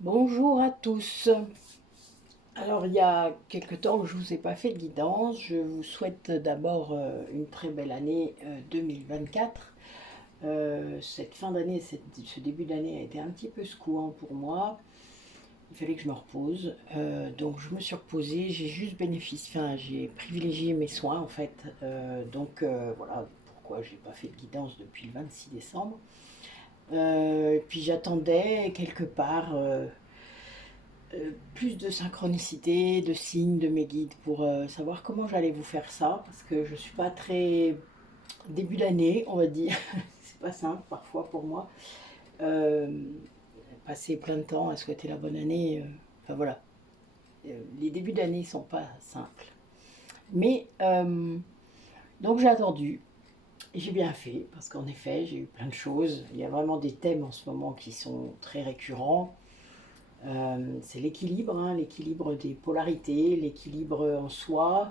Bonjour à tous. Alors, il y a quelque temps que je ne vous ai pas fait de guidance. Je vous souhaite d'abord une très belle année 2024. Cette fin d'année, ce début d'année a été un petit peu secouant pour moi. Il fallait que je me repose. Donc, je me suis reposée. J'ai juste j'ai privilégié mes soins en fait. Voilà pourquoi je n'ai pas fait de guidance depuis le 26 décembre. Puis j'attendais quelque part. Plus de synchronicité, de signes de mes guides pour savoir comment j'allais vous faire ça, parce que je suis pas très début d'année, on va dire. C'est pas simple parfois pour moi. Euh, Passer plein de temps à souhaiter la bonne année, enfin voilà. Les débuts d'année sont pas simples. Mais donc j'ai attendu. Et j'ai bien fait, parce qu'en effet, j'ai eu plein de choses. Il y a vraiment des thèmes en ce moment qui sont très récurrents. C'est l'équilibre, hein, l'équilibre des polarités, l'équilibre en soi,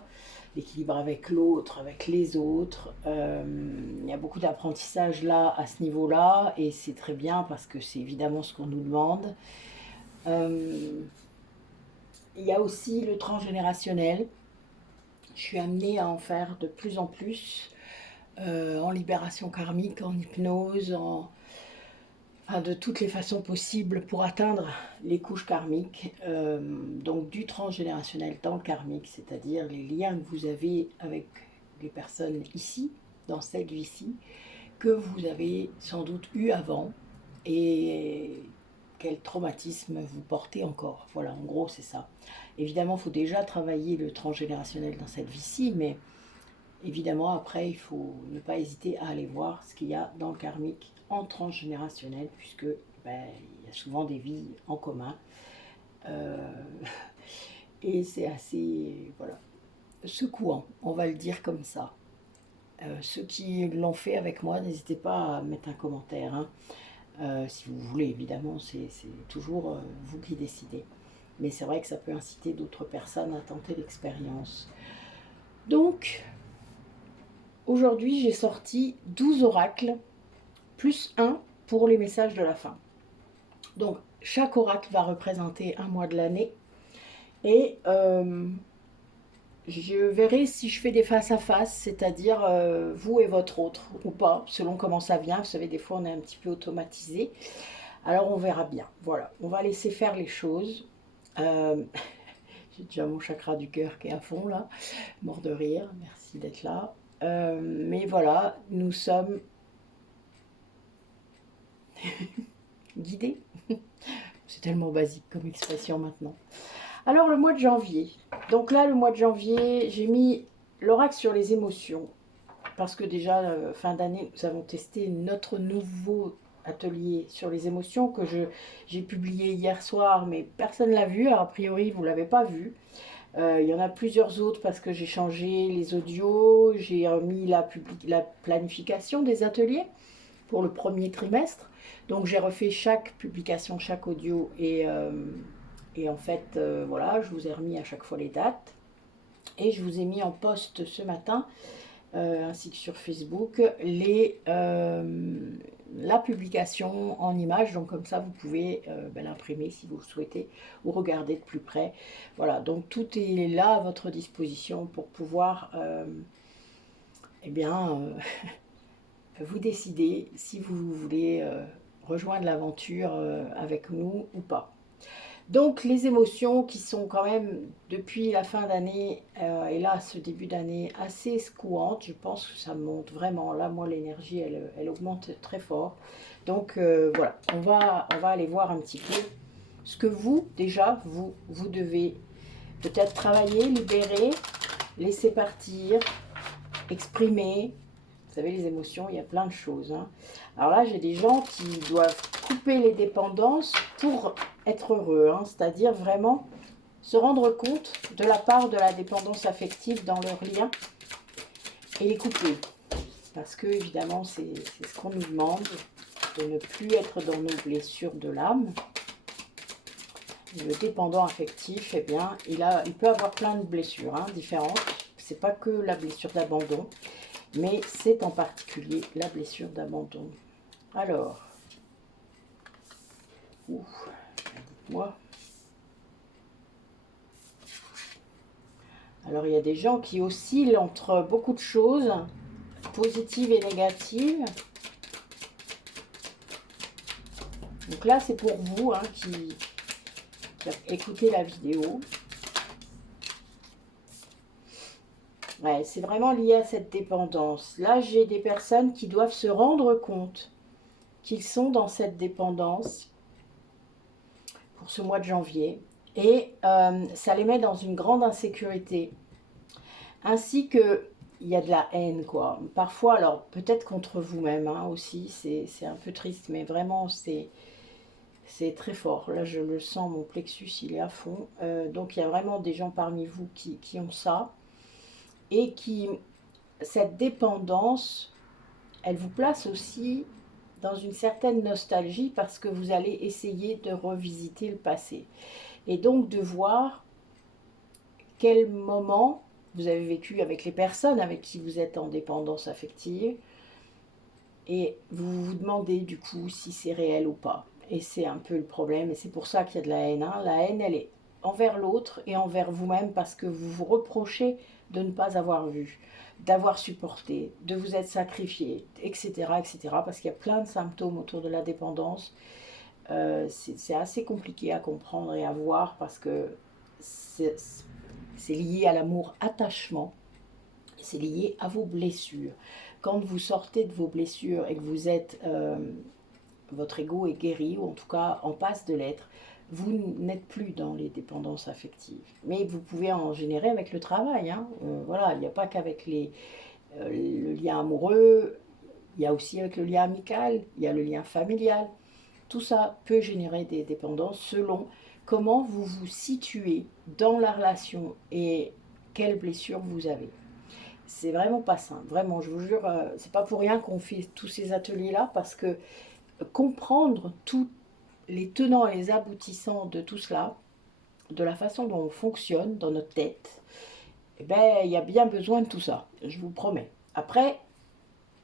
l'équilibre avec l'autre, avec les autres. Il y a beaucoup d'apprentissage là, à ce niveau-là, et c'est très bien parce que c'est évidemment ce qu'on nous demande. Euh, il y a aussi le transgénérationnel. Je suis amenée à en faire de plus en plus en libération karmique, en hypnose, enfin, de toutes les façons possibles pour atteindre les couches karmiques, donc du transgénérationnel dans le karmique, c'est-à-dire les liens que vous avez avec les personnes ici, dans cette vie-ci, que vous avez sans doute eu avant, et quel traumatisme vous portez encore. Voilà, en gros, c'est ça. Évidemment, il faut déjà travailler le transgénérationnel dans cette vie-ci, mais évidemment, après, il faut ne pas hésiter à aller voir ce qu'il y a dans le karmique en transgénérationnel, puisque il y a souvent des vies en commun. Euh, et c'est assez voilà, secouant, on va le dire comme ça. Ceux qui l'ont fait avec moi, n'hésitez pas à mettre un commentaire. Hein. Si vous voulez, évidemment, c'est toujours vous qui décidez. Mais c'est vrai que ça peut inciter d'autres personnes à tenter l'expérience. Donc, aujourd'hui, j'ai sorti 12 oracles plus un pour les messages de la fin. Donc, chaque oracle va représenter un mois de l'année. Et je verrai si je fais des face-à-face, c'est-à-dire vous et votre autre, ou pas, selon comment ça vient. Vous savez, des fois, on est un petit peu automatisé. Alors, on verra bien. Voilà, on va laisser faire les choses. Euh, J'ai déjà mon chakra du cœur qui est à fond, là. Mort de rire, merci d'être là. Mais voilà, nous sommes guidés. C'est tellement basique comme expression maintenant. Alors le mois de janvier. Donc là, le mois de janvier, j'ai mis l'oracle sur les émotions. Parce que déjà, fin d'année, nous avons testé notre nouveau atelier sur les émotions que j'ai publié hier soir, mais personne ne l'a vu. Alors, a priori, vous ne l'avez pas vu. Il y en a plusieurs autres parce que j'ai changé les audios, j'ai remis la planification des ateliers pour le premier trimestre. Donc j'ai refait chaque publication, chaque audio et en fait, voilà, je vous ai remis à chaque fois les dates. Et je vous ai mis en post ce matin, ainsi que sur Facebook, la publication en images. Donc comme ça, vous pouvez l'imprimer si vous le souhaitez ou regarder de plus près. Voilà, donc tout est là à votre disposition pour pouvoir eh bien, vous décidez si vous voulez rejoindre l'aventure avec nous ou pas. Donc les émotions qui sont quand même depuis la fin d'année et là ce début d'année assez secouantes, je pense que ça monte vraiment. Là moi l'énergie elle augmente très fort. Donc voilà, on va aller voir un petit peu ce que vous déjà vous devez peut-être travailler, libérer, laisser partir, exprimer. Vous savez, les émotions, il y a plein de choses. Hein. Alors là, j'ai des gens qui doivent couper les dépendances pour être heureux. Hein. C'est-à-dire vraiment se rendre compte de la part de la dépendance affective dans leur lien et les couper. Parce que, évidemment, c'est ce qu'on nous demande, de ne plus être dans nos blessures de l'âme. Le dépendant affectif, eh bien, il peut avoir plein de blessures hein, différentes. C'est pas que la blessure d'abandon, mais c'est en particulier la blessure d'abandon. Alors, moi. Alors, il y a des gens qui oscillent entre beaucoup de choses, positives et négatives. Donc là, c'est pour vous hein, qui écoutez la vidéo. Ouais, c'est vraiment lié à cette dépendance. Là, j'ai des personnes qui doivent se rendre compte qu'ils sont dans cette dépendance pour ce mois de janvier. Et ça les met dans une grande insécurité. Ainsi que, il y a de la haine, quoi. Parfois, alors, peut-être contre vous-même hein, aussi. C'est un peu triste, mais vraiment, c'est très fort. Là, je le sens, mon plexus, il est à fond. Donc, il y a vraiment des gens parmi vous qui ont ça. Et qui, cette dépendance, elle vous place aussi dans une certaine nostalgie parce que vous allez essayer de revisiter le passé. Et donc de voir quel moment vous avez vécu avec les personnes avec qui vous êtes en dépendance affective. Et vous vous demandez du coup si c'est réel ou pas. Et c'est un peu le problème. Et c'est pour ça qu'il y a de la haine. Hein. La haine, elle est envers l'autre et envers vous-même parce que vous vous reprochez de ne pas avoir vu, d'avoir supporté, de vous être sacrifié, etc. etc. parce qu'il y a plein de symptômes autour de la dépendance. C'est assez compliqué à comprendre et à voir parce que c'est lié à l'amour-attachement, c'est lié à vos blessures. Quand vous sortez de vos blessures et que vous êtes, votre ego est guéri, ou en tout cas en passe de l'être, vous n'êtes plus dans les dépendances affectives. Mais vous pouvez en générer avec le travail. Hein. Voilà, il n'y a pas qu'avec le lien amoureux, il y a aussi avec le lien amical, il y a le lien familial. Tout ça peut générer des dépendances selon comment vous vous situez dans la relation et quelles blessures vous avez. C'est vraiment pas simple, vraiment, je vous jure, c'est pas pour rien qu'on fait tous ces ateliers-là, parce que comprendre tous les tenants et les aboutissants de tout cela, de la façon dont on fonctionne dans notre tête, eh ben, il y a bien besoin de tout ça, je vous promets. Après,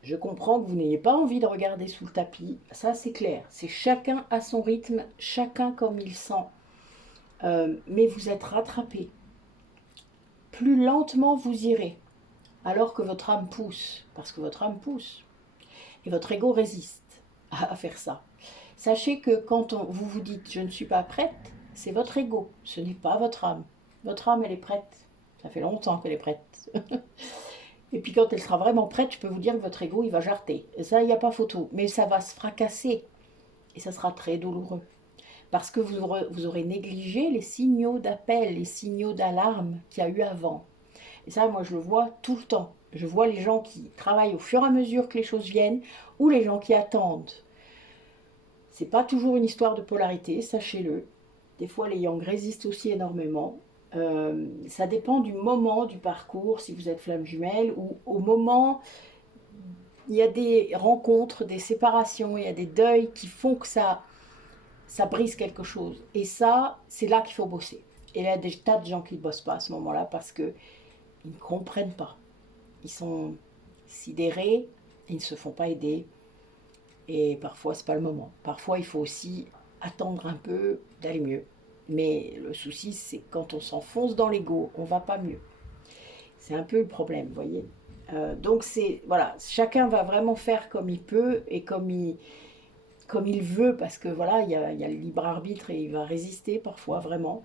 je comprends que vous n'ayez pas envie de regarder sous le tapis, ça c'est clair, c'est chacun à son rythme, chacun comme il sent, mais vous êtes rattrapé. Plus lentement vous irez, alors que votre âme pousse, parce que votre âme pousse, et votre ego résiste à faire ça. Sachez que quand vous vous dites « je ne suis pas prête », c'est votre ego, ce n'est pas votre âme. Votre âme, elle est prête. Ça fait longtemps qu'elle est prête. Et puis quand elle sera vraiment prête, je peux vous dire que votre ego, il va jarter. Et ça, il n'y a pas photo. Mais ça va se fracasser. Et ça sera très douloureux. Parce que vous aurez négligé les signaux d'appel, les signaux d'alarme qu'il y a eu avant. Et ça, moi, je le vois tout le temps. Je vois les gens qui travaillent au fur et à mesure que les choses viennent, ou les gens qui attendent. C'est pas toujours une histoire de polarité, sachez-le. Des fois, les yang résistent aussi énormément. Ça dépend du moment du parcours, si vous êtes flamme jumelle, ou au moment, il y a des rencontres, des séparations, il y a des deuils qui font que ça brise quelque chose. Et ça, c'est là qu'il faut bosser. Et il y a des tas de gens qui ne bossent pas à ce moment-là parce qu'ils ne comprennent pas. Ils sont sidérés, ils ne se font pas aider. Et parfois, c'est pas le moment. Parfois, il faut aussi attendre un peu d'aller mieux. Mais le souci, c'est quand on s'enfonce dans l'ego, on va pas mieux. C'est un peu le problème, vous voyez. Donc, voilà, chacun va vraiment faire comme il peut et comme il veut, parce que voilà, il y a le libre arbitre et il va résister parfois, vraiment.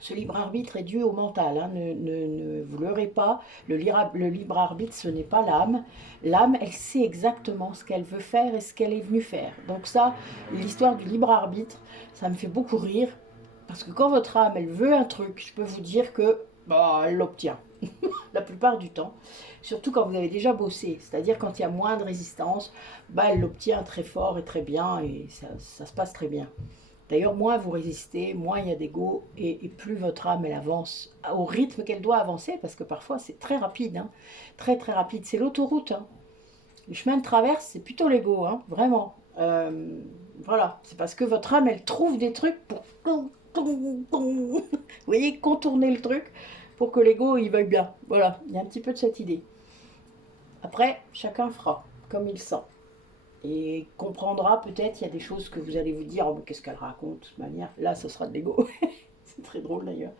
Ce libre arbitre est dû au mental, hein. Ne vous leurrez pas, le libre arbitre, ce n'est pas l'âme. L'âme, elle sait exactement ce qu'elle veut faire et ce qu'elle est venue faire. Donc ça, l'histoire du libre arbitre, ça me fait beaucoup rire, parce que quand votre âme, elle veut un truc, je peux vous dire que bah, elle l'obtient, la plupart du temps. Surtout quand vous avez déjà bossé, c'est-à-dire quand il y a moins de résistance, bah, elle l'obtient très fort et très bien, et ça se passe très bien. D'ailleurs, moins vous résistez, moins il y a d'ego, et plus votre âme, elle avance au rythme qu'elle doit avancer, parce que parfois c'est très rapide, hein, très très rapide, c'est l'autoroute. Hein. Le chemin de traverse, c'est plutôt l'ego, hein, vraiment. Voilà, c'est parce que votre âme, elle trouve des trucs pour, vous voyez, contourner le truc, pour que l'ego, il veuille bien. Voilà, il y a un petit peu de cette idée. Après, chacun fera comme il sent. et comprendra peut-être, il y a des choses que vous allez vous dire, oh, mais qu'est-ce qu'elle raconte de toute manière, là ce sera de l'ego, c'est très drôle d'ailleurs.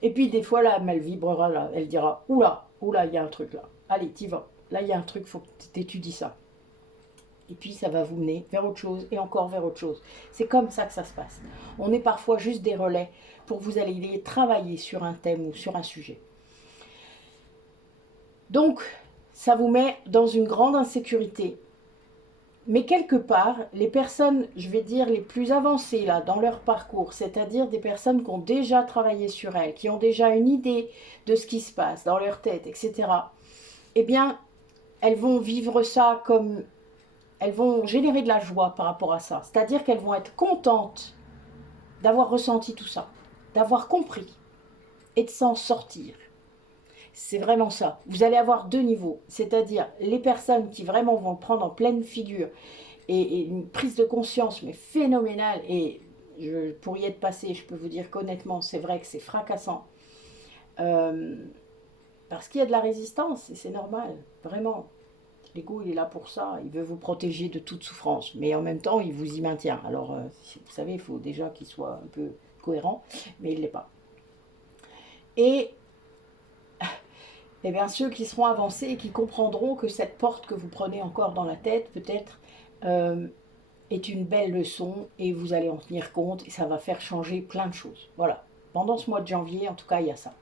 Et puis des fois là, elle vibrera là, elle dira, oula, oula, il y a un truc là, allez, t'y vas, là il y a un truc, faut que tu étudies ça. Et puis ça va vous mener vers autre chose et encore vers autre chose. C'est comme ça que ça se passe. On est parfois juste des relais pour vous aller travailler sur un thème ou sur un sujet. Donc, ça vous met dans une grande insécurité. Mais quelque part, les personnes, je vais dire, les plus avancées là, dans leur parcours, c'est-à-dire des personnes qui ont déjà travaillé sur elles, qui ont déjà une idée de ce qui se passe dans leur tête, etc., eh bien, elles vont vivre ça comme... Elles vont générer de la joie par rapport à ça. C'est-à-dire qu'elles vont être contentes d'avoir ressenti tout ça, d'avoir compris et de s'en sortir. C'est vraiment ça. Vous allez avoir deux niveaux, c'est-à-dire les personnes qui vraiment vont le prendre en pleine figure et une prise de conscience mais phénoménale, et pour y être passé, je peux vous dire qu'honnêtement, c'est vrai que c'est fracassant. Parce qu'il y a de la résistance et c'est normal, vraiment. L'ego, il est là pour ça, il veut vous protéger de toute souffrance, mais en même temps, il vous y maintient. Alors, vous savez, il faut déjà qu'il soit un peu cohérent, mais il ne l'est pas. Et eh bien, ceux qui seront avancés et qui comprendront que cette porte que vous prenez encore dans la tête, peut-être, est une belle leçon et vous allez en tenir compte et ça va faire changer plein de choses. Voilà. Pendant ce mois de janvier, en tout cas, il y a ça.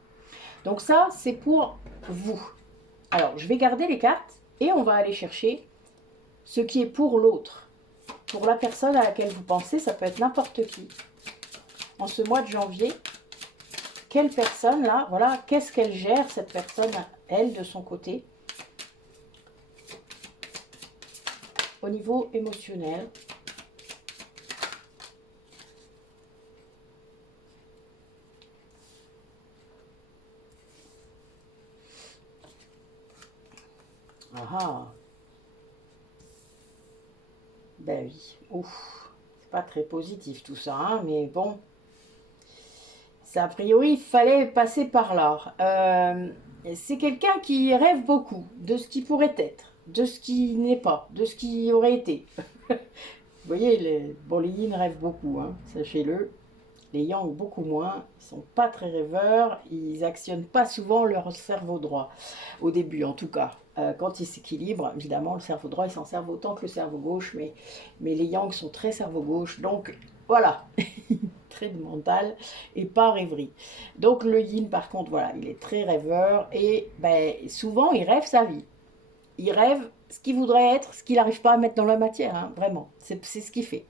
Donc ça, c'est pour vous. Alors, je vais garder les cartes et on va aller chercher ce qui est pour l'autre. Pour la personne à laquelle vous pensez, ça peut être n'importe qui. En ce mois de janvier, quelle personne là, voilà, qu'est-ce qu'elle gère cette personne, elle, de son côté, au niveau émotionnel. Ah, ben oui, ouf, c'est pas très positif tout ça, hein, mais bon, ça a priori, il fallait passer par là. C'est quelqu'un qui rêve beaucoup de ce qui pourrait être, de ce qui n'est pas, de ce qui aurait été. Vous voyez, les yin rêvent beaucoup, hein, sachez-le. Les yang beaucoup moins, ils sont pas très rêveurs, ils actionnent pas souvent leur cerveau droit, au début en tout cas. Quand ils s'équilibrent, évidemment, le cerveau droit, ils s'en servent autant que le cerveau gauche, mais les yang sont très cerveau gauche, donc voilà, très mental et pas rêverie. Donc le yin, par contre, voilà, il est très rêveur et ben, souvent, il rêve sa vie. Il rêve ce qu'il voudrait être, ce qu'il n'arrive pas à mettre dans la matière, hein, vraiment, c'est ce qu'il fait.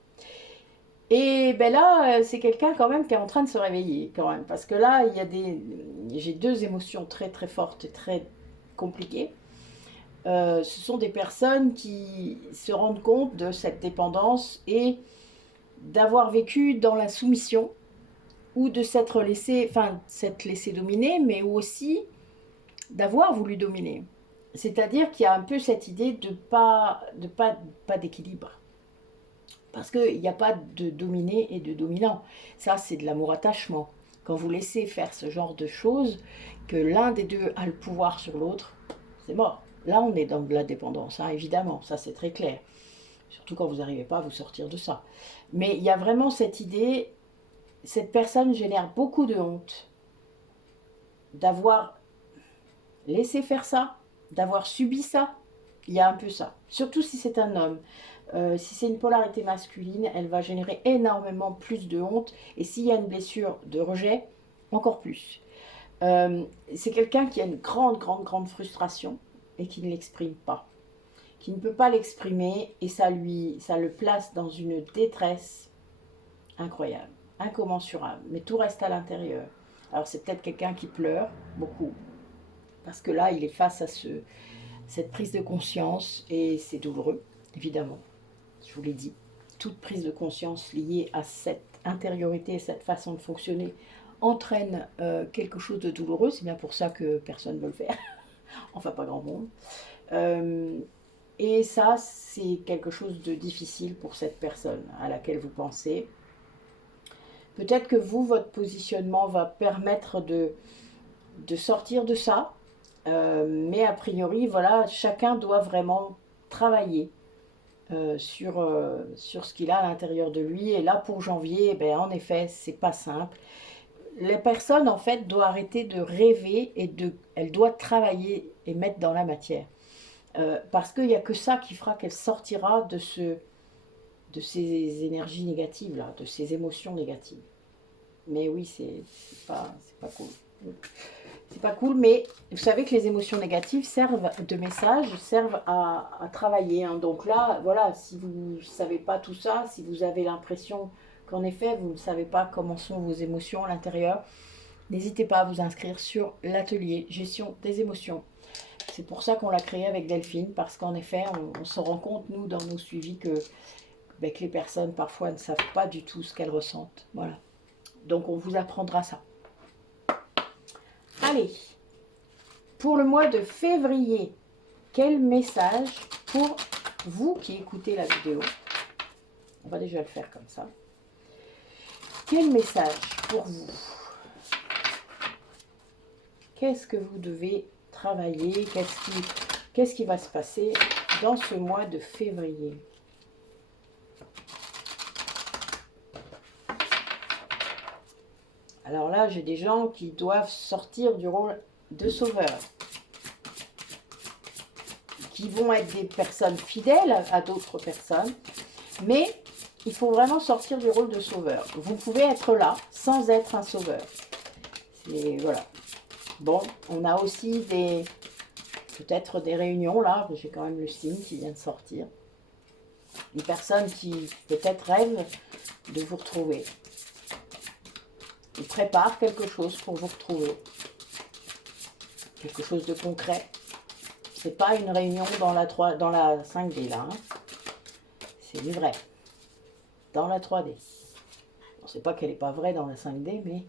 Et ben là, c'est quelqu'un quand même qui est en train de se réveiller quand même, parce que là, j'ai deux émotions très très fortes et très compliquées. Ce sont des personnes qui se rendent compte de cette dépendance et d'avoir vécu dans la soumission ou de s'être laissé dominer, mais aussi d'avoir voulu dominer. C'est-à-dire qu'il y a un peu cette idée de pas d'équilibre. Parce qu'il n'y a pas de dominé et de dominant. Ça, c'est de l'amour-attachement. Quand vous laissez faire ce genre de choses, que l'un des deux a le pouvoir sur l'autre, c'est mort. Là, on est dans de la dépendance, hein, évidemment, ça c'est très clair. Surtout quand vous n'arrivez pas à vous sortir de ça. Mais il y a vraiment cette idée, cette personne génère beaucoup de honte d'avoir laissé faire ça, d'avoir subi ça. Il y a un peu ça. Surtout si c'est un homme. Si c'est une polarité masculine, elle va générer énormément plus de honte. Et s'il y a une blessure de rejet, encore plus. C'est quelqu'un qui a une grande frustration et qui ne l'exprime pas. Qui ne peut pas l'exprimer et ça le place dans une détresse incroyable, incommensurable. Mais tout reste à l'intérieur. Alors c'est peut-être quelqu'un qui pleure beaucoup. Parce que là, il est face à cette prise de conscience et c'est douloureux, évidemment. Je vous l'ai dit, toute prise de conscience liée à cette intériorité et cette façon de fonctionner entraîne quelque chose de douloureux. C'est bien pour ça que personne ne veut le faire. Enfin, pas grand monde. Et ça, c'est quelque chose de difficile pour cette personne à laquelle vous pensez. Peut-être que vous, votre positionnement va permettre de sortir de ça. Mais a priori, voilà, chacun doit vraiment travailler sur ce qu'il a à l'intérieur de lui. Et là, pour janvier, ben, en effet, c'est pas simple. La personne, en fait, doit arrêter de rêver et elle doit travailler et mettre dans la matière. Parce qu'il n'y a que ça qui fera qu'elle sortira de ces énergies négatives, là, de ces émotions négatives. Mais oui, c'est pas cool. C'est pas cool, mais vous savez que les émotions négatives servent de message, servent à travailler. Hein. Donc là, voilà, si vous ne savez pas tout ça, si vous avez l'impression qu'en effet, vous ne savez pas comment sont vos émotions à l'intérieur, n'hésitez pas à vous inscrire sur l'atelier gestion des émotions. C'est pour ça qu'on l'a créé avec Delphine, parce qu'en effet, on se rend compte, nous, dans nos suivis, que les personnes, parfois, ne savent pas du tout ce qu'elles ressentent. Voilà. Donc, on vous apprendra ça. Allez, pour le mois de février, quel message pour vous qui écoutez la vidéo? On va déjà le faire comme ça. Quel message pour vous? Qu'est-ce que vous devez travailler? Qu'est-ce qui va se passer dans ce mois de février? Alors là, j'ai des gens qui doivent sortir du rôle de sauveur, qui vont être des personnes fidèles à d'autres personnes, mais il faut vraiment sortir du rôle de sauveur. Vous pouvez être là sans être un sauveur. Voilà. Bon, on a aussi peut-être des réunions là, j'ai quand même le signe qui vient de sortir. Des personnes qui peut-être rêvent de vous retrouver. Ils préparent quelque chose pour vous retrouver. Quelque chose de concret. C'est pas une réunion dans la 5D là. Hein. C'est du vrai. Dans la 3D. On ne sait pas qu'elle n'est pas vraie dans la 5D, mais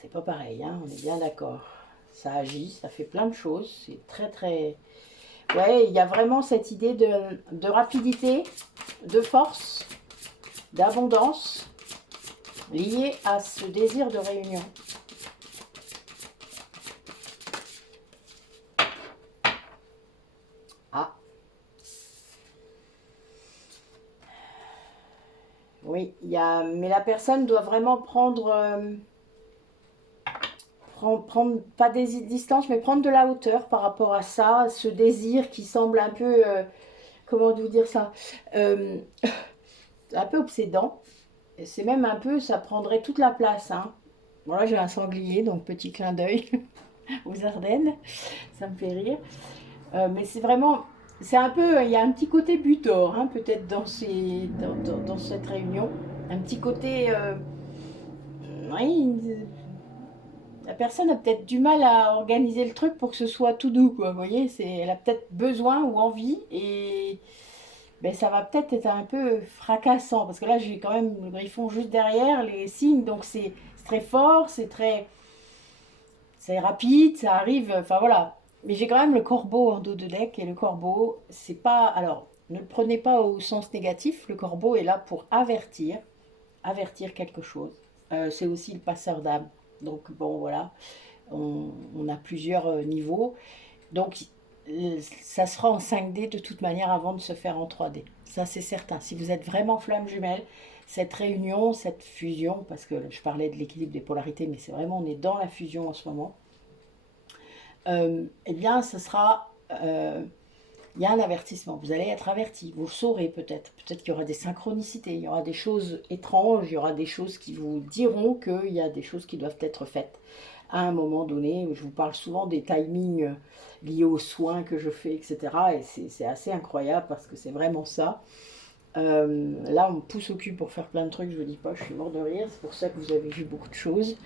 c'est pas pareil. Hein, on est bien d'accord. Ça agit, ça fait plein de choses. C'est très très... Ouais, il y a vraiment cette idée de rapidité, de force, d'abondance, liée à ce désir de réunion. Ah. Oui, mais la personne doit vraiment prendre pas des distances, mais prendre de la hauteur par rapport à ça, ce désir qui semble un peu, comment vous dire ça, un peu obsédant. C'est même un peu, ça prendrait toute la place. Hein. Bon là j'ai un sanglier, donc petit clin d'œil aux Ardennes, ça me fait rire. Mais c'est vraiment, c'est un peu, il y a un petit côté butor, hein, peut-être dans cette réunion. Un petit côté, oui, la personne a peut-être du mal à organiser le truc pour que ce soit tout doux, quoi. Vous voyez, elle a peut-être besoin ou envie et ben, ça va peut-être être un peu fracassant parce que là j'ai quand même le griffon juste derrière les signes, donc c'est très fort, c'est rapide, ça arrive, enfin voilà. Mais j'ai quand même le corbeau en dos de deck et le corbeau, c'est pas, alors ne le prenez pas au sens négatif, le corbeau est là pour avertir quelque chose. C'est aussi le passeur d'âme. Donc bon voilà, on a plusieurs niveaux. Donc ça sera en 5D de toute manière avant de se faire en 3D. Ça c'est certain. Si vous êtes vraiment flamme jumelle, cette réunion, cette fusion, parce que je parlais de l'équilibre des polarités, mais c'est vraiment, on est dans la fusion en ce moment, eh bien ce sera... il y a un avertissement, vous allez être averti, vous le saurez peut-être qu'il y aura des synchronicités, il y aura des choses étranges, il y aura des choses qui vous diront qu'il y a des choses qui doivent être faites à un moment donné. Je vous parle souvent des timings liés aux soins que je fais, etc. Et c'est assez incroyable parce que c'est vraiment ça. Là, on me pousse au cul pour faire plein de trucs, je vous dis pas, je suis mort de rire, c'est pour ça que vous avez vu beaucoup de choses.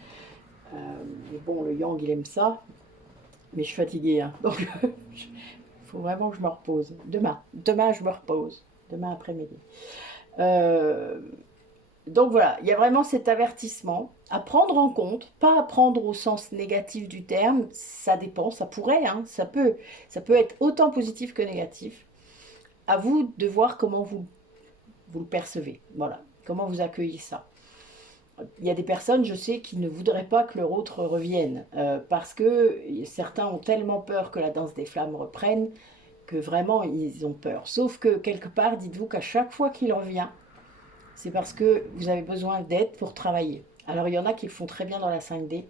Mais bon, le yang, il aime ça, mais je suis fatiguée, hein. Donc il faut vraiment que je me repose. Demain je me repose. Demain après-midi. Donc voilà, il y a vraiment cet avertissement à prendre en compte, pas à prendre au sens négatif du terme, ça dépend, ça pourrait, hein, ça peut être autant positif que négatif. À vous de voir comment vous le percevez, voilà, comment vous accueillez ça. Il y a des personnes, je sais, qui ne voudraient pas que leur autre revienne, parce que certains ont tellement peur que la danse des flammes reprenne, que vraiment ils ont peur. Sauf que quelque part, dites-vous qu'à chaque fois qu'il revient, c'est parce que vous avez besoin d'aide pour travailler. Alors il y en a qui le font très bien dans la 5D,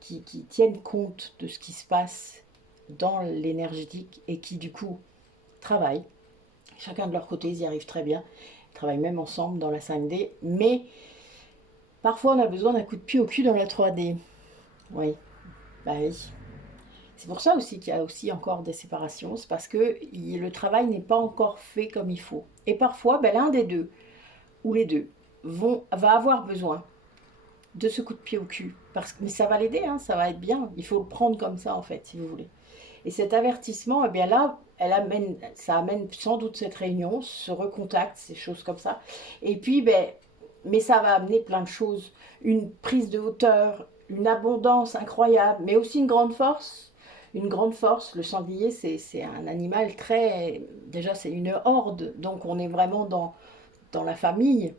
qui tiennent compte de ce qui se passe dans l'énergétique et qui du coup travaillent. Chacun de leur côté, ils y arrivent très bien. Ils travaillent même ensemble dans la 5D. Mais parfois, on a besoin d'un coup de pied au cul dans la 3D. Oui, bah oui. C'est pour ça aussi qu'il y a aussi encore des séparations. C'est parce que le travail n'est pas encore fait comme il faut. Et parfois, ben, l'un des deux, ou les deux, va avoir besoin de ce coup de pied au cul. Mais ça va l'aider, hein, ça va être bien. Il faut le prendre comme ça, en fait, si vous voulez. Et cet avertissement, eh bien là, ça amène sans doute cette réunion, ce recontact, ces choses comme ça. Et puis, ben, mais ça va amener plein de choses. Une prise de hauteur, une abondance incroyable, mais aussi une grande force. Une grande force, le sanglier, c'est un animal très... Déjà, c'est une horde, donc on est vraiment dans la famille.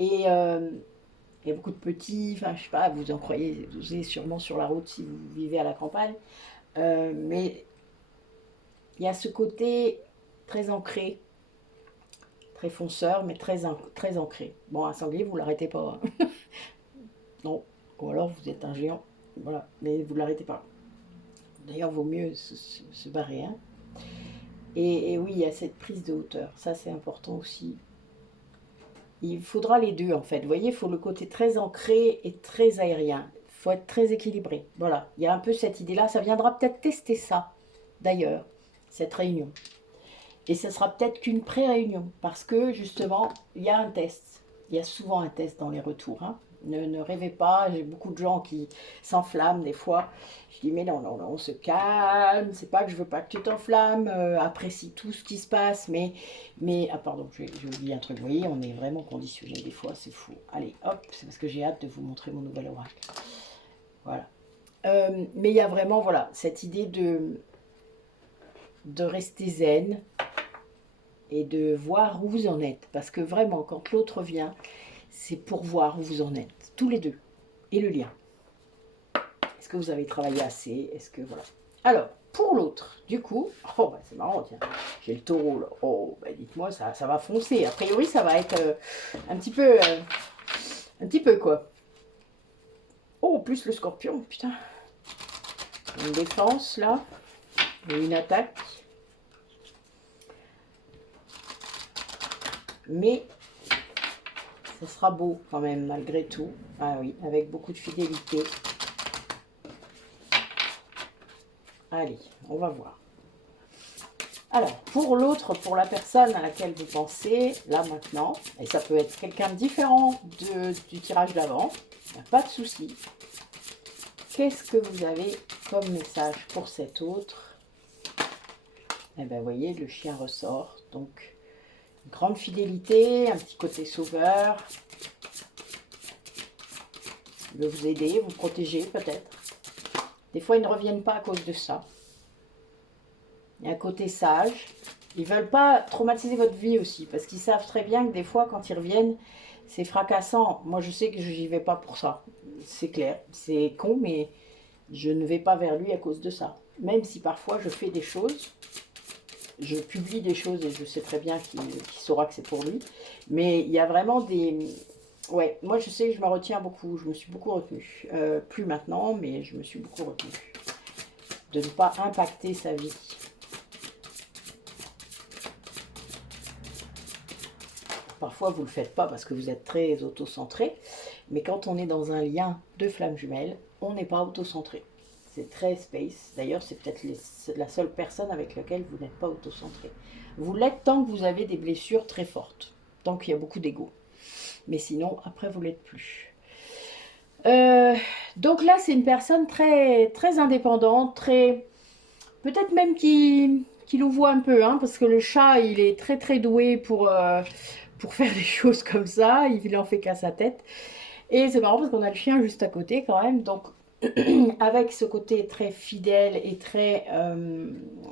Et il y a beaucoup de petits, enfin, je sais pas, vous en croyez, vous êtes sûrement sur la route si vous vivez à la campagne. Mais il y a ce côté très ancré, très fonceur, mais très ancré. Bon, un sanglier, vous l'arrêtez pas. Hein. Non. Ou alors vous êtes un géant. Voilà. Mais vous l'arrêtez pas. D'ailleurs, vaut mieux se barrer. Hein. Et oui, il y a cette prise de hauteur. Ça, c'est important aussi. Il faudra les deux, en fait. Vous voyez, il faut le côté très ancré et très aérien. Il faut être très équilibré. Voilà. Il y a un peu cette idée-là. Ça viendra peut-être tester ça, d'ailleurs, cette réunion. Et ce sera peut-être qu'une pré-réunion, parce que justement, il y a un test. Il y a souvent un test dans les retours. Hein. Ne rêvez pas, j'ai beaucoup de gens qui s'enflamment des fois. Je dis, mais non, non, non, on se calme, c'est pas que je veux pas que tu t'enflammes, apprécie tout ce qui se passe, ah pardon, j'ai oublié un truc, vous voyez, on est vraiment conditionné des fois, c'est fou. Allez, hop, c'est parce que j'ai hâte de vous montrer mon nouvel oracle. Voilà. Mais il y a vraiment, voilà, cette idée de rester zen, et de voir où vous en êtes. Parce que vraiment, quand l'autre vient, c'est pour voir où vous en êtes, tous les deux, et le lien. Est-ce que vous avez travaillé assez? Est-ce que, voilà. Alors, pour l'autre, du coup, oh, bah, c'est marrant, tiens, j'ai le taureau, là. Oh, bah, dites-moi, ça va foncer. A priori, ça va être un petit peu, quoi. Oh, plus le scorpion, putain. Une défense, là, et une attaque. Mais ça sera beau quand même, malgré tout. Ah oui, avec beaucoup de fidélité. Allez, on va voir. Alors, pour l'autre, pour la personne à laquelle vous pensez, là maintenant, et ça peut être quelqu'un de différent du tirage d'avant, pas de souci. Qu'est-ce que vous avez comme message pour cet autre? Eh bien, vous voyez, le chien ressort. Donc, grande fidélité, un petit côté sauveur. Il veut vous aider, vous protéger peut-être. Des fois, ils ne reviennent pas à cause de ça. Il y a un côté sage. Ils ne veulent pas traumatiser votre vie aussi, parce qu'ils savent très bien que des fois, quand ils reviennent, c'est fracassant. Moi, je sais que je n'y vais pas pour ça. C'est clair. C'est con, mais je ne vais pas vers lui à cause de ça. Même si parfois, je fais des choses. Je publie des choses et je sais très bien qu'il saura que c'est pour lui. Mais il y a vraiment des... Ouais, moi, je sais que je me retiens beaucoup. Je me suis beaucoup retenue. Plus maintenant, mais je me suis beaucoup retenue. De ne pas impacter sa vie. Parfois, vous ne le faites pas parce que vous êtes très auto-centré. Mais quand on est dans un lien de flammes jumelles, on n'est pas auto-centré. C'est très space. D'ailleurs, c'est peut-être la seule personne avec laquelle vous n'êtes pas auto-centré. Vous l'êtes tant que vous avez des blessures très fortes. Tant qu'il y a beaucoup d'ego. Mais sinon, après, vous ne l'êtes plus. Donc là, c'est une personne très, très indépendante, très... Peut-être même qui nous voit un peu, hein, parce que le chat, il est très, très doué pour faire des choses comme ça. Il en fait qu'à sa tête. Et c'est marrant parce qu'on a le chien juste à côté quand même. Donc, avec ce côté très fidèle et très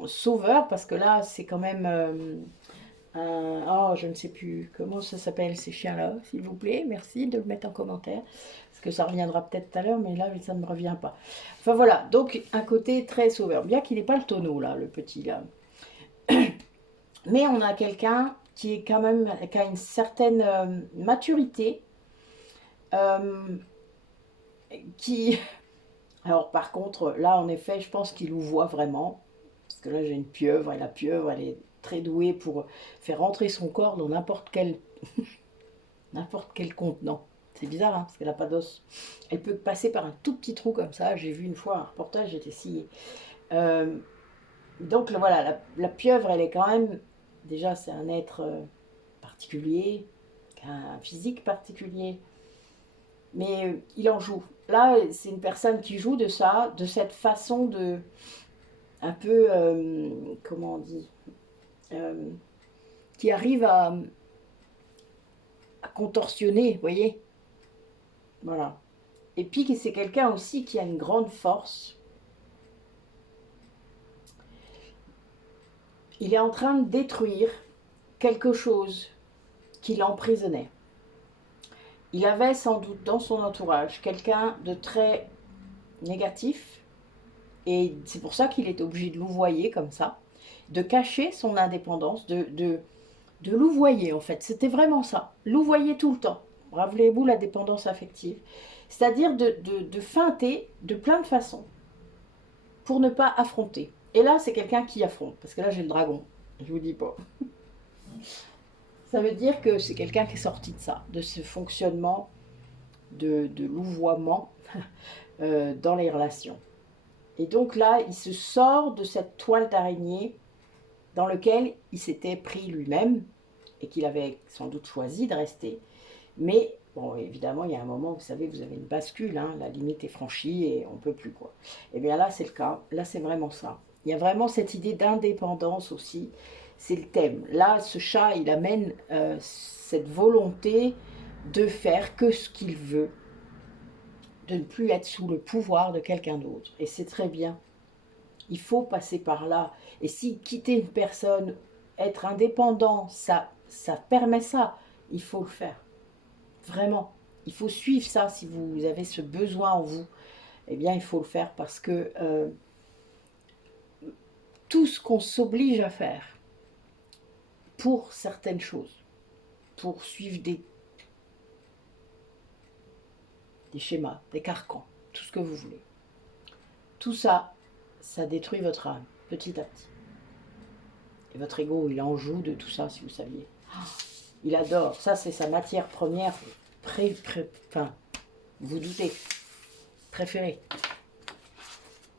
sauveur, parce que là, c'est quand même... oh, je ne sais plus comment ça s'appelle ces chiens-là, s'il vous plaît. Merci de le mettre en commentaire. Parce que ça reviendra peut-être tout à l'heure, mais là, ça ne me revient pas. Enfin voilà, donc un côté très sauveur. Bien qu'il n'ait pas le tonneau, là, le petit, là. Mais on a quelqu'un qui est quand même, qui a une certaine maturité, euh, qui... Alors par contre, là en effet, je pense qu'il nous voit vraiment, parce que là j'ai une pieuvre, et la pieuvre, elle est très douée pour faire rentrer son corps dans n'importe quel contenant. C'est bizarre, hein, parce qu'elle n'a pas d'os. Elle peut passer par un tout petit trou comme ça. J'ai vu une fois un reportage, j'étais sciée. Euh, donc voilà, la pieuvre, elle est quand même... Déjà, c'est un être particulier, un physique particulier, mais il en joue. Là, c'est une personne qui joue de ça, de cette façon de... Un peu, comment on dit, euh, qui arrive à contorsionner, vous voyez. Voilà. Et puis c'est quelqu'un aussi qui a une grande force. Il est en train de détruire quelque chose qui l'emprisonnait. Il avait sans doute dans son entourage quelqu'un de très négatif, et c'est pour ça qu'il est obligé de louvoyer comme ça, de cacher son indépendance, de louvoyer en fait. C'était vraiment ça, louvoyer tout le temps. Rappelez-vous la dépendance affective, c'est-à-dire de feinter de plein de façons pour ne pas affronter. Et là, c'est quelqu'un qui affronte, parce que là, j'ai le dragon, je vous dis pas. Ça veut dire que c'est quelqu'un qui est sorti de ça, de ce fonctionnement de louvoiement dans les relations. Et donc là, il se sort de cette toile d'araignée dans laquelle il s'était pris lui-même et qu'il avait sans doute choisi de rester. Mais bon, évidemment, il y a un moment, vous savez, vous avez une bascule, hein, la limite est franchie et on ne peut plus, quoi. Et bien là, c'est le cas. Là, c'est vraiment ça. Il y a vraiment cette idée d'indépendance aussi. C'est le thème. Là, ce chat, il amène cette volonté de faire que ce qu'il veut, de ne plus être sous le pouvoir de quelqu'un d'autre. Et c'est très bien. Il faut passer par là. Et si quitter une personne, être indépendant, ça permet ça, il faut le faire. Vraiment. Il faut suivre ça si vous avez ce besoin en vous. Eh bien, il faut le faire parce que tout ce qu'on s'oblige à faire pour certaines choses, pour suivre des schémas, des carcans, tout ce que vous voulez, tout ça, ça détruit votre âme petit à petit. Et votre ego, il en joue de tout ça, si vous saviez. Il adore. Ça, c'est sa matière première, enfin, vous doutez, préférée.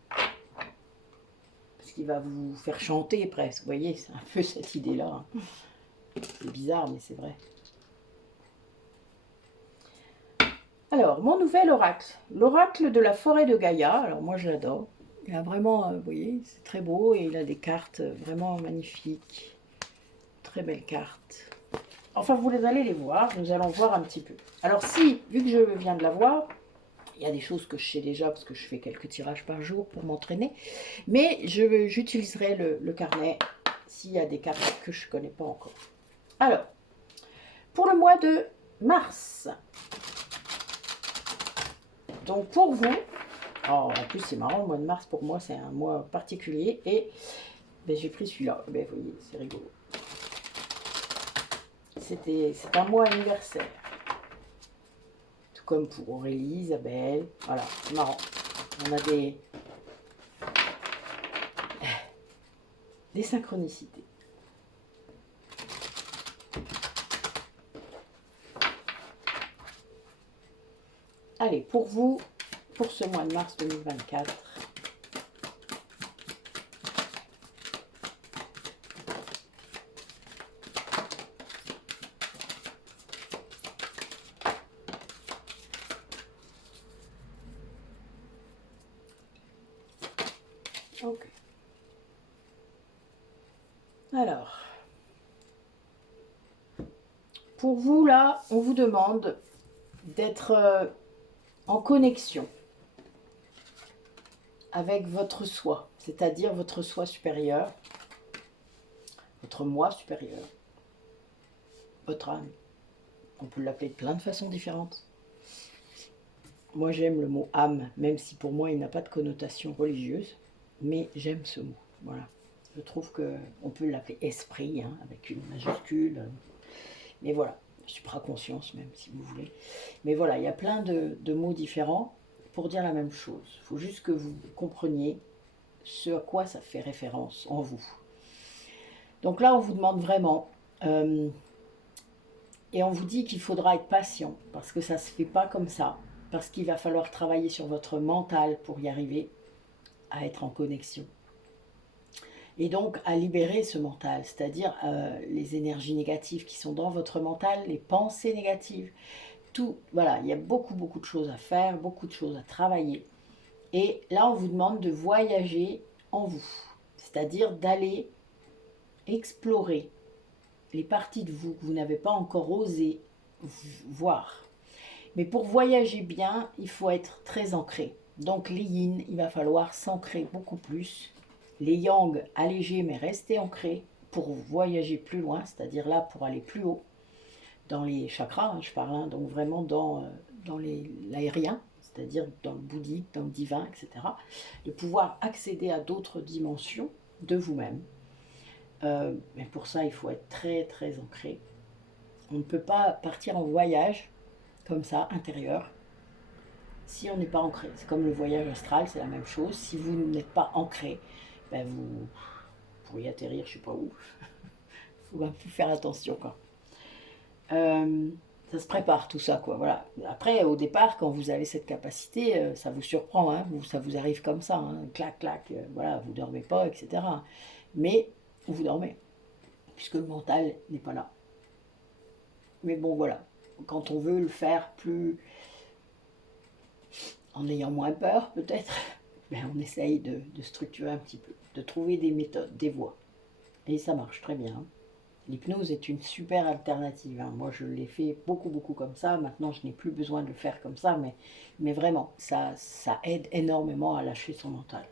Parce qu'il va vous faire chanter presque. Vous voyez, c'est un peu cette idée-là. C'est bizarre, mais c'est vrai. Alors, mon nouvel oracle. L'oracle de la forêt de Gaïa. Alors, moi, je l'adore. Il a vraiment, vous voyez, c'est très beau et il a des cartes vraiment magnifiques. Très belles cartes. Enfin, vous allez les voir, nous allons voir un petit peu. Alors si, vu que je viens de la voir, il y a des choses que je sais déjà parce que je fais quelques tirages par jour pour m'entraîner, mais j'utiliserai le carnet s'il y a des cartes que je ne connais pas encore. Alors, pour le mois de mars, donc pour vous, oh, en plus c'est marrant, le mois de mars pour moi c'est un mois particulier et ben, j'ai pris celui-là, ben, vous voyez, c'est rigolo. C'est un mois anniversaire. Tout comme pour Aurélie, Isabelle. Voilà, c'est marrant. On a des synchronicités. Allez, pour vous, pour ce mois de mars 2024, ok. Alors, pour vous là, on vous demande d'être en connexion avec votre soi, c'est-à-dire votre soi supérieur, votre moi supérieur, votre âme. On peut l'appeler de plein de façons différentes. Moi j'aime le mot âme, même si pour moi il n'a pas de connotation religieuse, mais j'aime ce mot, voilà. Je trouve qu'on peut l'appeler esprit, hein, avec une majuscule. Mais voilà, supraconscience même, si vous voulez. Mais voilà, il y a plein de mots différents pour dire la même chose. Il faut juste que vous compreniez ce à quoi ça fait référence en vous. Donc là, on vous demande vraiment, et on vous dit qu'il faudra être patient, parce que ça ne se fait pas comme ça, parce qu'il va falloir travailler sur votre mental pour y arriver à être en connexion. Et donc à libérer ce mental, c'est-à-dire les énergies négatives qui sont dans votre mental, les pensées négatives, tout, voilà, il y a beaucoup de choses à faire, beaucoup de choses à travailler. Et là, on vous demande de voyager en vous, c'est-à-dire d'aller explorer les parties de vous que vous n'avez pas encore osé voir. Mais pour voyager bien, il faut être très ancré. Donc les yin, il va falloir s'ancrer beaucoup plus. Les yang, allégés mais rester ancrés pour voyager plus loin, c'est-à-dire là pour aller plus haut dans les chakras, hein, je parle, hein, donc vraiment dans l'aérien, c'est-à-dire dans le bouddhique, dans le divin, etc. De pouvoir accéder à d'autres dimensions de vous-même. Mais pour ça, il faut être très ancré. On ne peut pas partir en voyage comme ça, intérieur, si on n'est pas ancré. C'est comme le voyage astral, c'est la même chose. Si vous n'êtes pas ancré, ben vous pourriez atterrir je ne sais pas où. Il faut faire attention, quoi. Ça se prépare tout ça, quoi. Voilà. Après, au départ, quand vous avez cette capacité, ça vous surprend, hein, ça vous arrive comme ça, hein, clac, clac, voilà, vous dormez pas, etc. Mais vous dormez, puisque le mental n'est pas là. Mais bon, voilà. Quand on veut le faire plus, en ayant moins peur, peut-être, ben on essaye de structurer un petit peu, de trouver des méthodes, des voies. Et ça marche très bien. L'hypnose est une super alternative, hein. Moi, je l'ai fait beaucoup comme ça. Maintenant, je n'ai plus besoin de le faire comme ça, mais vraiment, ça aide énormément à lâcher son mental.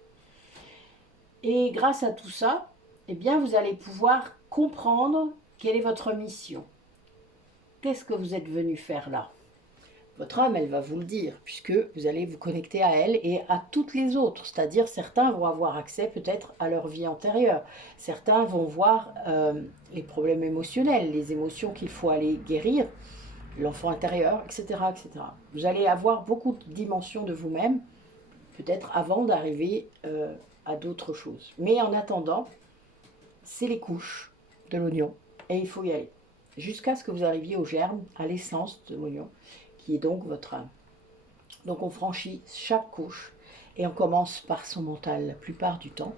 Et grâce à tout ça, eh bien, vous allez pouvoir comprendre quelle est votre mission. Qu'est-ce que vous êtes venu faire là? Votre âme, elle va vous le dire, puisque vous allez vous connecter à elle et à toutes les autres. C'est-à-dire, certains vont avoir accès peut-être à leur vie antérieure. Certains vont voir les problèmes émotionnels, les émotions qu'il faut aller guérir, l'enfant intérieur, etc., etc. Vous allez avoir beaucoup de dimensions de vous-même, peut-être avant d'arriver à d'autres choses. Mais en attendant, c'est les couches de l'oignon et il faut y aller. Jusqu'à ce que vous arriviez au germe, à l'essence de l'oignon, qui est donc votre âme. Donc on franchit chaque couche et on commence par son mental la plupart du temps.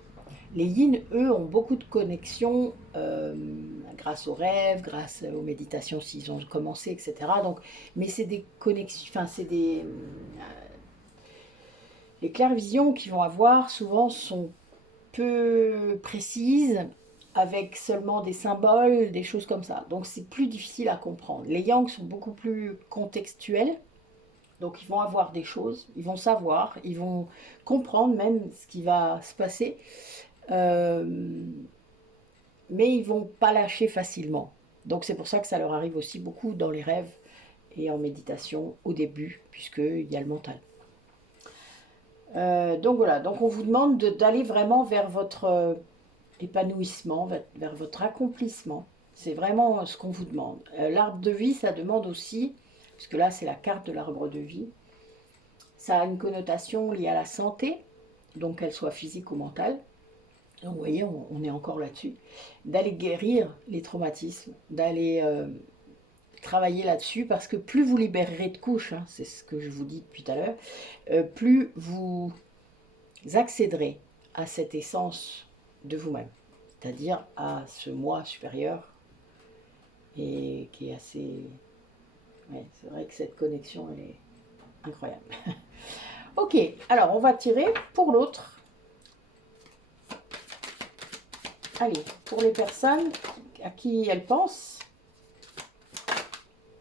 Les yin, eux, ont beaucoup de connexions grâce aux rêves, grâce aux méditations s'ils ont commencé, etc. Donc, mais c'est des connexions, enfin c'est des... les clairvisions qu'ils vont avoir souvent sont peu précises, avec seulement des symboles, des choses comme ça. Donc c'est plus difficile à comprendre. Les yang sont beaucoup plus contextuels. Donc ils vont avoir des choses, ils vont savoir, ils vont comprendre même ce qui va se passer, mais ils ne vont pas lâcher facilement. Donc c'est pour ça que ça leur arrive aussi beaucoup dans les rêves et en méditation au début, puisqu'il y a le mental. Donc voilà, donc on vous demande d'aller vraiment vers votre épanouissement, vers votre accomplissement. C'est vraiment ce qu'on vous demande. L'arbre de vie, ça demande aussi, puisque là c'est la carte de l'arbre de vie, ça a une connotation liée à la santé, donc qu'elle soit physique ou mentale. Donc vous voyez, on est encore là-dessus. D'aller guérir les traumatismes, d'aller travailler là-dessus, parce que plus vous libérerez de couches, hein, c'est ce que je vous dis depuis tout à l'heure, plus vous accéderez à cette essence de vous-même, c'est-à-dire à ce moi supérieur, et qui est assez... Ouais, c'est vrai que cette connexion, elle est incroyable. Ok, alors on va tirer pour l'autre. Allez, pour les personnes à qui elles pensent,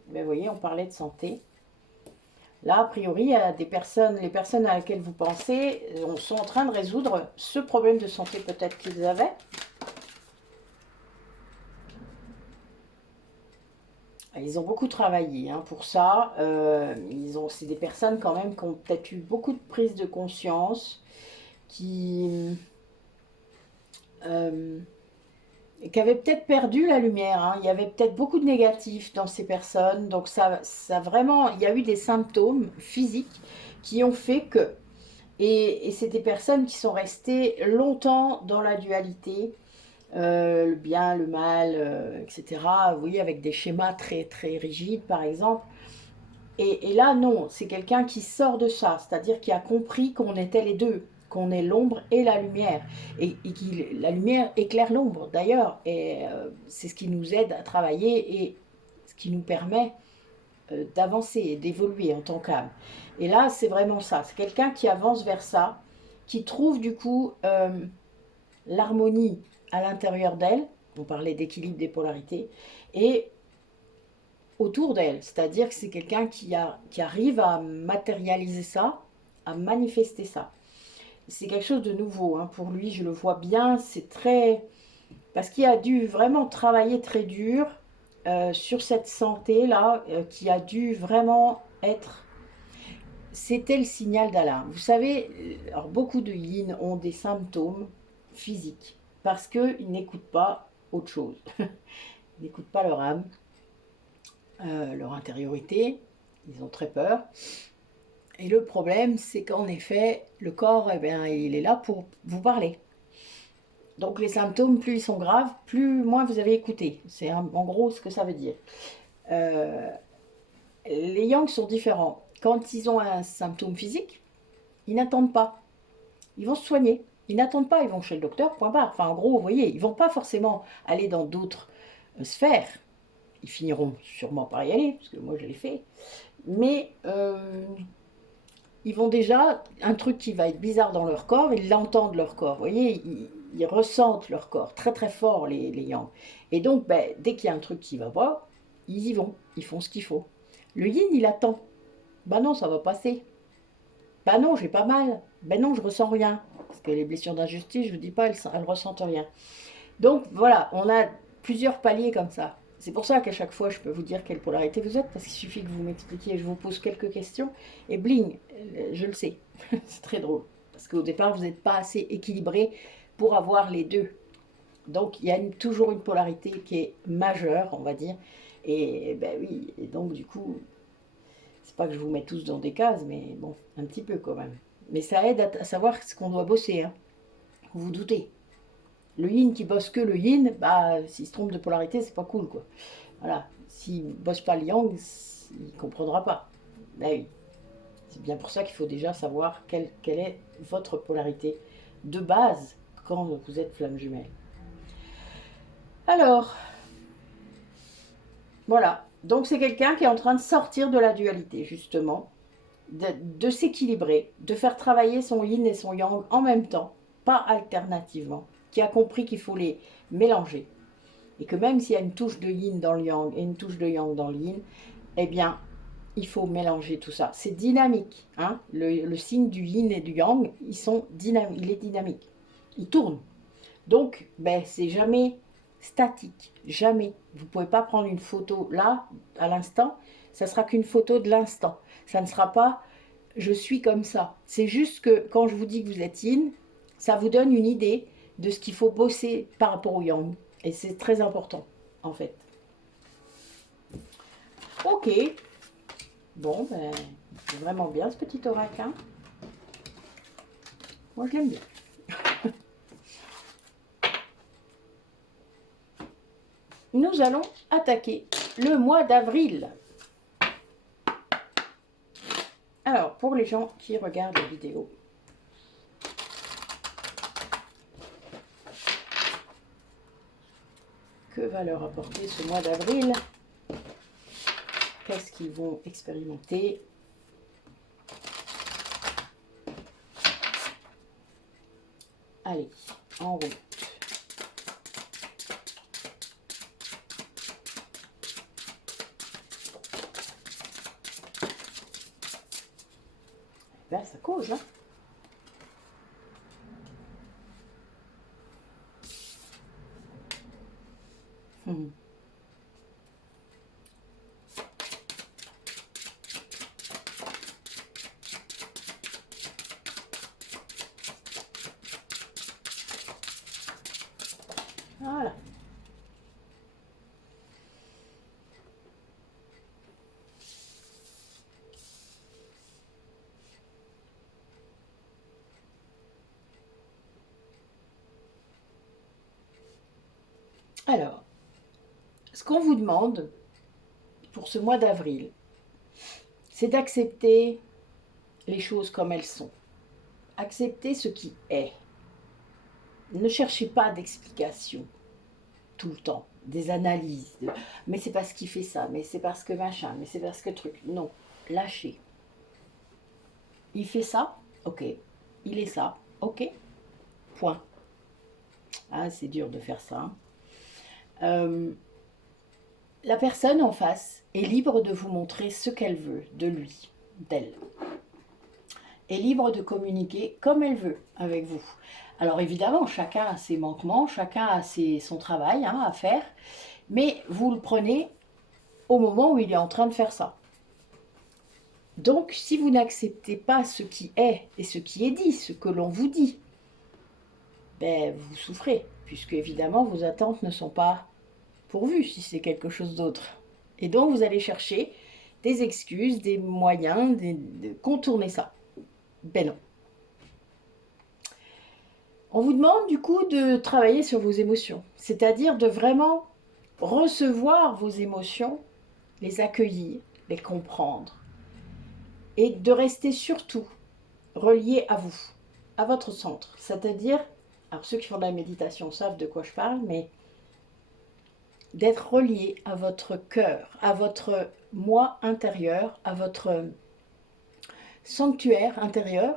ben, vous voyez, on parlait de santé. Là, a priori, il y a des personnes, les personnes à laquelle vous pensez sont en train de résoudre ce problème de santé peut-être qu'ils avaient. Ils ont beaucoup travaillé hein, pour ça. C'est des personnes quand même qui ont peut-être eu beaucoup de prise de conscience, qui qui avaient peut-être perdu la lumière, hein. Il y avait peut-être beaucoup de négatifs dans ces personnes. Donc ça vraiment, il y a eu des symptômes physiques qui ont fait que. Et c'est des personnes qui sont restées longtemps dans la dualité, le bien, le mal, etc. Oui, avec des schémas très, très rigides, par exemple. Et là, non, c'est quelqu'un qui sort de ça, c'est-à-dire qui a compris qu'on était les deux, qu'on est l'ombre et la lumière, et la lumière éclaire l'ombre d'ailleurs, et c'est ce qui nous aide à travailler et ce qui nous permet d'avancer et d'évoluer en tant qu'âme. Et là, c'est vraiment ça, c'est quelqu'un qui avance vers ça, qui trouve du coup l'harmonie à l'intérieur d'elle, on parlait d'équilibre des polarités, et autour d'elle. C'est-à-dire que c'est quelqu'un qui arrive à matérialiser ça, à manifester ça. C'est quelque chose de nouveau, hein. Pour lui, je le vois bien, c'est très... Parce qu'il a dû vraiment travailler très dur sur cette santé-là, qui a dû vraiment être... C'était le signal d'alarme. Vous savez, alors beaucoup de yin ont des symptômes physiques parce qu'ils n'écoutent pas autre chose. Ils n'écoutent pas leur âme, leur intériorité, ils ont très peur. Et le problème, c'est qu'en effet, le corps, eh bien, il est là pour vous parler. Donc les symptômes, plus ils sont graves, plus moins vous avez écouté. C'est en gros ce que ça veut dire. Euh, les yangs sont différents. Quand ils ont un symptôme physique, ils n'attendent pas. Ils vont se soigner. Ils n'attendent pas, ils vont chez le docteur, point barre. Enfin, en gros, vous voyez, ils ne vont pas forcément aller dans d'autres sphères. Ils finiront sûrement par y aller, parce que moi je l'ai fait. Mais ils vont déjà, un truc qui va être bizarre dans leur corps, ils l'entendent leur corps. Vous voyez, ils ressentent leur corps très très fort, les yang. Et donc, ben, dès qu'il y a un truc qui va pas, ils y vont, ils font ce qu'il faut. Le yin, il attend. Ben non, ça va passer. Ben non, j'ai pas mal. Ben non, je ressens rien. Parce que les blessures d'injustice, je vous dis pas, elles ressentent rien. Donc voilà, on a plusieurs paliers comme ça. C'est pour ça qu'à chaque fois, je peux vous dire quelle polarité vous êtes, parce qu'il suffit que vous m'expliquiez, je vous pose quelques questions, et bling, je le sais. C'est très drôle, parce qu'au départ, vous n'êtes pas assez équilibré pour avoir les deux. Donc il y a toujours une polarité qui est majeure, on va dire. Et ben oui, et donc du coup, c'est pas que je vous mets tous dans des cases, mais bon, un petit peu quand même. Mais ça aide à savoir ce qu'on doit bosser, hein. Vous vous doutez. Le yin qui bosse que le yin, bah, s'il se trompe de polarité, c'est pas cool, quoi. Voilà. S'il bosse pas le yang, il comprendra pas. Bah oui. C'est bien pour ça qu'il faut déjà savoir quelle est votre polarité de base quand vous êtes flamme jumelle. Alors, voilà. Donc c'est quelqu'un qui est en train de sortir de la dualité, justement, de s'équilibrer, de faire travailler son yin et son yang en même temps, pas alternativement, qui a compris qu'il faut les mélanger. Et que même s'il y a une touche de yin dans le yang et une touche de yang dans le yin, eh bien, il faut mélanger tout ça. C'est dynamique, hein. Le signe du yin et du yang, il est dynamique. Il tourne. Donc, ben, c'est jamais statique. Jamais. Vous ne pouvez pas prendre une photo là, à l'instant. Ça sera qu'une photo de l'instant. Ça ne sera pas je suis comme ça. C'est juste que quand je vous dis que vous êtes yin, ça vous donne une idée de ce qu'il faut bosser par rapport au yang. Et c'est très important, en fait. Ok. Bon, ben, c'est vraiment bien ce petit oracle, hein. Moi, je l'aime bien. Nous allons attaquer le mois d'avril. Alors, pour les gens qui regardent la vidéo, que va leur apporter ce mois d'avril? Qu'est-ce qu'ils vont expérimenter? Allez, en route. Ben, ça cause, hein. Voilà. Alors, ce qu'on vous demande pour ce mois d'avril, c'est d'accepter les choses comme elles sont. Accepter ce qui est. Ne cherchez pas d'explications tout le temps, des analyses. Mais c'est parce qu'il fait ça, mais c'est parce que machin, mais c'est parce que truc. Non, lâchez. Il fait ça, ok. Il est ça, ok. Point. Ah, c'est dur de faire ça. La personne en face est libre de vous montrer ce qu'elle veut de lui, d'elle. Est libre de communiquer comme elle veut avec vous. Alors évidemment, chacun a ses manquements, chacun a son travail à faire, mais vous le prenez au moment où il est en train de faire ça. Donc, si vous n'acceptez pas ce qui est et ce qui est dit, ce que l'on vous dit, ben, vous souffrez, puisque évidemment vos attentes ne sont pas pourvues si c'est quelque chose d'autre. Et donc, vous allez chercher des excuses, des moyens de contourner ça. Ben non. On vous demande du coup de travailler sur vos émotions, c'est-à-dire de vraiment recevoir vos émotions, les accueillir, les comprendre, et de rester surtout relié à vous, à votre centre. C'est-à-dire, alors ceux qui font de la méditation savent de quoi je parle, mais d'être relié à votre cœur, à votre moi intérieur, à votre sanctuaire intérieur,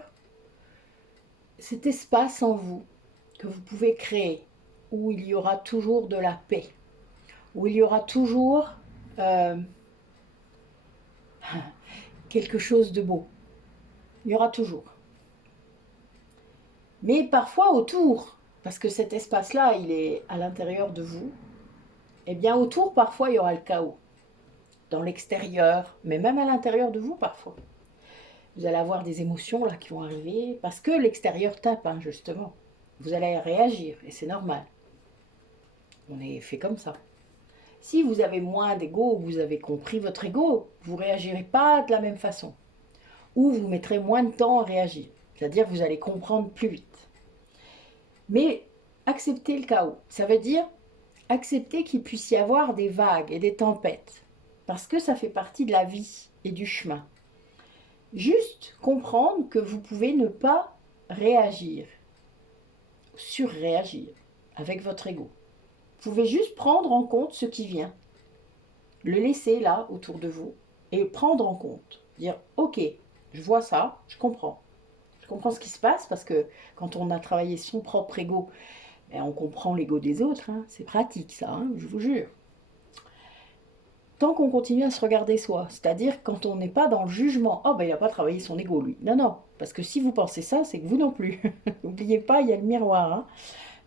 cet espace en vous que vous pouvez créer, où il y aura toujours de la paix, où il y aura toujours quelque chose de beau. Il y aura toujours. Mais parfois autour, parce que cet espace-là, il est à l'intérieur de vous, et bien autour, parfois, il y aura le chaos. Dans l'extérieur, mais même à l'intérieur de vous, parfois. Vous allez avoir des émotions là qui vont arriver, parce que l'extérieur tape, hein, justement. Vous allez réagir, et c'est normal. On est fait comme ça. Si vous avez moins d'ego, vous avez compris votre ego, vous ne réagirez pas de la même façon. Ou vous mettrez moins de temps à réagir. C'est-à-dire que vous allez comprendre plus vite. Mais accepter le chaos, ça veut dire accepter qu'il puisse y avoir des vagues et des tempêtes. Parce que ça fait partie de la vie et du chemin. Juste comprendre que vous pouvez ne pas réagir, surréagir avec votre ego. Vous pouvez juste prendre en compte ce qui vient, le laisser là autour de vous et prendre en compte. Dire ok, je vois ça, je comprends. Je comprends ce qui se passe parce que quand on a travaillé son propre ego, ben, on comprend l'ego des autres. Hein. C'est pratique ça, hein, je vous jure. Tant qu'on continue à se regarder soi, c'est-à-dire quand on n'est pas dans le jugement, oh ben il n'a pas travaillé son ego lui. Non, non, parce que si vous pensez ça, c'est que vous non plus. N'oubliez pas, il y a le miroir. Hein.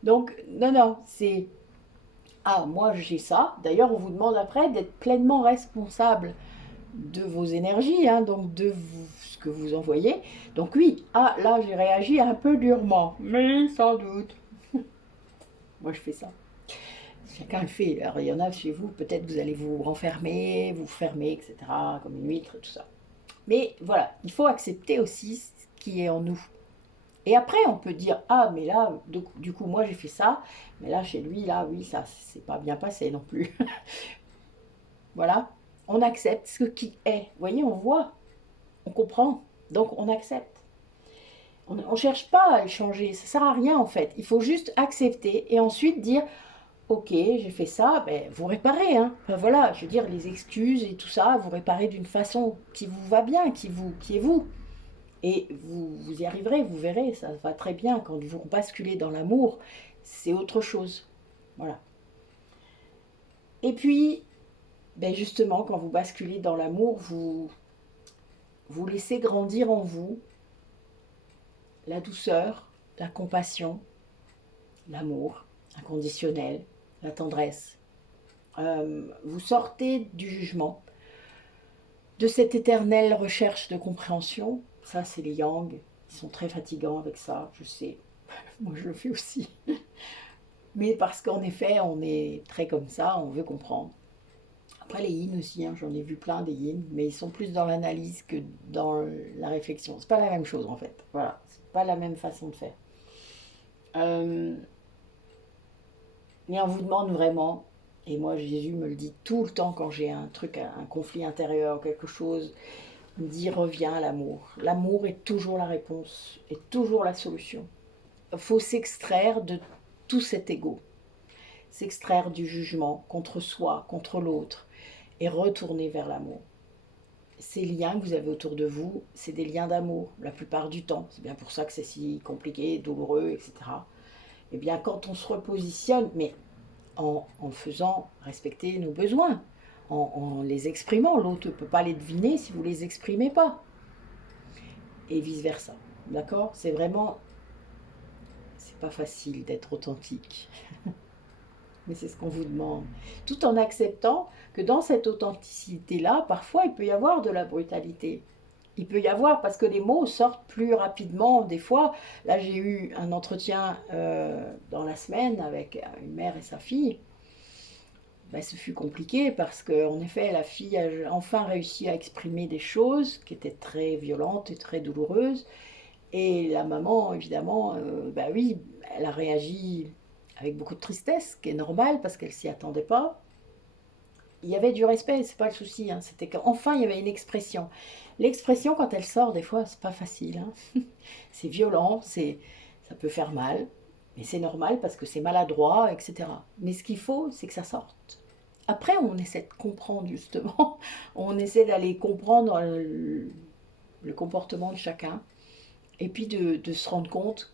Donc, non, non, c'est ah, moi j'ai ça. D'ailleurs, on vous demande après d'être pleinement responsable de vos énergies, hein, donc de vous, ce que vous envoyez. Donc oui, ah là j'ai réagi un peu durement, mais sans doute. Moi je fais ça. Chacun le fait. Alors il y en a chez vous, peut-être vous allez vous renfermer, vous fermer, etc., comme une huître, tout ça. Mais voilà, il faut accepter aussi ce qui est en nous. Et après, on peut dire, ah, mais là, du coup, moi j'ai fait ça, mais là, chez lui, là, oui, ça, c'est pas bien passé non plus. Voilà, on accepte ce qui est. Vous voyez, on voit, on comprend, donc on accepte. On ne cherche pas à le changer, ça sert à rien en fait. Il faut juste accepter et ensuite dire, ok, j'ai fait ça, ben, vous réparez. Hein. Enfin voilà, je veux dire, les excuses et tout ça, vous réparez d'une façon qui vous va bien, qui est vous. Et vous y arriverez, vous verrez, ça va très bien. Quand vous basculez dans l'amour, c'est autre chose. Voilà. Et puis, ben justement, quand vous basculez dans l'amour, vous laissez grandir en vous la douceur, la compassion, l'amour inconditionnel, la tendresse. Vous sortez du jugement, de cette éternelle recherche de compréhension. Ça, c'est les yang. Ils sont très fatigants avec ça, je sais. Moi, je le fais aussi. mais parce qu'en effet, on est très comme ça, on veut comprendre. Après les yin aussi, hein, j'en ai vu plein des yin, mais ils sont plus dans l'analyse que dans la réflexion. C'est pas la même chose en fait. Voilà, c'est pas la même façon de faire. Euh, mais on vous demande vraiment, et moi Jésus me le dit tout le temps quand j'ai un truc, un conflit intérieur, quelque chose, il me dit reviens à l'amour. L'amour est toujours la réponse, est toujours la solution. Il faut s'extraire de tout cet ego, s'extraire du jugement contre soi, contre l'autre, et retourner vers l'amour. Ces liens que vous avez autour de vous, c'est des liens d'amour, la plupart du temps. C'est bien pour ça que c'est si compliqué, douloureux, etc. Et bien quand on se repositionne, mais en faisant respecter nos besoins, en les exprimant, l'autre ne peut pas les deviner si vous ne les exprimez pas. Et vice-versa. D'accord? C'est vraiment... C'est pas facile d'être authentique. Mais c'est ce qu'on vous demande. Tout en acceptant que dans cette authenticité-là, parfois, il peut y avoir de la brutalité. Il peut y avoir, parce que les mots sortent plus rapidement. Des fois, là, j'ai eu un entretien dans la semaine avec une mère et sa fille. Ben, ce fut compliqué parce qu'en effet, la fille a enfin réussi à exprimer des choses qui étaient très violentes et très douloureuses. Et la maman, évidemment, ben oui, elle a réagi avec beaucoup de tristesse, ce qui est normal parce qu'elle s'y attendait pas. Il y avait du respect, c'est pas le souci, hein. C'était qu'enfin il y avait une expression. L'expression, quand elle sort, des fois, c'est pas facile, hein. C'est violent, ça peut faire mal, mais c'est normal parce que c'est maladroit, etc. Mais ce qu'il faut, c'est que ça sorte. Après, on essaie de comprendre justement, on essaie d'aller comprendre le comportement de chacun, et puis de se rendre compte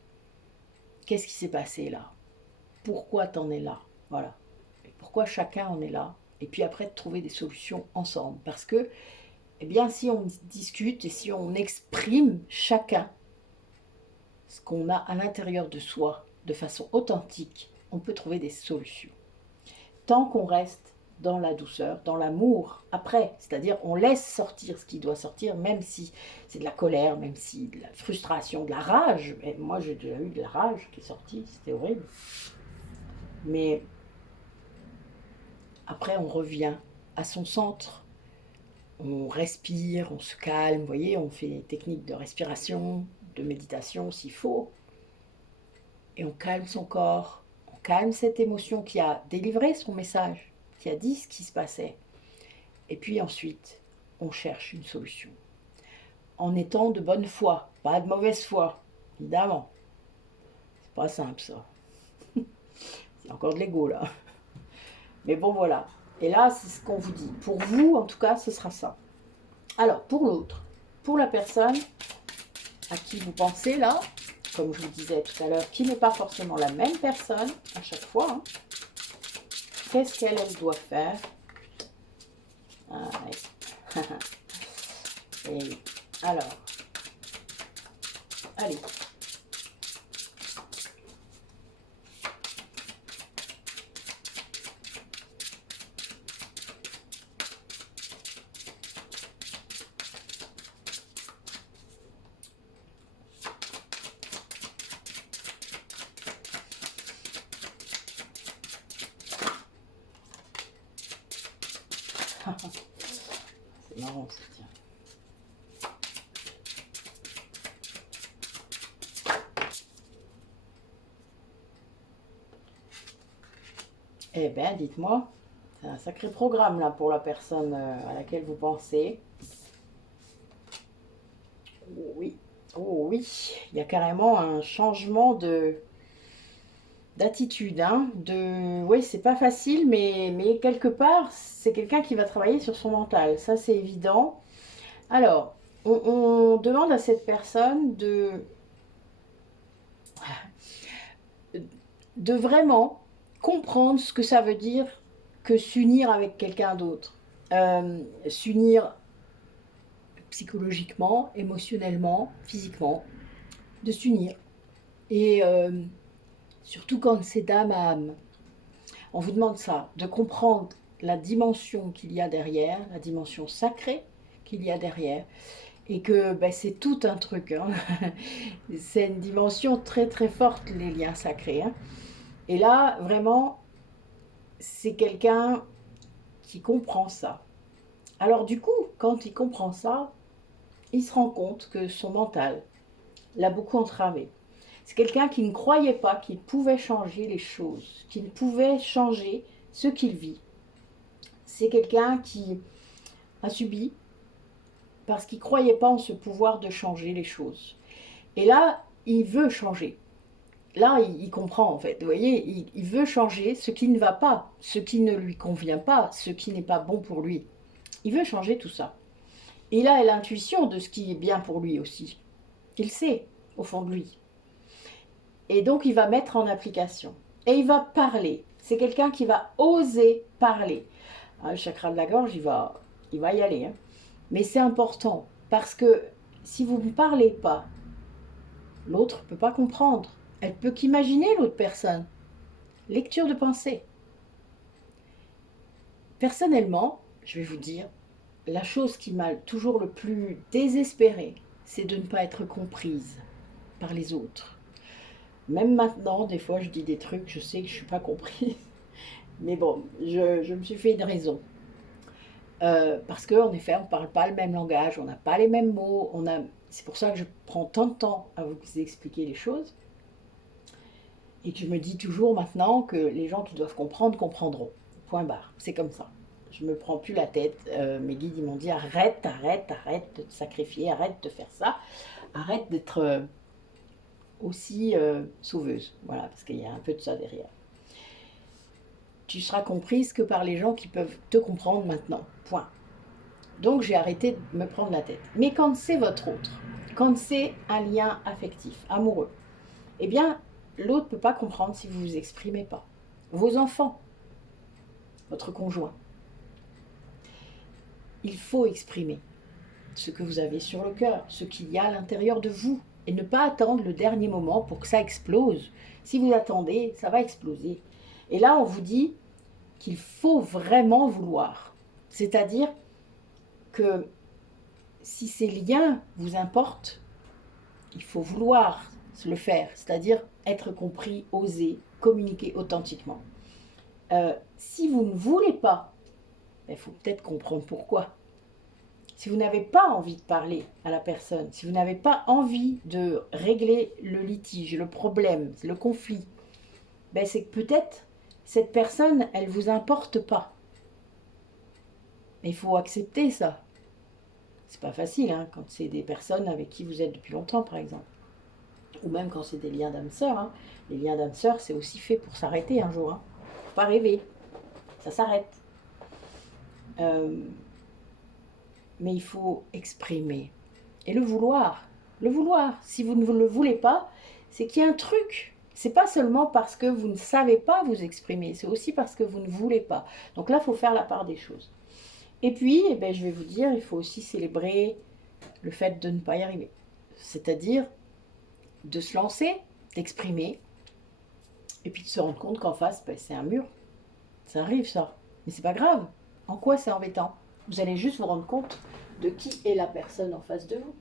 qu'est-ce qui s'est passé là, pourquoi t'en es là, voilà, et pourquoi chacun en est là, et puis après de trouver des solutions ensemble, parce que, eh bien, si on discute et si on exprime chacun ce qu'on a à l'intérieur de soi de façon authentique, on peut trouver des solutions. Tant qu'on reste dans la douceur, dans l'amour, après, c'est-à-dire on laisse sortir ce qui doit sortir, même si c'est de la colère, même si de la frustration, de la rage. Et moi, j'ai déjà eu de la rage qui est sortie, c'était horrible. Mais après, on revient à son centre. On respire, on se calme, vous voyez, on fait des techniques de respiration, de méditation s'il faut. Et on calme son corps, on calme cette émotion qui a délivré son message, qui a dit ce qui se passait. Et puis ensuite, on cherche une solution. En étant de bonne foi, pas de mauvaise foi, évidemment. C'est pas simple ça. C'est encore de l'ego là. Mais bon voilà. Et là, c'est ce qu'on vous dit. Pour vous, en tout cas, ce sera ça. Alors, pour l'autre, pour la personne à qui vous pensez là, comme je vous disais tout à l'heure, qui n'est pas forcément la même personne à chaque fois, hein, qu'est-ce qu'elle doit faire? Ah, et alors, allez. C'est marrant ça, tiens. Eh bien, dites-moi, c'est un sacré programme là pour la personne à laquelle vous pensez. Oh oui, oh oui, il y a carrément un changement d'attitude, hein, oui, c'est pas facile, mais quelque part, c'est quelqu'un qui va travailler sur son mental, ça c'est évident. Alors, on demande à cette personne de vraiment comprendre ce que ça veut dire que s'unir avec quelqu'un d'autre. S'unir psychologiquement, émotionnellement, physiquement, de s'unir. Et surtout quand c'est d'âme à âme. On vous demande ça, de comprendre la dimension qu'il y a derrière, la dimension sacrée qu'il y a derrière, et que ben, c'est tout un truc. Hein. C'est une dimension très très forte, les liens sacrés. Hein. Et là, vraiment, c'est quelqu'un qui comprend ça. Alors du coup, quand il comprend ça, il se rend compte que son mental l'a beaucoup entravé. C'est quelqu'un qui ne croyait pas qu'il pouvait changer les choses, qu'il pouvait changer ce qu'il vit. C'est quelqu'un qui a subi parce qu'il ne croyait pas en ce pouvoir de changer les choses. Et là, il veut changer. Là, il comprend en fait, vous voyez, il veut changer ce qui ne va pas, ce qui ne lui convient pas, ce qui n'est pas bon pour lui. Il veut changer tout ça. Et il a l'intuition de ce qui est bien pour lui aussi. Il sait, au fond de lui. Et donc, il va mettre en application. Et il va parler. C'est quelqu'un qui va oser parler. Ah, le chakra de la gorge, il va y aller. Hein. Mais c'est important, parce que si vous ne parlez pas, l'autre ne peut pas comprendre. Elle peut qu'imaginer l'autre personne. Lecture de pensée. Personnellement, je vais vous dire, la chose qui m'a toujours le plus désespérée, c'est de ne pas être comprise par les autres. Même maintenant, des fois, je dis des trucs, je sais que je ne suis pas comprise. Mais bon, je me suis fait une raison. Parce qu'en effet, on ne parle pas le même langage, on n'a pas les mêmes mots. C'est pour ça que je prends tant de temps à vous expliquer les choses. Et que je me dis toujours maintenant que les gens qui doivent comprendre, comprendront. Point barre. C'est comme ça. Je ne me prends plus la tête. Mes guides, ils m'ont dit arrête de te sacrifier, arrête de faire ça. Arrête d'être aussi sauveuse. Voilà, parce qu'il y a un peu de ça derrière. Tu seras comprise que par les gens qui peuvent te comprendre maintenant. Point. Donc j'ai arrêté de me prendre la tête. Mais quand c'est votre autre, quand c'est un lien affectif, amoureux, eh bien, l'autre ne peut pas comprendre si vous ne vous exprimez pas. Vos enfants, votre conjoint. Il faut exprimer ce que vous avez sur le cœur, ce qu'il y a à l'intérieur de vous, et ne pas attendre le dernier moment pour que ça explose. Si vous attendez, ça va exploser. Et là, on vous dit qu'il faut vraiment vouloir. C'est-à-dire que si ces liens vous importent, il faut vouloir le faire, c'est-à-dire être compris, oser, communiquer authentiquement. Si vous ne voulez pas, il faut peut-être comprendre pourquoi. Si vous n'avez pas envie de parler à la personne, si vous n'avez pas envie de régler le litige, le problème, le conflit, c'est que peut-être cette personne, elle ne vous importe pas. Il faut accepter ça. C'est pas facile hein, quand c'est des personnes avec qui vous êtes depuis longtemps, par exemple. Ou même quand c'est des liens d'âme-sœur. Hein. Les liens d'âme-sœur, c'est aussi fait pour s'arrêter un jour. Hein. Faut pas rêver. Ça s'arrête. Mais il faut exprimer. Et le vouloir. Le vouloir. Si vous ne le voulez pas, c'est qu'il y a un truc. C'est pas seulement parce que vous ne savez pas vous exprimer, c'est aussi parce que vous ne voulez pas. Donc là, il faut faire la part des choses. Et puis, je vais vous dire, il faut aussi célébrer le fait de ne pas y arriver. C'est-à-dire de se lancer, d'exprimer, et puis de se rendre compte qu'en face, c'est un mur. Ça arrive, ça. Mais c'est pas grave. En quoi c'est embêtant? Vous allez juste vous rendre compte de qui est la personne en face de vous.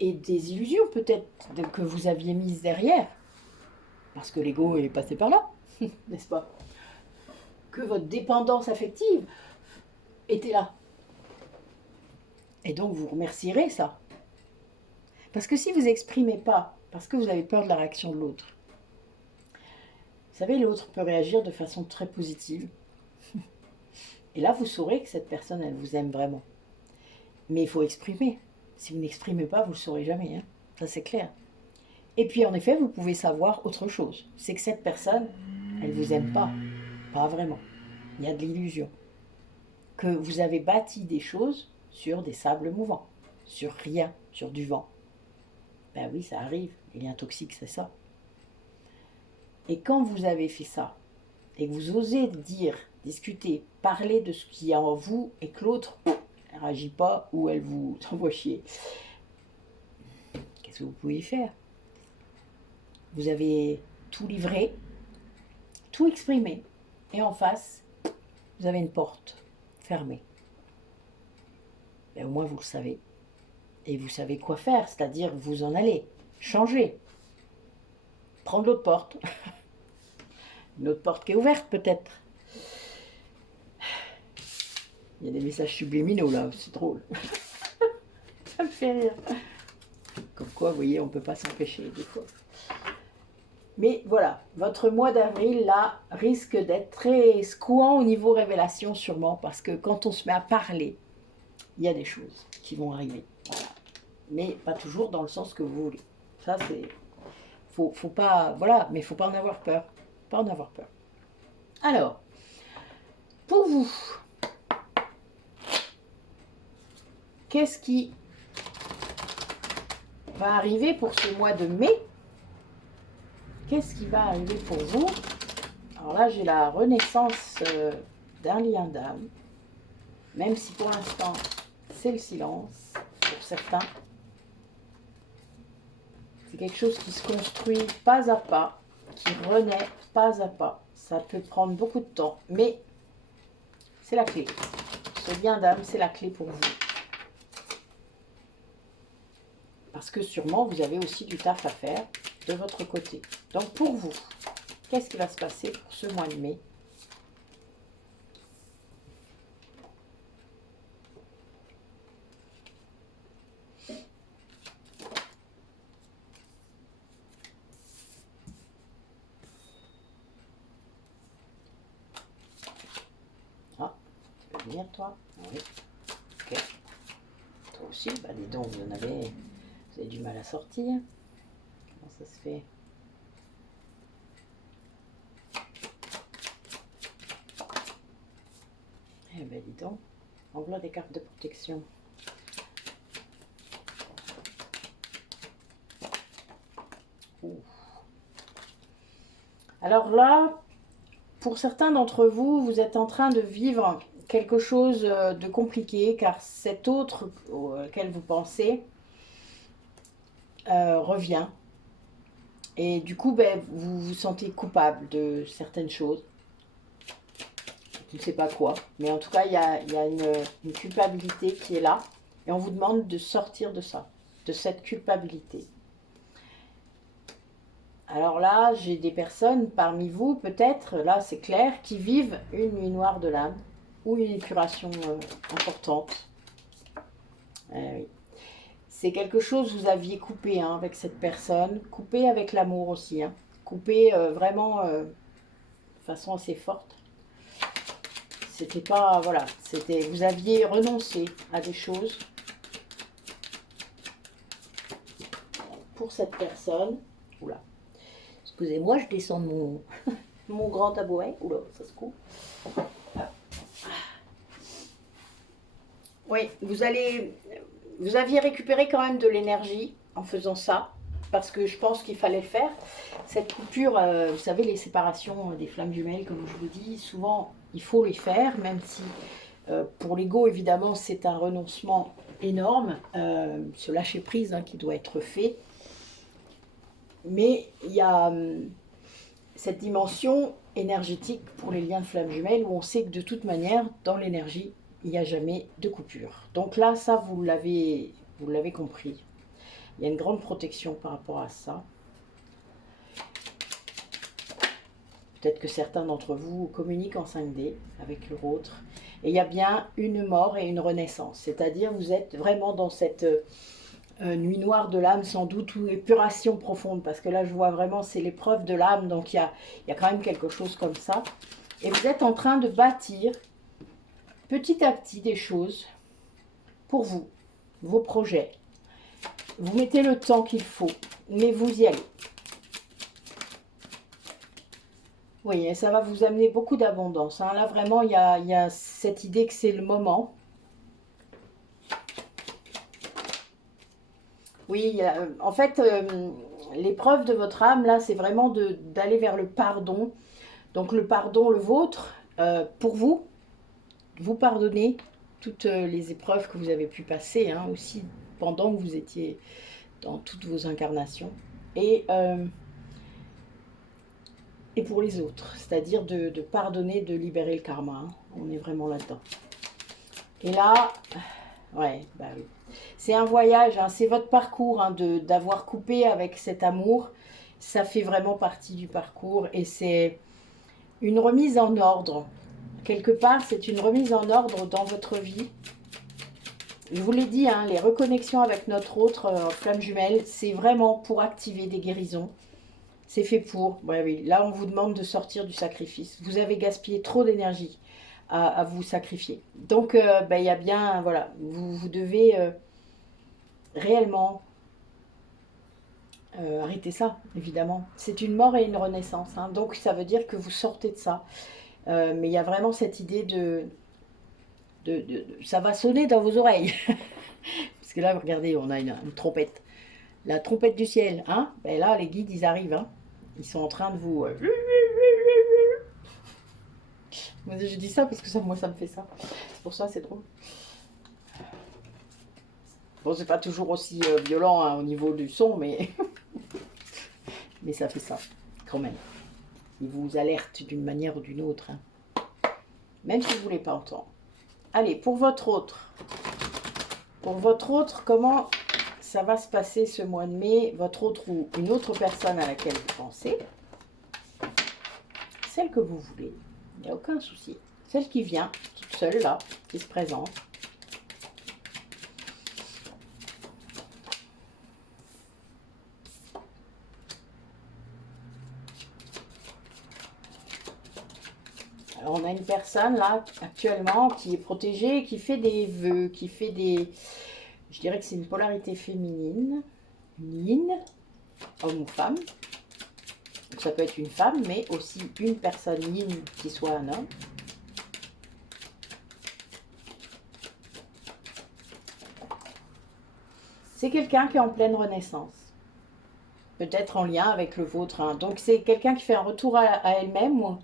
Et des illusions peut-être que vous aviez mises derrière. Parce que l'ego est passé par là, n'est-ce pas? Que votre dépendance affective était là. Et donc vous remercierez ça. Parce que si vous n'exprimez pas, parce que vous avez peur de la réaction de l'autre, vous savez, l'autre peut réagir de façon très positive. Et là, vous saurez que cette personne, elle vous aime vraiment. Mais il faut exprimer. Si vous n'exprimez pas, vous ne le saurez jamais. Hein. Ça, c'est clair. Et puis, en effet, vous pouvez savoir autre chose. C'est que cette personne, elle ne vous aime pas. Pas vraiment. Il y a de l'illusion. Que vous avez bâti des choses sur des sables mouvants. Sur rien, sur du vent. Ben oui, ça arrive. Les liens toxiques, c'est ça. Et quand vous avez fait ça, et que vous osez dire, discuter, parler de ce qu'il y a en vous, et que l'autre ne réagit pas ou elle vous envoie chier, qu'est-ce que vous pouvez y faire? Vous avez tout livré, tout exprimé, et en face, vous avez une porte fermée. Et au moins, vous le savez. Et vous savez quoi faire, c'est-à-dire vous en allez, changer. prendre l'autre porte. Une autre porte qui est ouverte peut-être. Il y a des messages subliminaux là, c'est drôle. Ça me fait rire. Comme quoi, vous voyez, on ne peut pas s'empêcher des fois. Mais voilà, votre mois d'avril, là, risque d'être très secouant au niveau révélation, sûrement, parce que quand on se met à parler, il y a des choses qui vont arriver. Voilà. Mais pas toujours dans le sens que vous voulez. Ça, c'est... Faut pas... Voilà, mais il ne faut pas en avoir peur. Pas en avoir peur. Alors, pour vous, qu'est-ce qui va arriver pour ce mois de mai? Qu'est-ce qui va arriver pour vous? Alors là, j'ai la renaissance d'un lien d'âme, même si pour l'instant, c'est le silence pour certains. C'est quelque chose qui se construit pas à pas, qui renaît pas à pas. Ça peut prendre beaucoup de temps, mais c'est la clé. Ce lien d'âme, c'est la clé pour vous. Parce que sûrement, vous avez aussi du taf à faire de votre côté. Donc pour vous, qu'est-ce qui va se passer pour ce mois de mai? Ah, tu veux venir toi? Oui. Ok. Toi aussi, bah dis donc, vous avez du mal à sortir. Comment ça se fait? Eh ben dis donc, on voit des cartes de protection. Ouh. Alors là, pour certains d'entre vous, vous êtes en train de vivre quelque chose de compliqué, car cet autre auquel vous pensez revient. Et du coup, ben, vous vous sentez coupable de certaines choses. Je ne sais pas quoi, mais en tout cas, il y a une culpabilité qui est là. Et on vous demande de sortir de ça, de cette culpabilité. Alors là, j'ai des personnes parmi vous, peut-être, là c'est clair, qui vivent une nuit noire de l'âme ou une épuration importante. Oui. C'est quelque chose que vous aviez coupé hein, avec cette personne, coupé avec l'amour aussi, hein, coupé vraiment de façon assez forte. C'était pas, voilà, c'était, vous aviez renoncé à des choses pour cette personne. Oula. Excusez-moi, je descends de mon grand tabouret. Oula, ça se coupe. Oui, vous aviez récupéré quand même de l'énergie en faisant ça, parce que je pense qu'il fallait le faire. Cette coupure, vous savez, les séparations des flammes jumelles, comme je vous dis, souvent, il faut les faire, même si pour l'ego, évidemment, c'est un renoncement énorme, ce lâcher-prise hein, qui doit être fait. Mais il y a cette dimension énergétique pour les liens de flammes jumelles où on sait que de toute manière, dans l'énergie, il n'y a jamais de coupure. Donc là, ça, vous l'avez compris. Il y a une grande protection par rapport à ça. Peut-être que certains d'entre vous communiquent en 5D avec l'autre. Et il y a bien une mort et une renaissance. C'est-à-dire, vous êtes vraiment dans cette nuit noire de l'âme, sans doute, ou épuration profonde. Parce que là, je vois vraiment, c'est l'épreuve de l'âme. Donc, il y a quand même quelque chose comme ça. Et vous êtes en train de bâtir petit à petit des choses pour vous, vos projets. Vous mettez le temps qu'il faut, mais vous y allez. Oui, et ça va vous amener beaucoup d'abondance. Hein. Là, vraiment, il y a cette idée que c'est le moment. Oui, en fait, l'épreuve de votre âme, là, c'est vraiment d'aller vers le pardon. Donc, le pardon, le vôtre, pour vous, vous pardonnez toutes les épreuves que vous avez pu passer, hein, aussi pendant que vous étiez dans toutes vos incarnations. Et pour les autres, c'est-à-dire de pardonner, de libérer le karma. Hein. On est vraiment là-dedans. Et là, ouais, bah oui. C'est un voyage, hein, c'est votre parcours hein, d'avoir coupé avec cet amour ça fait vraiment partie du parcours et c'est une remise en ordre. Quelque part, c'est une remise en ordre dans votre vie. Je vous l'ai dit, hein, les reconnexions avec notre autre flamme jumelle, c'est vraiment pour activer des guérisons. C'est fait pour. Ouais, oui. Là, on vous demande de sortir du sacrifice. Vous avez gaspillé trop d'énergie à vous sacrifier. Donc, il y a bien, voilà, vous devez réellement arrêter ça, évidemment. C'est une mort et une renaissance. Hein. Donc, ça veut dire que vous sortez de ça. Mais il y a vraiment cette idée ça va sonner dans vos oreilles. Parce que là, regardez, on a une trompette. La trompette du ciel. Hein, ben là, les guides, ils arrivent. Hein. Ils sont en train de vous... Je dis ça parce que ça, moi, ça me fait ça. C'est pour ça, c'est drôle. Bon, c'est pas toujours aussi violent hein, au niveau du son, mais... mais ça fait ça, quand même. Ils vous alertent d'une manière ou d'une autre. Hein. Même si vous ne voulez pas entendre. Allez, pour votre autre. Pour votre autre, comment ça va se passer ce mois de mai? Votre autre ou une autre personne à laquelle vous pensez. Celle que vous voulez. Il n'y a aucun souci. Celle qui vient, toute seule là, qui se présente. Alors on a une personne là, actuellement, qui est protégée, qui fait des vœux, qui fait des... Je dirais que c'est une polarité féminine, yin, homme ou femme. Donc ça peut être une femme, mais aussi une personne yin qui soit un homme. C'est quelqu'un qui est en pleine renaissance. Peut-être en lien avec le vôtre. Hein. Donc c'est quelqu'un qui fait un retour à elle-même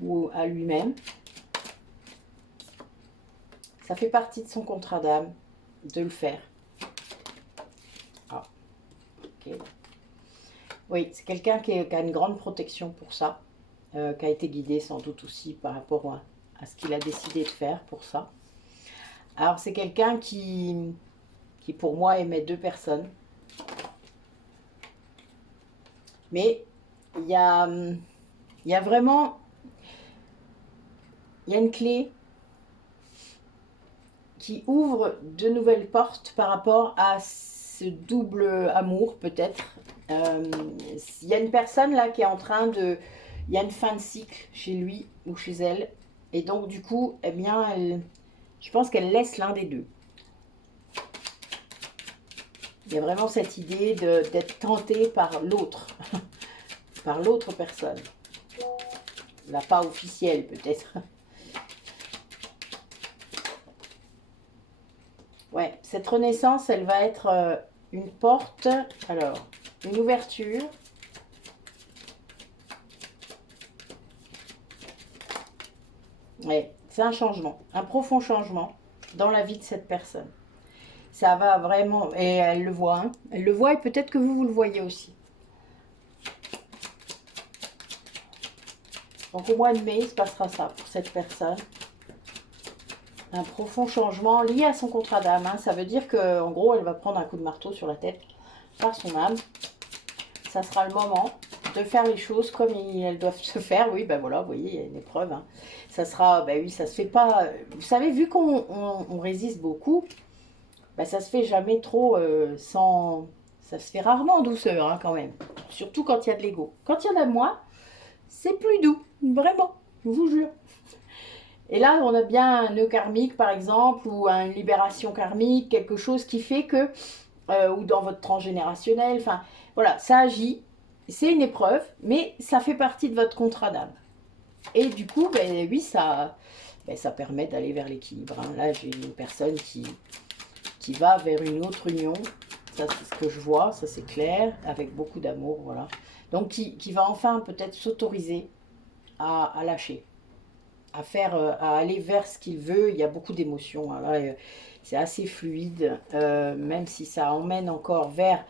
ou à lui-même. Ça fait partie de son contrat d'âme de le faire. Ah, ok. Oui, c'est quelqu'un qui a une grande protection pour ça, qui a été guidé sans doute aussi par rapport à ce qu'il a décidé de faire pour ça. Alors c'est quelqu'un qui pour moi aimait deux personnes. Mais il y a vraiment, il y a une clé qui ouvre de nouvelles portes par rapport à ce double amour peut-être. Il y a une personne là qui est en train de... Il y a une fin de cycle chez lui ou chez elle. Et donc du coup, eh bien, je pense qu'elle laisse l'un des deux. Il y a vraiment cette idée d'être tenté par l'autre. Par l'autre personne. La pas officielle peut-être. Ouais, cette renaissance, elle va être une porte, alors, une ouverture. Ouais, c'est un changement, un profond changement dans la vie de cette personne. Ça va vraiment, et elle le voit, hein, elle le voit et peut-être que vous le voyez aussi. Donc au mois de mai, il se passera ça pour cette personne. Un profond changement lié à son contrat d'âme. Hein. Ça veut dire qu'en gros, elle va prendre un coup de marteau sur la tête par son âme. Ça sera le moment de faire les choses comme elles doivent se faire. Oui, ben voilà, vous voyez, il y a une épreuve. Hein. Ça sera, ben oui, ça se fait pas... Vous savez, vu qu'on résiste beaucoup, ben ça se fait jamais trop sans... Ça se fait rarement en douceur, hein, quand même. Surtout quand il y a de l'ego. Quand il y en a moins, c'est plus doux. Vraiment, je vous jure. Et là, on a bien un nœud karmique, par exemple, ou une libération karmique, quelque chose qui fait que, ou dans votre transgénérationnel, enfin, voilà, ça agit, c'est une épreuve, mais ça fait partie de votre contrat d'âme. Et du coup, ben oui, ça permet d'aller vers l'équilibre. Hein. Là, j'ai une personne qui va vers une autre union, ça c'est ce que je vois, ça c'est clair, avec beaucoup d'amour, voilà. Donc, qui va enfin peut-être s'autoriser à lâcher. À aller vers ce qu'il veut. Il y a beaucoup d'émotions. Hein. C'est assez fluide, même si ça emmène encore vers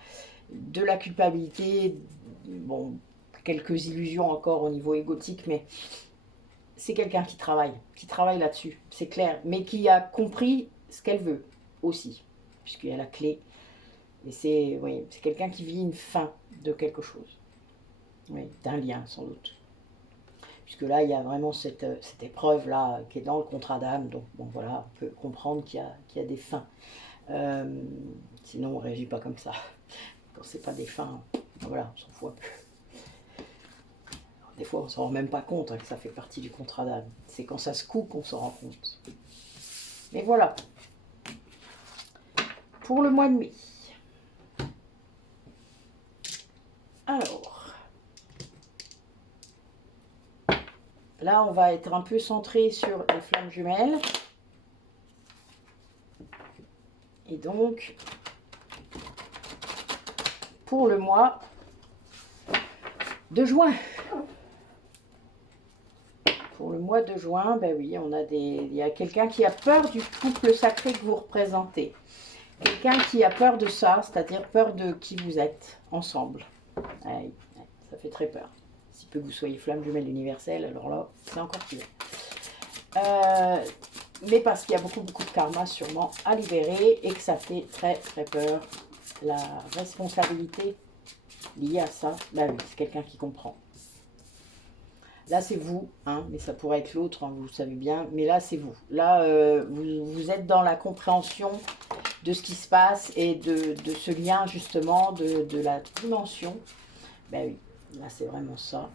de la culpabilité, bon, quelques illusions encore au niveau égotique, mais c'est quelqu'un qui travaille là-dessus, c'est clair, mais qui a compris ce qu'elle veut aussi, puisqu'il y a la clé. Et c'est quelqu'un qui vit une fin de quelque chose. Oui, d'un lien sans doute. Puisque là, il y a vraiment cette épreuve-là qui est dans le contrat d'âme. Donc, bon, voilà, on peut comprendre qu'il y a des fins. Sinon, on ne réagit pas comme ça. Quand c'est pas des fins, voilà, on s'en fout un peu. Alors, des fois, on ne s'en rend même pas compte que ça fait partie du contrat d'âme. C'est quand ça se coupe qu'on s'en rend compte. Mais voilà, pour le mois de mai. Alors, là, on va être un peu centré sur les flammes jumelles. Et donc, pour le mois de juin. Pour le mois de juin, ben oui, il y a quelqu'un qui a peur du couple sacré que vous représentez. Quelqu'un qui a peur de ça, c'est-à-dire peur de qui vous êtes ensemble. Ouais, ça fait très peur. Si peu que vous soyez flamme jumelle universelle, alors là, c'est encore pire. Mais parce qu'il y a beaucoup de karma sûrement à libérer et que ça fait très très peur. La responsabilité liée à ça, ben oui, c'est quelqu'un qui comprend. Là, c'est vous, hein, mais ça pourrait être l'autre, hein, vous le savez bien. Mais là, c'est vous. Là, vous êtes dans la compréhension de ce qui se passe et de ce lien, justement, de la dimension. Ben oui, là, c'est vraiment ça.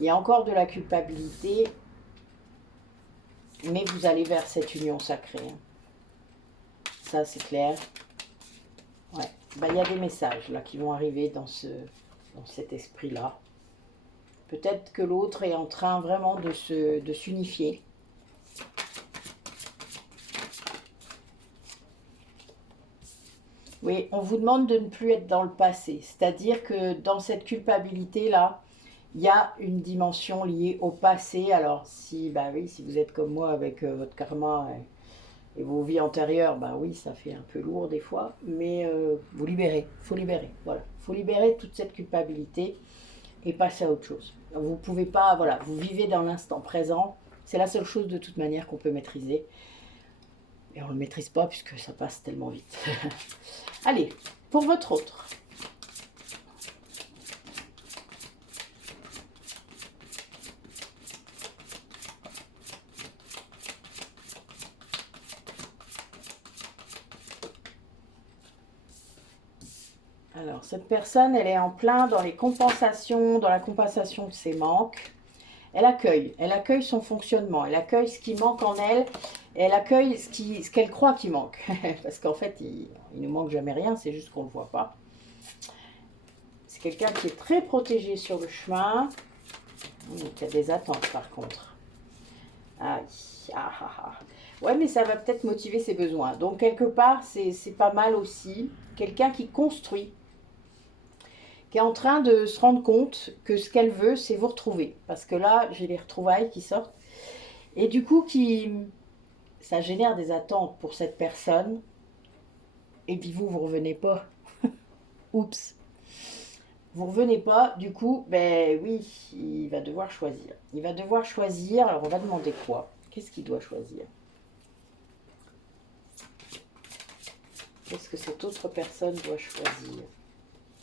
Il y a encore de la culpabilité, mais vous allez vers cette union sacrée. Hein. Ça, c'est clair. Ouais. Ben, il y a des messages, là, qui vont arriver dans cet esprit-là. Peut-être que l'autre est en train vraiment de s'unifier. Oui, on vous demande de ne plus être dans le passé. C'est-à-dire que dans cette culpabilité-là, il y a une dimension liée au passé. Alors, si, bah oui, si vous êtes comme moi avec votre karma et vos vies antérieures, bah oui, ça fait un peu lourd des fois. Mais vous libérez, il faut libérer. Voilà, il faut libérer toute cette culpabilité et passer à autre chose. Vous ne pouvez pas, voilà, vous vivez dans l'instant présent. C'est la seule chose de toute manière qu'on peut maîtriser. Et on ne le maîtrise pas puisque ça passe tellement vite. Allez, pour votre autre. Alors, cette personne, elle est en plein dans les compensations, dans la compensation de ses manques. Elle accueille son fonctionnement, elle accueille ce qui manque en elle, et elle accueille ce qu'elle croit qu'il manque. Parce qu'en fait, il ne manque jamais rien, c'est juste qu'on ne le voit pas. C'est quelqu'un qui est très protégé sur le chemin. Il y a des attentes par contre. Ah, ah, ah, ah. Ouais, mais ça va peut-être motiver ses besoins. Donc, quelque part, c'est pas mal aussi. Quelqu'un qui construit, qui est en train de se rendre compte que ce qu'elle veut, c'est vous retrouver. Parce que là, j'ai les retrouvailles qui sortent. Et du coup, ça génère des attentes pour cette personne. Et puis vous revenez pas. Oups. Vous revenez pas, du coup, ben oui, il va devoir choisir. Il va devoir choisir, alors on va demander quoi? Qu'est-ce qu'il doit choisir? Qu'est-ce que cette autre personne doit choisir?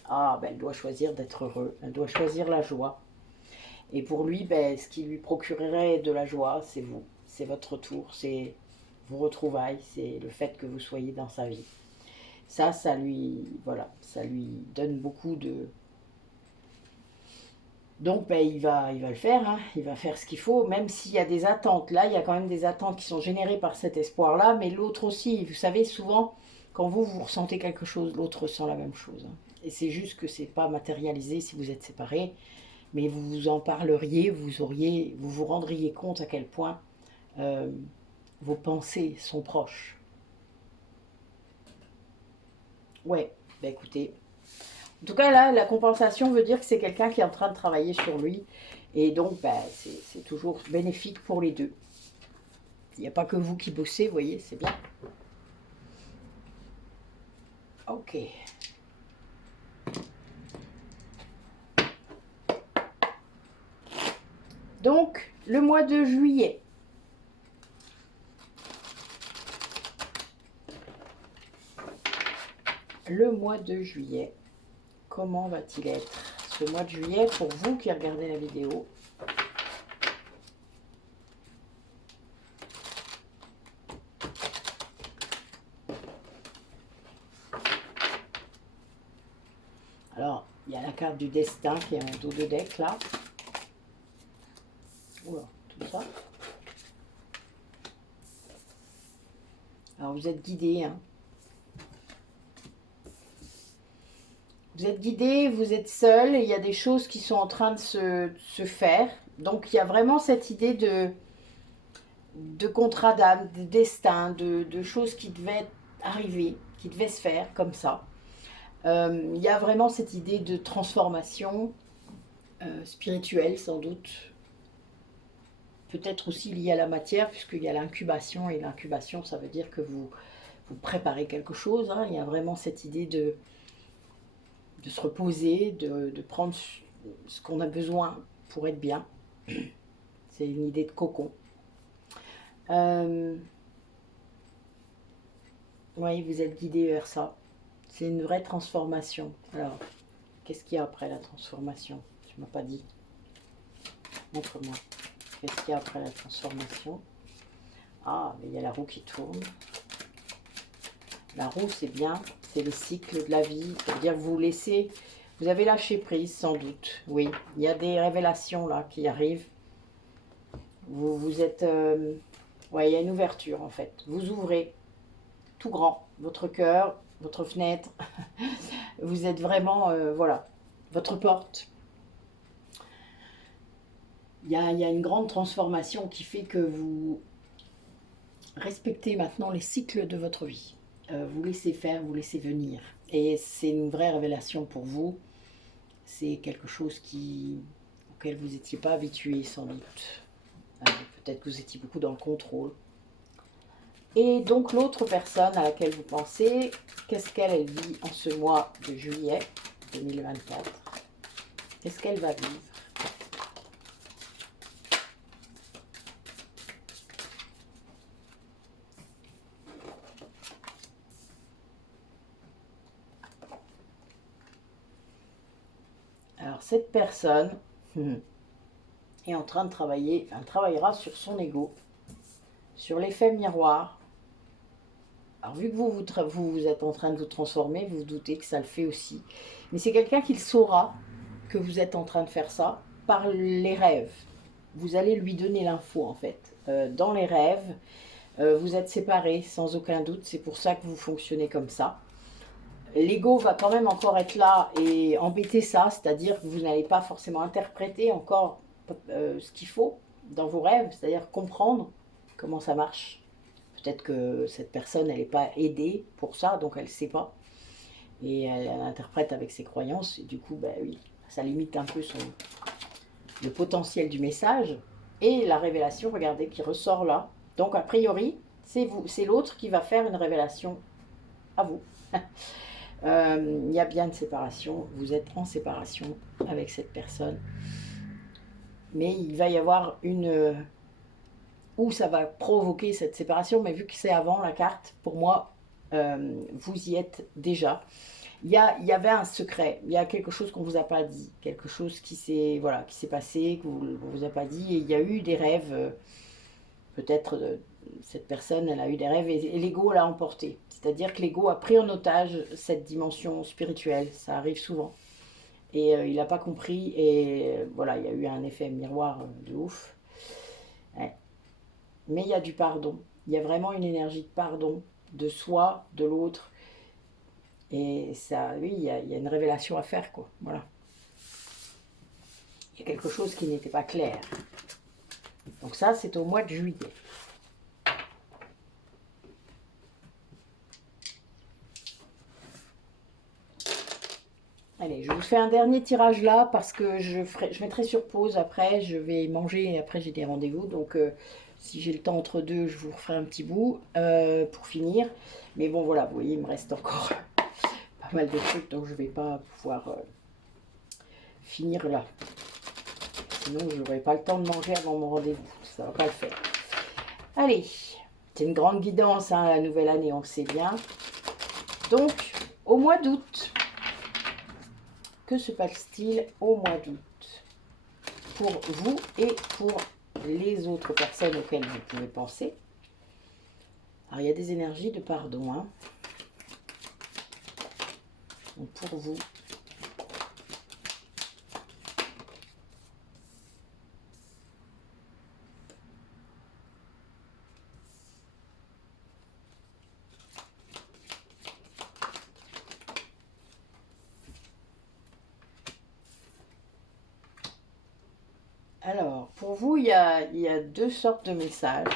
Ah, ben elle doit choisir d'être heureux, elle doit choisir la joie. Et pour lui, ben, ce qui lui procurerait de la joie, c'est vous. C'est votre retour, c'est vos retrouvailles, c'est le fait que vous soyez dans sa vie. Ça lui, voilà, ça lui donne beaucoup de... Donc, ben, il va le faire, hein. Il va faire ce qu'il faut, même s'il y a des attentes. Là, il y a quand même des attentes qui sont générées par cet espoir-là, mais l'autre aussi. Vous savez, souvent, quand vous ressentez quelque chose, l'autre ressent la même chose. Hein. Et c'est juste que c'est pas matérialisé si vous êtes séparés, mais vous vous en parleriez, vous vous rendriez compte à quel point euh, vos pensées sont proches. Ouais, ben écoutez, en tout cas, là, la compensation veut dire que c'est quelqu'un qui est en train de travailler sur lui. Et donc, bah, c'est toujours bénéfique pour les deux. Il n'y a pas que vous qui bossez, vous voyez, c'est bien. Ok. Donc, le mois de juillet. Le mois de juillet, comment va-t-il être ce mois de juillet pour vous qui regardez la vidéo. Alors, il y a la carte du destin qui est en dos de deck là. Oula, tout ça. Alors, vous êtes guidé, hein. Vous êtes guidé, vous êtes seul, et il y a des choses qui sont en train de se faire. Donc, il y a vraiment cette idée de contrat d'âme, de destin, de choses qui devaient arriver, qui devaient se faire comme ça. Il y a vraiment cette idée de transformation spirituelle, sans doute. Peut-être aussi liée à la matière, puisqu'il y a l'incubation, et l'incubation, ça veut dire que vous préparez quelque chose, hein. Il y a vraiment cette idée de se reposer, de prendre ce qu'on a besoin pour être bien. C'est une idée de cocon. Oui, vous êtes guidé vers ça. C'est une vraie transformation. Alors, qu'est-ce qu'il y a après la transformation? Tu m'as pas dit. Montre-moi. Qu'est-ce qu'il y a après la transformation? Ah, mais il y a la roue qui tourne. La roue, c'est bien. C'est le cycle de la vie. C'est-à-dire vous laissez... Vous avez lâché prise, sans doute. Oui, il y a des révélations là qui arrivent. Vous êtes... ouais, il y a une ouverture en fait. Vous ouvrez tout grand votre cœur, votre fenêtre. Vous êtes vraiment... voilà, votre porte. Il y a une grande transformation qui fait que vous respectez maintenant les cycles de votre vie. Vous laissez faire, vous laissez venir. Et c'est une vraie révélation pour vous. C'est quelque chose auquel vous n'étiez pas habitué sans doute. Peut-être que vous étiez beaucoup dans le contrôle. Et donc l'autre personne à laquelle vous pensez, qu'est-ce qu'elle vit en ce mois de juillet 2024? Qu'est-ce qu'elle va vivre? Alors cette personne est en train de travailler, enfin travaillera sur son ego, sur l'effet miroir. Alors vu que vous êtes en train de vous transformer, vous vous doutez que ça le fait aussi. Mais c'est quelqu'un qui le saura que vous êtes en train de faire ça par les rêves. Vous allez lui donner l'info en fait. Dans les rêves, vous êtes séparés sans aucun doute, c'est pour ça que vous fonctionnez comme ça. L'ego va quand même encore être là et embêter ça, c'est-à-dire que vous n'allez pas forcément interpréter encore ce qu'il faut dans vos rêves, c'est-à-dire comprendre comment ça marche. Peut-être que cette personne, elle n'est pas aidée pour ça, donc elle ne sait pas. Et elle interprète avec ses croyances, et du coup, ben oui, ça limite un peu le potentiel du message. Et la révélation, regardez, qui ressort là. Donc, a priori, c'est l'autre qui va faire une révélation à vous. Il y a bien une séparation, vous êtes en séparation avec cette personne. Mais il va y avoir où ça va provoquer cette séparation, mais vu que c'est avant la carte, pour moi, vous y êtes déjà. Il y avait un secret, il y a quelque chose qu'on ne vous a pas dit, quelque chose qui s'est passé, qu'on ne vous a pas dit, et il y a eu des rêves, peut-être cette personne, elle a eu des rêves, et l'ego l'a emporté. C'est-à-dire que l'ego a pris en otage cette dimension spirituelle, ça arrive souvent. Et il n'a pas compris, et voilà, il y a eu un effet miroir de ouf. Ouais. Mais il y a du pardon, il y a vraiment une énergie de pardon, de soi, de l'autre. Et ça, oui, il y a une révélation à faire, quoi. Voilà. Il y a quelque chose qui n'était pas clair. Donc ça, c'est au mois de juillet. Allez, je vous fais un dernier tirage là, parce que je mettrai sur pause après, je vais manger, et après j'ai des rendez-vous, donc si j'ai le temps entre deux, je vous referai un petit bout pour finir. Mais bon, voilà, vous voyez, il me reste encore pas mal de trucs, donc je ne vais pas pouvoir finir là. Sinon, je n'aurai pas le temps de manger avant mon rendez-vous, ça ne va pas le faire. Allez, c'est une grande guidance, hein, la nouvelle année, on le sait bien. Donc, au mois d'août, que se passe-t-il au mois d'août pour vous et pour les autres personnes auxquelles vous pouvez penser? Alors, il y a des énergies de pardon. Hein. Donc, pour vous. Alors, pour vous, il y a deux sortes de messages.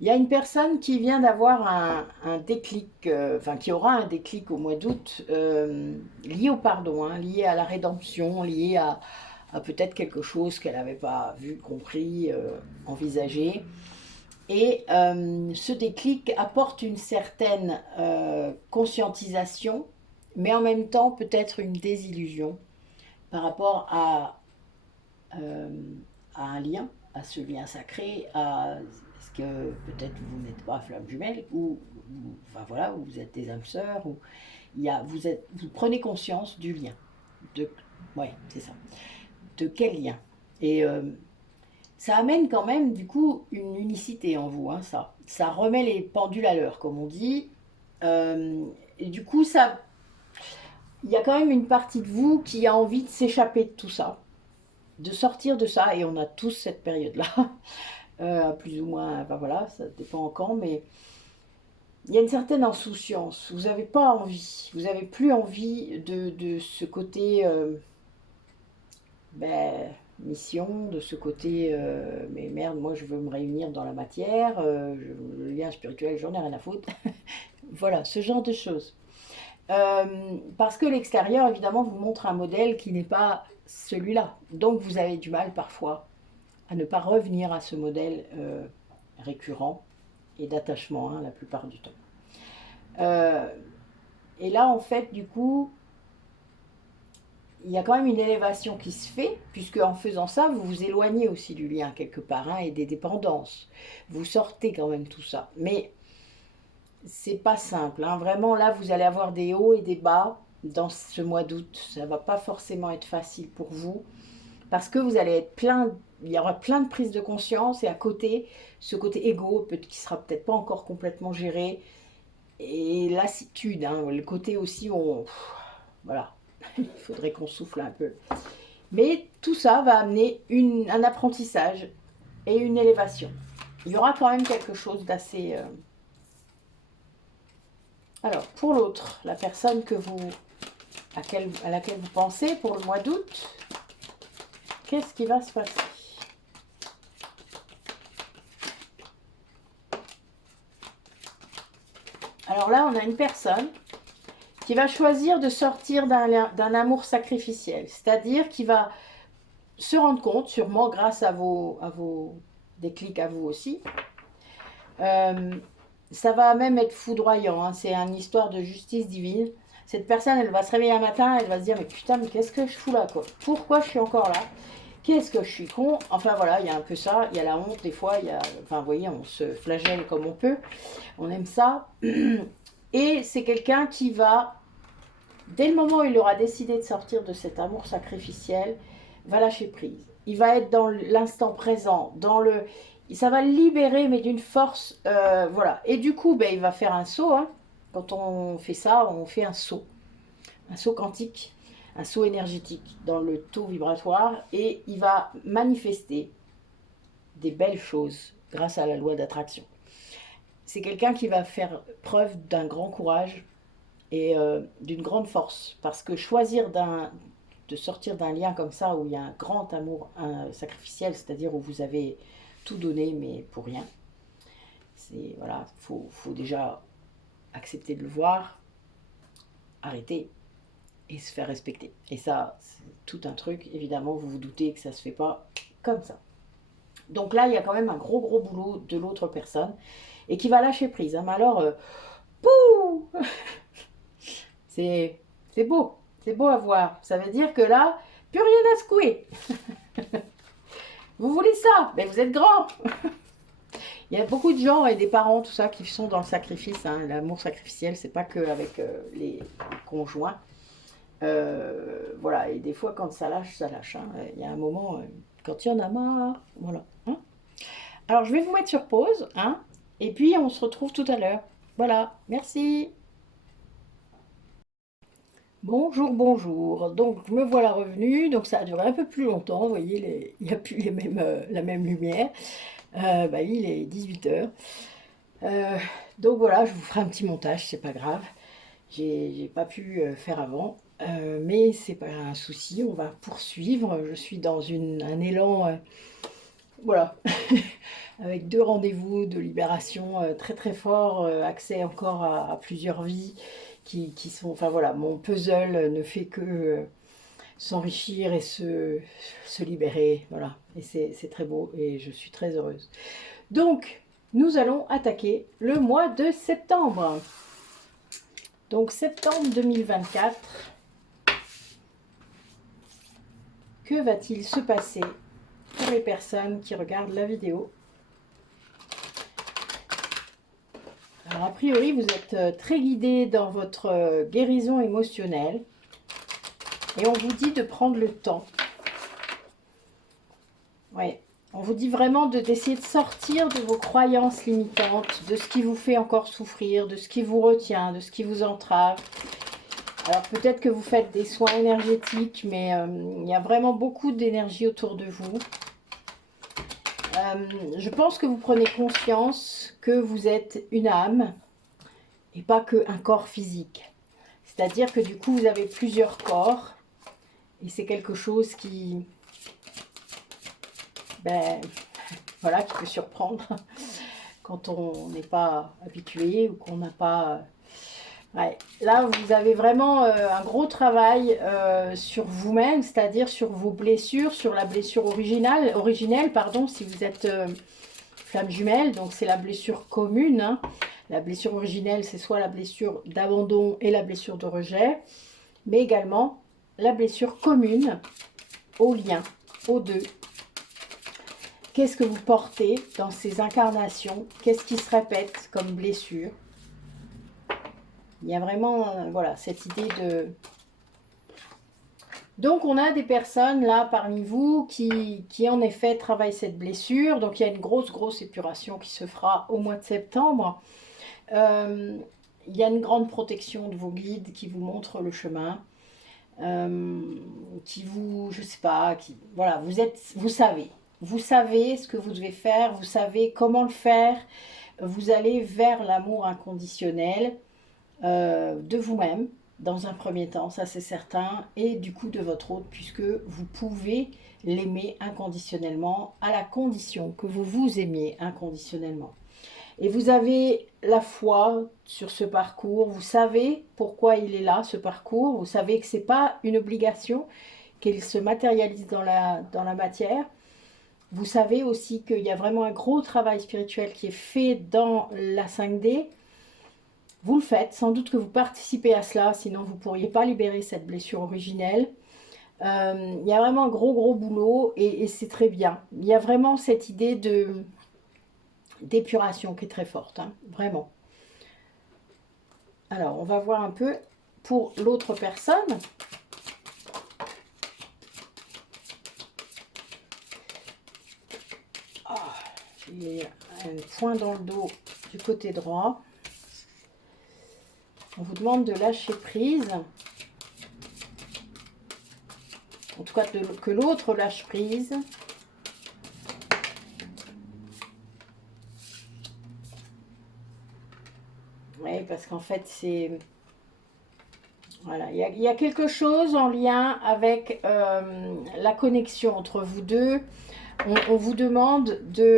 Il y a une personne qui vient d'avoir un déclic, enfin qui aura un déclic au mois d'août, lié au pardon, hein, lié à la rédemption, lié à peut-être quelque chose qu'elle n'avait pas vu, compris, envisagé. Et ce déclic apporte une certaine conscientisation, mais en même temps peut-être une désillusion par rapport à un lien, à ce lien sacré, à est-ce que peut-être vous n'êtes pas flamme jumelle ou enfin voilà, ou vous êtes des âmes sœurs, ou vous prenez conscience du lien, de ouais c'est ça, de quel lien et ça amène quand même du coup une unicité en vous, hein, ça remet les pendules à l'heure comme on dit, et du coup ça, il y a quand même une partie de vous qui a envie de s'échapper de tout ça, de sortir de ça, et on a tous cette période-là, plus ou moins, ben voilà, ça dépend quand, mais il y a une certaine insouciance, vous n'avez pas envie, vous n'avez plus envie de ce côté, ben, mission, de ce côté, mais merde, moi je veux me réunir dans la matière, le lien spirituel, j'en ai rien à foutre, voilà, ce genre de choses. Parce que l'extérieur, évidemment, vous montre un modèle qui n'est pas celui-là. Donc, vous avez du mal parfois à ne pas revenir à ce modèle récurrent et d'attachement, hein, la plupart du temps. Et là, en fait, du coup, il y a quand même une élévation qui se fait, puisque en faisant ça, vous vous éloignez aussi du lien quelque part, hein, et des dépendances. Vous sortez quand même tout ça. Mais c'est pas simple, hein. Vraiment là vous allez avoir des hauts et des bas dans ce mois d'août, ça va pas forcément être facile pour vous, parce que vous allez être plein, il y aura plein de prises de conscience, et à côté, ce côté égo, qui sera peut-être pas encore complètement géré, et lassitude, hein, le côté aussi où voilà, il faudrait qu'on souffle un peu. Mais tout ça va amener un apprentissage et une élévation. Il y aura quand même quelque chose d'assez... Alors, pour l'autre, la personne à laquelle vous pensez pour le mois d'août, qu'est-ce qui va se passer? Alors là, on a une personne qui va choisir de sortir d'un amour sacrificiel, c'est-à-dire qui va se rendre compte, sûrement grâce à vos déclics à vous aussi, ça va même être foudroyant, hein, c'est une histoire de justice divine. Cette personne, elle va se réveiller un matin, elle va se dire, mais putain, mais qu'est-ce que je fous là, quoi? Pourquoi je suis encore là? Qu'est-ce que je suis con? Enfin voilà, il y a un peu ça, il y a la honte des fois, enfin vous voyez, on se flagelle comme on peut, on aime ça. Et c'est quelqu'un qui va, dès le moment où il aura décidé de sortir de cet amour sacrificiel, va lâcher prise. Il va être dans l'instant présent, ça va le libérer, mais d'une force, voilà. Et du coup, ben, il va faire un saut, hein. Quand on fait ça, on fait un saut quantique, un saut énergétique dans le taux vibratoire, et il va manifester des belles choses grâce à la loi d'attraction. C'est quelqu'un qui va faire preuve d'un grand courage et d'une grande force, parce que choisir de sortir d'un lien comme ça, où il y a un grand amour sacrificiel, c'est-à-dire où vous avez tout donné mais pour rien, c'est voilà, faut déjà accepter de le voir, arrêter et se faire respecter. Et ça, c'est tout un truc, évidemment, vous vous doutez que ça se fait pas comme ça. Donc là, il y a quand même un gros boulot de l'autre personne, et qui va lâcher prise, hein. Mais alors, pouh c'est beau, c'est beau à voir. Ça veut dire que là, plus rien à secouer. Vous voulez ça, mais vous êtes grand. Il y a beaucoup de gens et des parents, tout ça, qui sont dans le sacrifice, hein. L'amour sacrificiel, c'est pas que avec les conjoints. Voilà, et des fois quand ça lâche, ça lâche, hein. Il y a un moment, quand il y en a marre, voilà, hein. Alors je vais vous mettre sur pause, hein, et puis on se retrouve tout à l'heure. Voilà, merci. Bonjour, bonjour. Donc me voilà revenue. Donc ça a duré un peu plus longtemps. Vous voyez, il n'y a plus la même lumière. Bah, il est 18 h. Donc voilà, je vous ferai un petit montage, c'est pas grave. J'ai pas pu faire avant. Mais c'est pas un souci, on va poursuivre. Je suis dans un élan, voilà, avec 2 rendez-vous de libération très très forts, accès encore à plusieurs vies qui sont, enfin voilà, mon puzzle ne fait que s'enrichir et se libérer, voilà, et c'est très beau et je suis très heureuse. Donc, nous allons attaquer le mois de septembre. Donc, septembre 2024, que va-t-il se passer pour les personnes qui regardent la vidéo? Alors, a priori, vous êtes très guidé dans votre guérison émotionnelle et on vous dit de prendre le temps. Ouais. On vous dit vraiment d'essayer de sortir de vos croyances limitantes, de ce qui vous fait encore souffrir, de ce qui vous retient, de ce qui vous entrave. Alors peut-être que vous faites des soins énergétiques, mais il y a vraiment beaucoup d'énergie autour de vous. Je pense que vous prenez conscience que vous êtes une âme et pas qu'un corps physique. C'est-à-dire que du coup, vous avez plusieurs corps et c'est quelque chose qui, ben, voilà, qui peut surprendre quand on n'est pas habitué ou qu'on n'a pas... Ouais. Là, vous avez vraiment un gros travail sur vous-même, c'est-à-dire sur vos blessures, sur la blessure originelle, pardon, si vous êtes flamme jumelle, donc c'est la blessure commune, hein. La blessure originelle, c'est soit la blessure d'abandon et la blessure de rejet, mais également la blessure commune au lien, aux deux. Qu'est-ce que vous portez dans ces incarnations? Qu'est-ce qui se répète comme blessure? Il y a vraiment voilà, cette idée de... Donc, on a des personnes là parmi vous qui en effet travaillent cette blessure. Donc, il y a une grosse épuration qui se fera au mois de septembre. Il y a une grande protection de vos guides qui vous montrent le chemin. Qui vous, je sais pas, voilà, vous savez. Vous savez ce que vous devez faire, vous savez comment le faire. Vous allez vers l'amour inconditionnel de vous-même, dans un premier temps, ça c'est certain, et du coup de votre autre, puisque vous pouvez l'aimer inconditionnellement, à la condition que vous vous aimiez inconditionnellement. Et vous avez la foi sur ce parcours, vous savez pourquoi il est là, ce parcours, vous savez que ce n'est pas une obligation, qu'il se matérialise dans la matière. Vous savez aussi qu'il y a vraiment un gros travail spirituel qui est fait dans la 5D. Vous le faites, sans doute que vous participez à cela, sinon vous ne pourriez pas libérer cette blessure originelle. Il y a vraiment un gros boulot et c'est très bien. Il y a vraiment cette idée d'épuration qui est très forte, hein, vraiment. Alors, on va voir un peu pour l'autre personne. Oh, j'ai un point dans le dos du côté droit. On vous demande de lâcher prise. En tout cas, que l'autre lâche prise. Oui, parce qu'en fait, c'est... Voilà, il y a quelque chose en lien avec la connexion entre vous deux. On vous demande de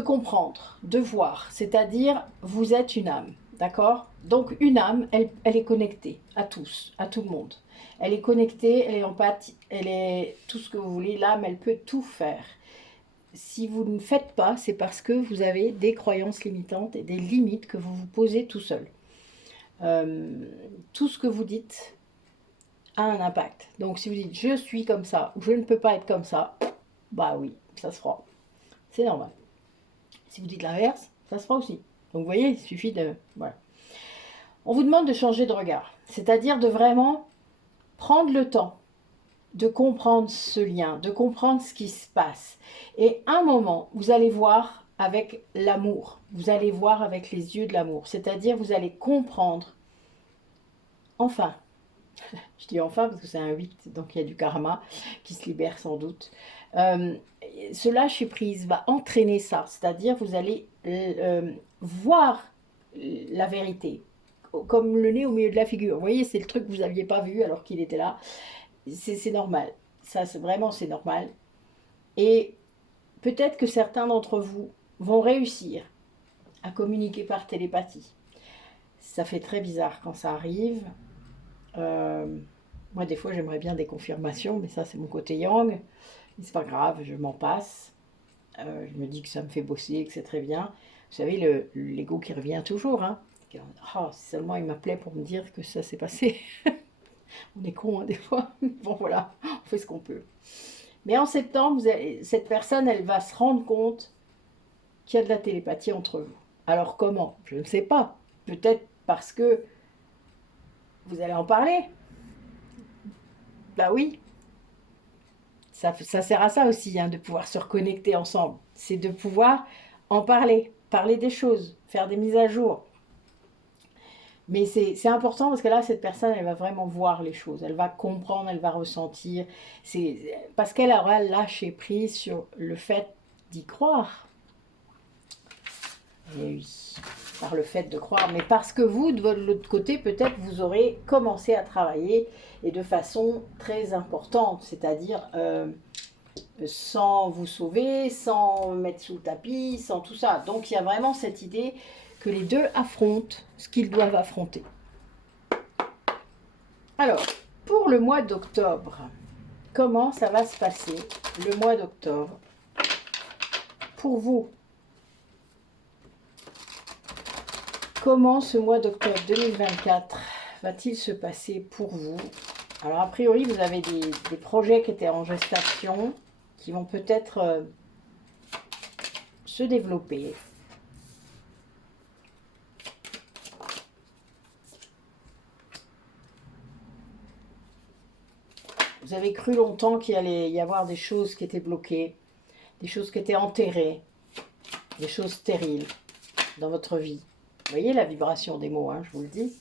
comprendre, de voir. C'est-à-dire, vous êtes une âme, d'accord? Donc, une âme, elle est connectée à tous, à tout le monde. Elle est connectée, elle est empathique, elle est tout ce que vous voulez. L'âme, elle peut tout faire. Si vous ne faites pas, c'est parce que vous avez des croyances limitantes et des limites que vous vous posez tout seul. Tout ce que vous dites a un impact. Donc si vous dites je suis comme ça ou je ne peux pas être comme ça, bah oui, ça se fera. C'est normal. Si vous dites l'inverse, ça se fera aussi. Donc vous voyez, il suffit de... Voilà. On vous demande de changer de regard, c'est-à-dire de vraiment prendre le temps de comprendre ce lien, de comprendre ce qui se passe. Et un moment, vous allez voir avec l'amour, vous allez voir avec les yeux de l'amour, c'est-à-dire vous allez comprendre, enfin, je dis enfin parce que c'est un 8, donc il y a du karma qui se libère sans doute. Euh, Ce lâcher prise va entraîner ça, c'est-à-dire vous allez voir la vérité, comme le nez au milieu de la figure. Vous voyez, c'est le truc que vous n'aviez pas vu alors qu'il était là. C'est normal. Ça, c'est vraiment, c'est normal. Et peut-être que certains d'entre vous vont réussir à communiquer par télépathie. Ça fait très bizarre quand ça arrive. Euh, Moi, des fois, j'aimerais bien des confirmations, mais ça, c'est mon côté yang. Mais c'est pas grave, je m'en passe. Je me dis que ça me fait bosser, que c'est très bien. Vous savez, l'ego qui revient toujours. Hein. Oh, si seulement il m'appelait pour me dire que ça s'est passé. On est con, hein, des fois. Bon, voilà, on fait ce qu'on peut. Mais en septembre, cette personne, elle va se rendre compte qu'il y a de la télépathie entre vous. Alors comment? Je ne sais pas. Peut-être parce que vous allez en parler. Bah oui, ça sert à ça aussi, hein, de pouvoir se reconnecter ensemble. C'est de pouvoir en parler, parler des choses, faire des mises à jour. Mais c'est important parce que là, cette personne, elle va vraiment voir les choses, elle va comprendre, elle va ressentir. Parce qu'elle aura lâché prise sur le fait d'y croire. Et oui, par le fait de croire. Mais parce que vous, de l'autre côté, peut-être vous aurez commencé à travailler et de façon très importante, c'est-à-dire sans vous sauver, sans mettre sous le tapis, sans tout ça. Donc il y a vraiment cette idée que les deux affrontent ce qu'ils doivent affronter. Alors, pour le mois d'octobre, comment ça va se passer le mois d'octobre pour vous? Comment ce mois d'octobre 2024 va-t-il se passer pour vous? Alors, a priori, vous avez des projets qui étaient en gestation, qui vont peut-être se développer. Vous avez cru longtemps qu'il allait y avoir des choses qui étaient bloquées, des choses qui étaient enterrées, des choses stériles dans votre vie. Vous voyez la vibration des mots, hein, je vous le dis.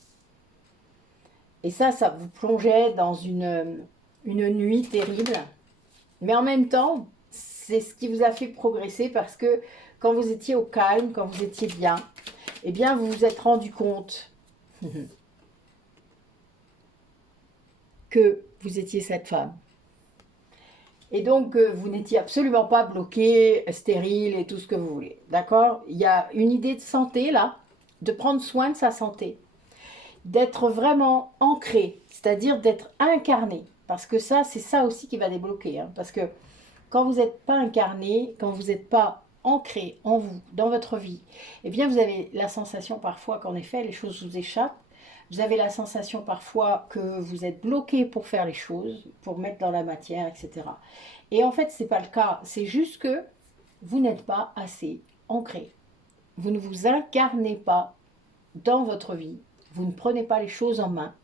Et ça vous plongeait dans une nuit terrible. Mais en même temps, c'est ce qui vous a fait progresser parce que quand vous étiez au calme, quand vous étiez bien, eh bien, vous vous êtes rendu compte que vous étiez cette femme. Et donc, vous n'étiez absolument pas bloqué, stérile et tout ce que vous voulez. D'accord? Il y a une idée de santé, là, de prendre soin de sa santé, d'être vraiment ancré, c'est-à-dire d'être incarné. Parce que ça, c'est ça aussi qui va débloquer. Hein, parce que quand vous n'êtes pas incarné, quand vous n'êtes pas ancré en vous, dans votre vie, eh bien, vous avez la sensation parfois qu'en effet, les choses vous échappent. Vous avez la sensation parfois que vous êtes bloqué pour faire les choses, pour mettre dans la matière, etc. Et en fait, ce n'est pas le cas. C'est juste que vous n'êtes pas assez ancré. Vous ne vous incarnez pas dans votre vie. Vous ne prenez pas les choses en main.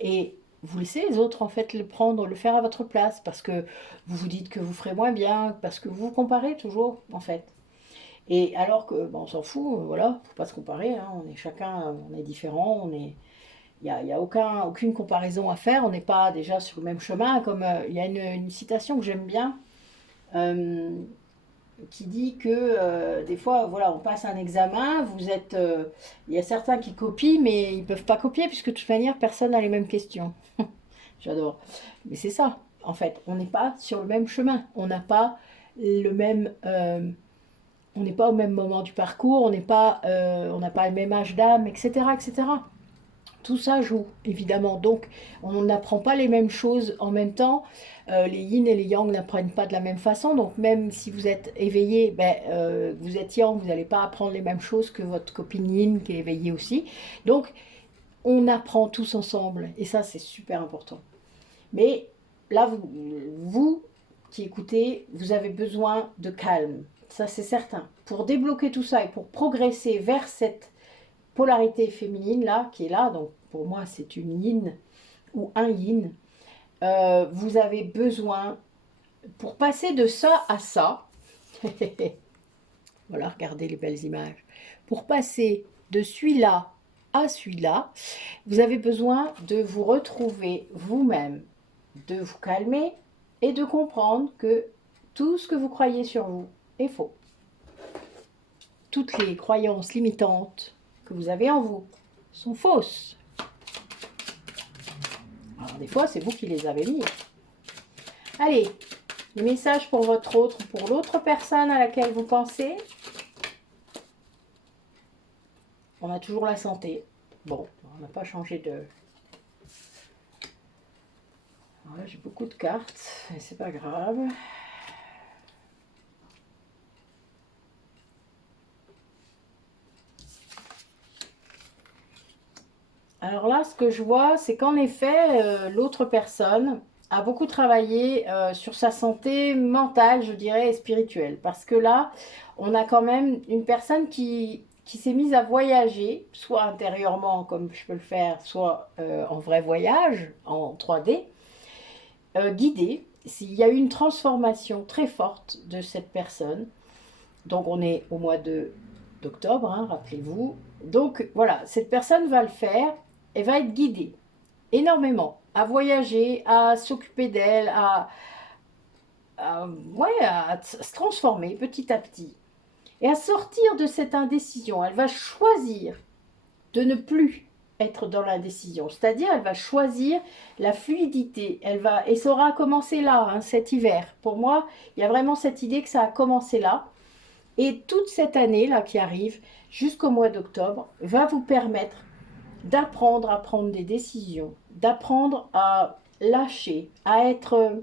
Et vous laissez les autres en fait le prendre, le faire à votre place parce que vous vous dites que vous ferez moins bien, parce que vous vous comparez toujours en fait. Et alors que bon, on s'en fout, voilà, faut pas se comparer, hein, on est chacun, on est différent, il y a aucune comparaison à faire, on n'est pas déjà sur le même chemin. Comme il y a une citation que j'aime bien euh, qui dit que des fois, voilà, on passe un examen, il y a certains qui copient, mais ils peuvent pas copier puisque de toute manière, personne n'a les mêmes questions. J'adore. Mais c'est ça, en fait. On n'est pas sur le même chemin. On n'a pas le même. On n'est pas au même moment du parcours. On n'a pas le même âge d'âme, etc., etc. Tout ça joue, évidemment. Donc, on n'apprend pas les mêmes choses en même temps. Les yin et les yang n'apprennent pas de la même façon. Donc, même si vous êtes éveillé, vous êtes yang, vous n'allez pas apprendre les mêmes choses que votre copine yin qui est éveillée aussi. Donc, on apprend tous ensemble. Et ça, c'est super important. Mais là, vous qui écoutez, vous avez besoin de calme. Ça, c'est certain. Pour débloquer tout ça et pour progresser vers cette polarité féminine là, qui est là, donc pour moi c'est une yin ou un yin, vous avez besoin, pour passer de ça à ça, voilà, regardez les belles images, pour passer de celui-là à celui-là, vous avez besoin de vous retrouver vous-même, de vous calmer et de comprendre que tout ce que vous croyez sur vous est faux. Toutes les croyances limitantes que vous avez en vous sont fausses. Alors des fois, c'est vous qui les avez mis. Allez, le message pour votre autre, pour l'autre personne à laquelle vous pensez. On a toujours la santé. Bon, on n'a pas changé de... Voilà, j'ai beaucoup de cartes, mais c'est pas grave. Alors là, ce que je vois, c'est qu'en effet, l'autre personne a beaucoup travaillé sur sa santé mentale, je dirais, et spirituelle. Parce que là, on a quand même une personne qui s'est mise à voyager, soit intérieurement, comme je peux le faire, soit en vrai voyage, en 3D, guidée. Il y a eu une transformation très forte de cette personne. Donc on est au mois d'octobre, hein, rappelez-vous. Donc voilà, cette personne va le faire et va être guidée énormément à voyager, à s'occuper d'elle, ouais, à se transformer petit à petit et à sortir de cette indécision. Elle va choisir de ne plus être dans l'indécision, c'est-à-dire elle va choisir la fluidité. Et ça aura commencé là, hein, cet hiver. Pour moi, il y a vraiment cette idée que ça a commencé là. Et toute cette année-là qui arrive, jusqu'au mois d'octobre, va vous permettre d'apprendre à prendre des décisions, d'apprendre à lâcher, à être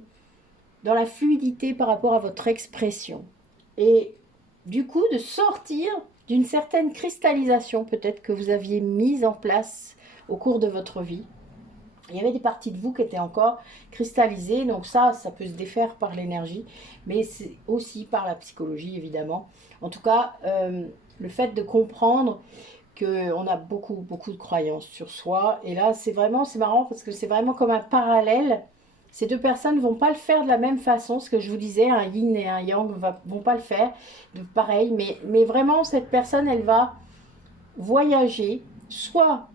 dans la fluidité par rapport à votre expression. Et du coup, de sortir d'une certaine cristallisation peut-être que vous aviez mise en place au cours de votre vie. Il y avait des parties de vous qui étaient encore cristallisées, donc ça peut se défaire par l'énergie, mais c'est aussi par la psychologie, évidemment. En tout cas, le fait de comprendre qu'on a beaucoup, beaucoup de croyances sur soi, et là, c'est marrant, parce que c'est vraiment comme un parallèle. Ces deux personnes ne vont pas le faire de la même façon, ce que je vous disais, un yin et un yang ne vont pas le faire de pareil, mais vraiment, cette personne, elle va voyager, soit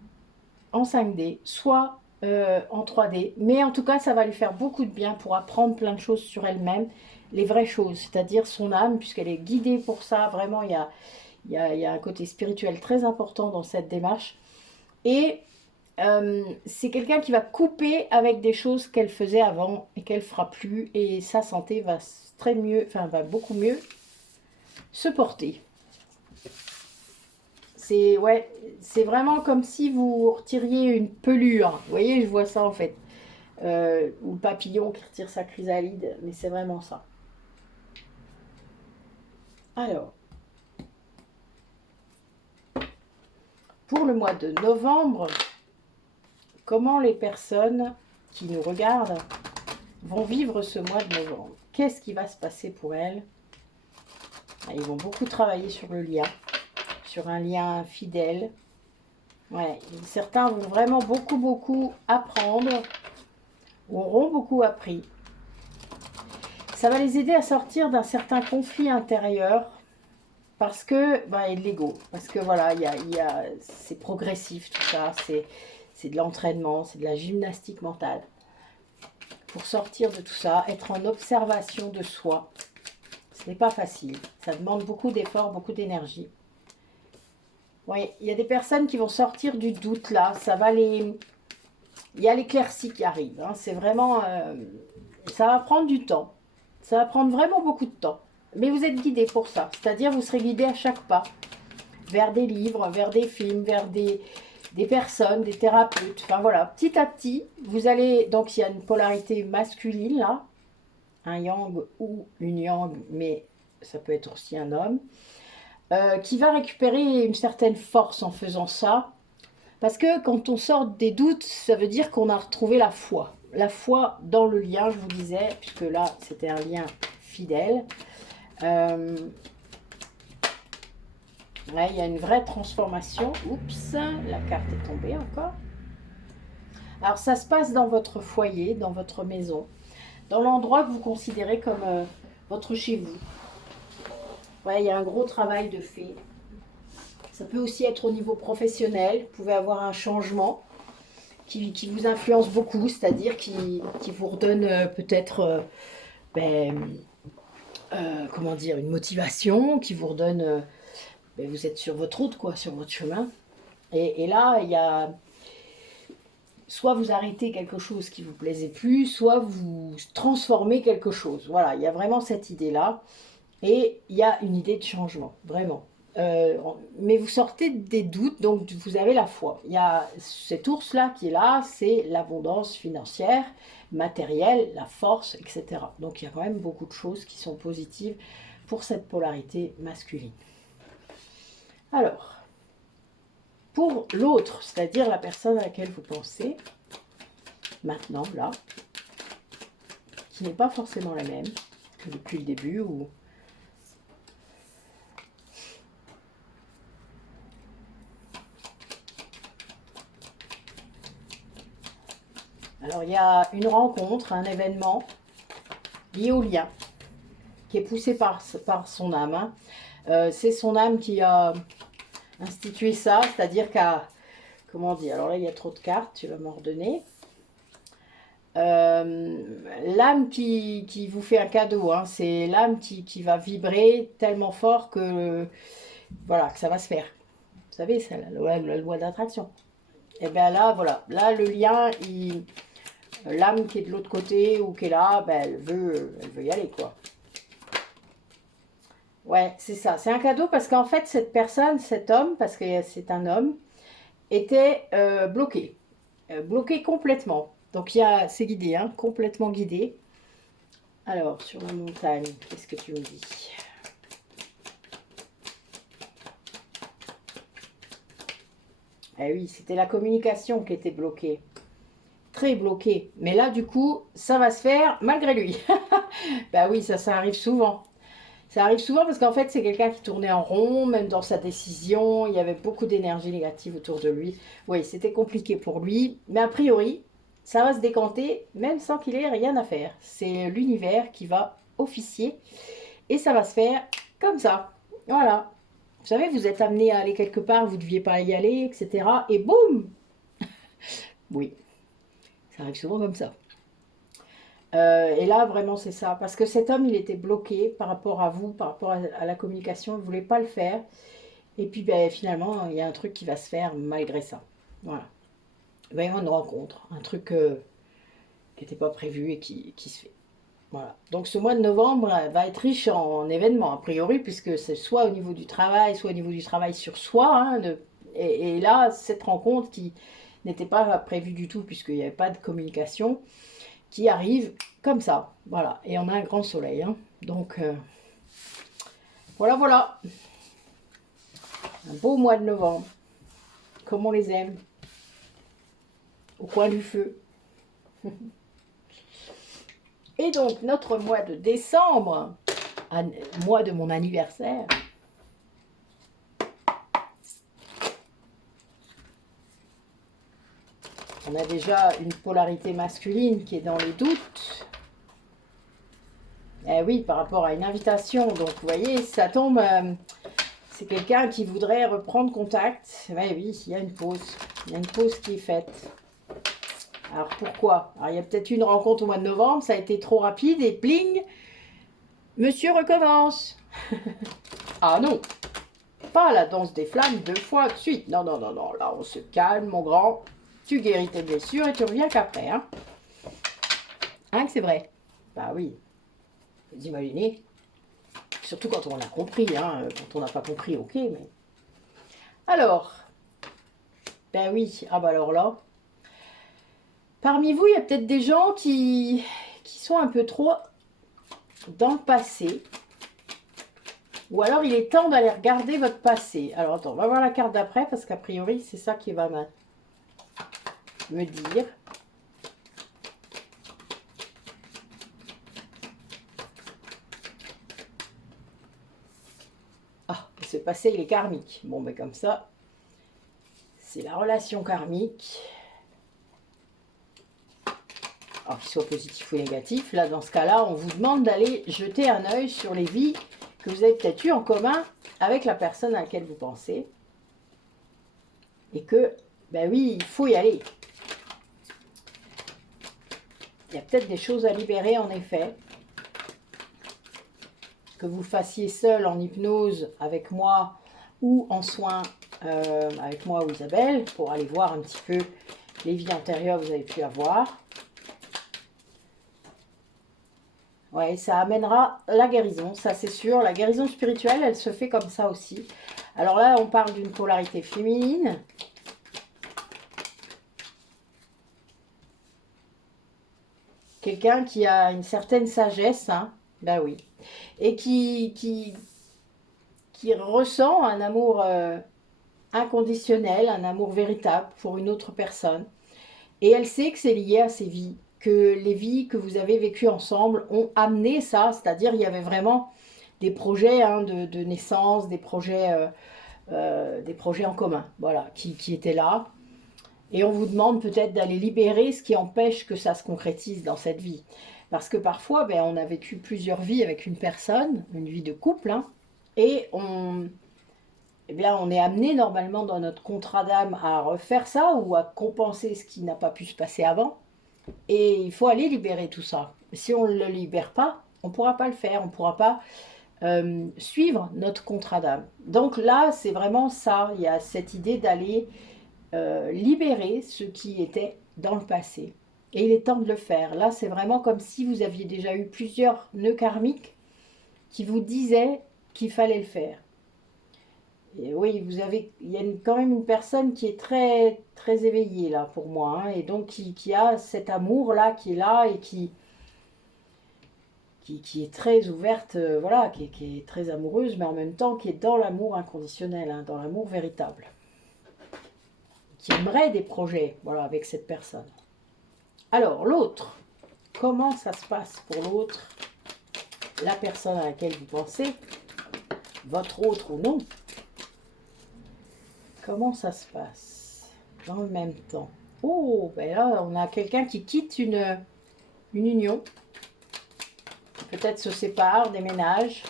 en 5D, soit en 3D. Mais en tout cas, ça va lui faire beaucoup de bien pour apprendre plein de choses sur elle-même, les vraies choses, c'est-à-dire son âme, puisqu'elle est guidée pour ça. Vraiment, il y a un côté spirituel très important dans cette démarche. Et c'est quelqu'un qui va couper avec des choses qu'elle faisait avant et qu'elle fera plus. Et sa santé va va beaucoup mieux se porter. Ouais, c'est vraiment comme si vous retiriez une pelure. Vous voyez, je vois ça en fait. Ou le papillon qui retire sa chrysalide, mais c'est vraiment ça. Alors, pour le mois de novembre, comment les personnes qui nous regardent vont vivre ce mois de novembre? Qu'est-ce qui va se passer pour elles? Ils vont beaucoup travailler sur le lien, sur un lien fidèle. Ouais, certains vont vraiment beaucoup, beaucoup apprendre, ou auront beaucoup appris. Ça va les aider à sortir d'un certain conflit intérieur, parce que, et de l'ego, parce que voilà, c'est progressif tout ça, c'est de l'entraînement, c'est de la gymnastique mentale. Pour sortir de tout ça, être en observation de soi, ce n'est pas facile. Ça demande beaucoup d'efforts, beaucoup d'énergie. Oui, il y a des personnes qui vont sortir du doute là. Il y a l'éclaircie qui arrive. Hein. C'est vraiment... ça va prendre du temps. Ça va prendre vraiment beaucoup de temps. Mais vous êtes guidé pour ça. C'est-à-dire vous serez guidé à chaque pas. Vers des livres, vers des films, vers des personnes, des thérapeutes. Enfin voilà, petit à petit, vous allez... Donc il y a une polarité masculine là. Un yang ou une yang, mais ça peut être aussi un homme. Qui va récupérer une certaine force en faisant ça. Parce que quand on sort des doutes, ça veut dire qu'on a retrouvé la foi. La foi dans le lien, je vous disais, puisque là, c'était un lien fidèle. Ouais, il y a une vraie transformation. Oups, la carte est tombée encore. Alors ça se passe dans votre foyer, dans votre maison, dans l'endroit que vous considérez comme votre chez vous. Ouais, il y a un gros travail de fait. Ça peut aussi être au niveau professionnel. Vous pouvez avoir un changement qui vous influence beaucoup, c'est-à-dire qui vous redonne peut-être, ben, comment dire, une motivation, qui vous redonne, ben, vous êtes sur votre route, quoi, sur votre chemin. Et là, il y a soit vous arrêtez quelque chose qui vous plaisait plus, soit vous transformez quelque chose. Voilà, il y a vraiment cette idée-là. Et il y a une idée de changement, vraiment. Mais vous sortez des doutes, donc vous avez la foi. Il y a cet ours-là qui est là, c'est l'abondance financière, matérielle, la force, etc. Donc il y a quand même beaucoup de choses qui sont positives pour cette polarité masculine. Alors, pour l'autre, c'est-à-dire la personne à laquelle vous pensez, maintenant, là, qui n'est pas forcément la même que depuis le début, ou alors il y a une rencontre, un événement lié au lien, qui est poussé par son âme. Hein. C'est son âme qui a institué ça, c'est-à-dire qu'à, comment dire, alors là il y a trop de cartes, tu vas m'en redonner. L'âme qui vous fait un cadeau, hein, c'est l'âme qui va vibrer tellement fort que, voilà, que ça va se faire. Vous savez, c'est la loi d'attraction. Et bien là, voilà, là le lien, l'âme qui est de l'autre côté ou qui est là, ben, elle veut y aller, quoi. Ouais, c'est ça. C'est un cadeau parce qu'en fait, cette personne, cet homme, parce que c'est un homme, était bloqué. Bloqué complètement. Donc, c'est guidé, hein, complètement guidé. Alors, sur la montagne, qu'est-ce que tu me dis? Eh oui, c'était la communication qui était bloquée. Très bloquée. Mais là, du coup, ça va se faire malgré lui. Bah oui, ça arrive souvent. Ça arrive souvent parce qu'en fait, c'est quelqu'un qui tournait en rond, même dans sa décision. Il y avait beaucoup d'énergie négative autour de lui. Oui, c'était compliqué pour lui. Mais a priori, ça va se décanter, même sans qu'il ait rien à faire. C'est l'univers qui va officier. Et ça va se faire comme ça. Voilà. Vous savez, vous êtes amené à aller quelque part, vous ne deviez pas y aller, etc. Et boum. Oui, ça arrive souvent comme ça. Et là, vraiment, c'est ça. Parce que cet homme, il était bloqué par rapport à vous, par rapport à la communication. Il ne voulait pas le faire. Et puis, ben, finalement, il y a un truc qui va se faire malgré ça. Voilà. Il va y avoir une rencontre, un truc qui n'était pas prévu et qui se fait. Voilà. Donc, ce mois de novembre va être riche en événements, a priori, puisque c'est soit au niveau du travail, soit au niveau du travail sur soi. Hein, et là, cette rencontre qui n'était pas prévue du tout, puisqu'il n'y avait pas de communication, qui arrive comme ça. Voilà. Et on a un grand soleil. Hein. Donc, voilà, voilà. Un beau mois de novembre. Comme on les aime. Au coin du feu. Et donc, notre mois de décembre, mois de mon anniversaire, on a déjà une polarité masculine qui est dans les doutes. Eh oui, par rapport à une invitation. Donc, vous voyez, ça tombe... c'est quelqu'un qui voudrait reprendre contact. Oui, oui, il y a une pause. Il y a une pause qui est faite. Alors, pourquoi? Alors, il y a peut-être une rencontre au mois de novembre, ça a été trop rapide et bling, monsieur recommence. Ah non, pas la danse des flammes 2 fois de suite. Non, non, non, non, là, on se calme, mon grand. Tu guéris tes blessures et tu reviens qu'après, hein. Hein, que c'est vrai? Bah oui, vous imaginez. Surtout quand on a compris, hein. Quand on n'a pas compris, ok, mais... Alors, ben oui, ah bah alors là... Parmi vous, il y a peut-être des gens qui sont un peu trop dans le passé. Ou alors, il est temps d'aller regarder votre passé. Alors, attends, on va voir la carte d'après, parce qu'a priori, c'est ça qui va me dire. ce passé, il est karmique. Bon, ben comme ça, c'est la relation karmique. Alors qu'il soit positif ou négatif. Là, dans ce cas-là, on vous demande d'aller jeter un œil sur les vies que vous avez peut-être eues en commun avec la personne à laquelle vous pensez. Et que, ben oui, il faut y aller. Il y a peut-être des choses à libérer, en effet. Que vous fassiez seul en hypnose avec moi ou en soins avec moi ou Isabelle, pour aller voir un petit peu les vies antérieures que vous avez pu avoir. Ouais, ça amènera la guérison, ça c'est sûr. La guérison spirituelle, elle se fait comme ça aussi. Alors là, on parle d'une polarité féminine. Quelqu'un qui a une certaine sagesse, hein, ben oui. Et qui ressent un amour inconditionnel, un amour véritable pour une autre personne. Et elle sait que c'est lié à ses vies, que les vies que vous avez vécues ensemble ont amené ça, c'est-à-dire il y avait vraiment des projets hein, de naissance, des projets en commun, voilà, qui étaient là. Et on vous demande peut-être d'aller libérer ce qui empêche que ça se concrétise dans cette vie. Parce que parfois, ben, on a vécu plusieurs vies avec une personne, une vie de couple, hein, et eh bien, on est amené normalement dans notre contrat d'âme à refaire ça ou à compenser ce qui n'a pas pu se passer avant. Et il faut aller libérer tout ça. Si on ne le libère pas, on ne pourra pas le faire, on ne pourra pas suivre notre contrat d'âme. Donc là, c'est vraiment ça. Il y a cette idée d'aller libérer ce qui était dans le passé. Et il est temps de le faire. Là, c'est vraiment comme si vous aviez déjà eu plusieurs nœuds karmiques qui vous disaient qu'il fallait le faire. Et oui, il y a quand même une personne qui est très, très éveillée là pour moi, hein, et donc qui a cet amour là, qui est là et qui est très ouverte, voilà, qui est très amoureuse, mais en même temps qui est dans l'amour inconditionnel, hein, dans l'amour véritable, qui aimerait des projets, voilà, avec cette personne. Alors l'autre, comment ça se passe pour l'autre, la personne à laquelle vous pensez, votre autre ou non? Comment ça se passe dans le même temps? Oh, ben là, on a quelqu'un qui quitte une union. Peut-être se sépare, déménage.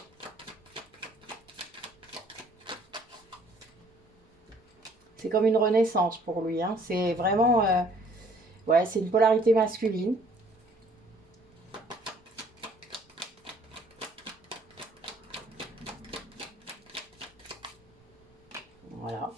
C'est comme une renaissance pour lui. Hein. C'est vraiment... ouais, c'est une polarité masculine. Voilà.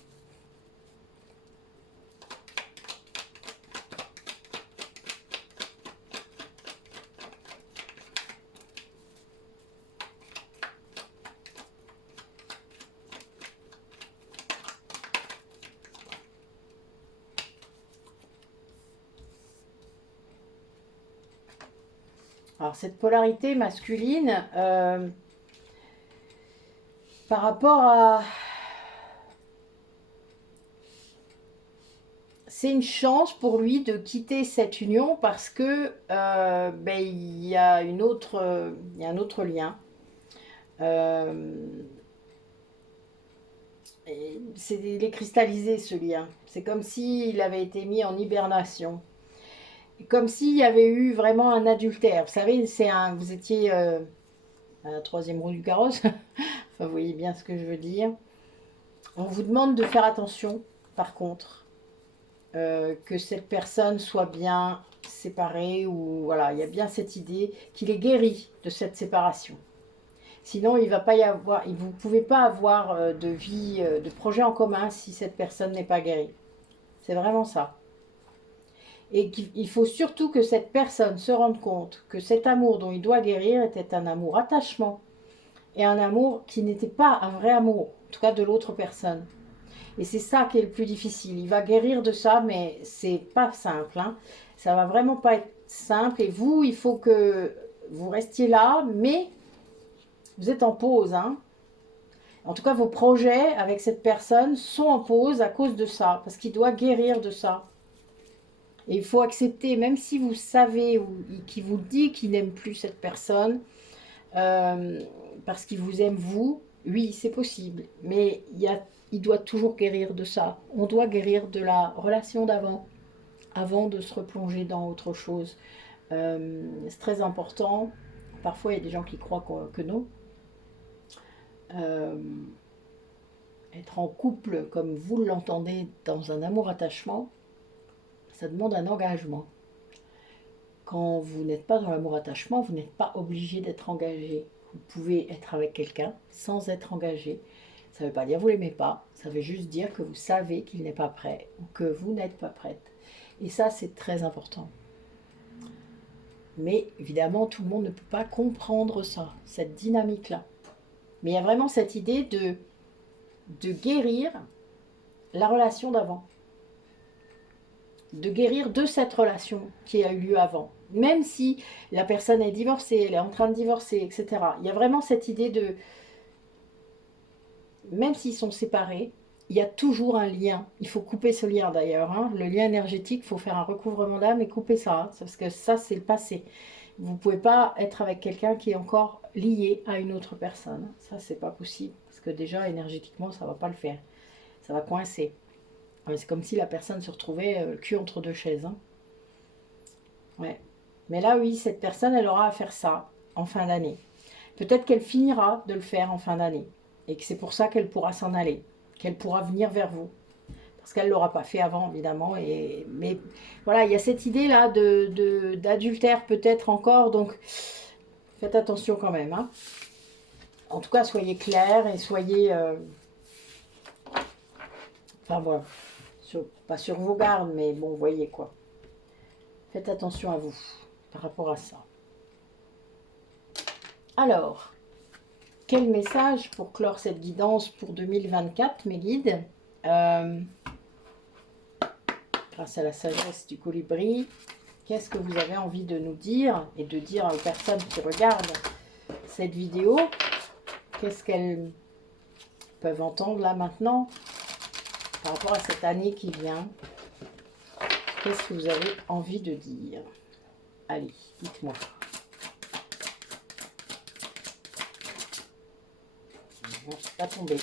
Alors cette polarité masculine, par rapport à... C'est une chance pour lui de quitter cette union parce que ben, il y a un autre lien. Il est cristallisé ce lien. C'est comme s'il avait été mis en hibernation. Comme s'il y avait eu vraiment un adultère. Vous savez, vous étiez à la troisième roue du carrosse. Enfin, vous voyez bien ce que je veux dire. On vous demande de faire attention, par contre, que cette personne soit bien séparée ou voilà, il y a bien cette idée qu'il est guéri de cette séparation. Sinon, il va pas y avoir, vous ne pouvez pas avoir de vie, de projet en commun si cette personne n'est pas guérie. C'est vraiment ça. Et qu'il faut surtout que cette personne se rende compte que cet amour dont il doit guérir était un amour attachement et un amour qui n'était pas un vrai amour, en tout cas de l'autre personne. Et c'est ça qui est le plus difficile. Il va guérir de ça, mais c'est pas simple. Hein. Ça va vraiment pas être simple. Et vous, il faut que vous restiez là, mais vous êtes en pause. Hein. En tout cas, vos projets avec cette personne sont en pause à cause de ça, parce qu'il doit guérir de ça. Et il faut accepter, même si vous savez ou qu'il vous dit qu'il n'aime plus cette personne, parce qu'il vous aime vous, Oui, c'est possible, mais il doit toujours guérir de ça. On doit guérir de la relation d'avant, avant de se replonger dans autre chose. C'est très important. Parfois, il y a des gens qui croient que non. Euh, Être en couple, comme vous l'entendez, dans un amour-attachement, ça demande un engagement. Quand vous n'êtes pas dans l'amour-attachement, vous n'êtes pas obligé d'être engagé. Vous pouvez être avec quelqu'un sans être engagé. Ça ne veut pas dire que vous ne l'aimez pas, ça veut juste dire que vous savez qu'il n'est pas prêt ou que vous n'êtes pas prête. Et ça, c'est très important. Mais évidemment, tout le monde ne peut pas comprendre ça, cette dynamique-là. Mais il y a vraiment cette idée de guérir la relation d'avant. De guérir de cette relation qui a eu lieu avant. Même si la personne est divorcée, elle est en train de divorcer, etc. Il y a vraiment cette idée de... Même s'ils sont séparés, il y a toujours un lien. Il faut couper ce lien d'ailleurs. Hein. Le lien énergétique, il faut faire un recouvrement d'âme et couper ça. Hein, parce que ça, c'est le passé. Vous ne pouvez pas être avec quelqu'un qui est encore lié à une autre personne. Ça, c'est pas possible. Parce que déjà, énergétiquement, ça ne va pas le faire. Ça va coincer. C'est comme si la personne se retrouvait le cul entre deux chaises. Hein. Ouais. Mais là, oui, cette personne, elle aura à faire ça en fin d'année. Peut-être qu'elle finira de le faire en fin d'année. Et que c'est pour ça qu'elle pourra s'en aller. Qu'elle pourra venir vers vous. Parce qu'elle ne l'aura pas fait avant, évidemment. Mais voilà, il y a cette idée-là d'adultère peut-être encore. Donc, faites attention quand même. Hein. En tout cas, soyez clairs et soyez... enfin, voilà. Pas sur vos gardes, mais bon, vous voyez quoi. Faites attention à vous par rapport à ça. Alors, quel message pour clore cette guidance pour 2024, mes guides grâce à la sagesse du colibri, qu'est-ce que vous avez envie de nous dire et de dire aux personnes qui regardent cette vidéo? Qu'est-ce qu'elles peuvent entendre là maintenant par rapport à cette année qui vient? Qu'est-ce que vous avez envie de dire? Allez, dites-moi. Non, c'est pas tombé.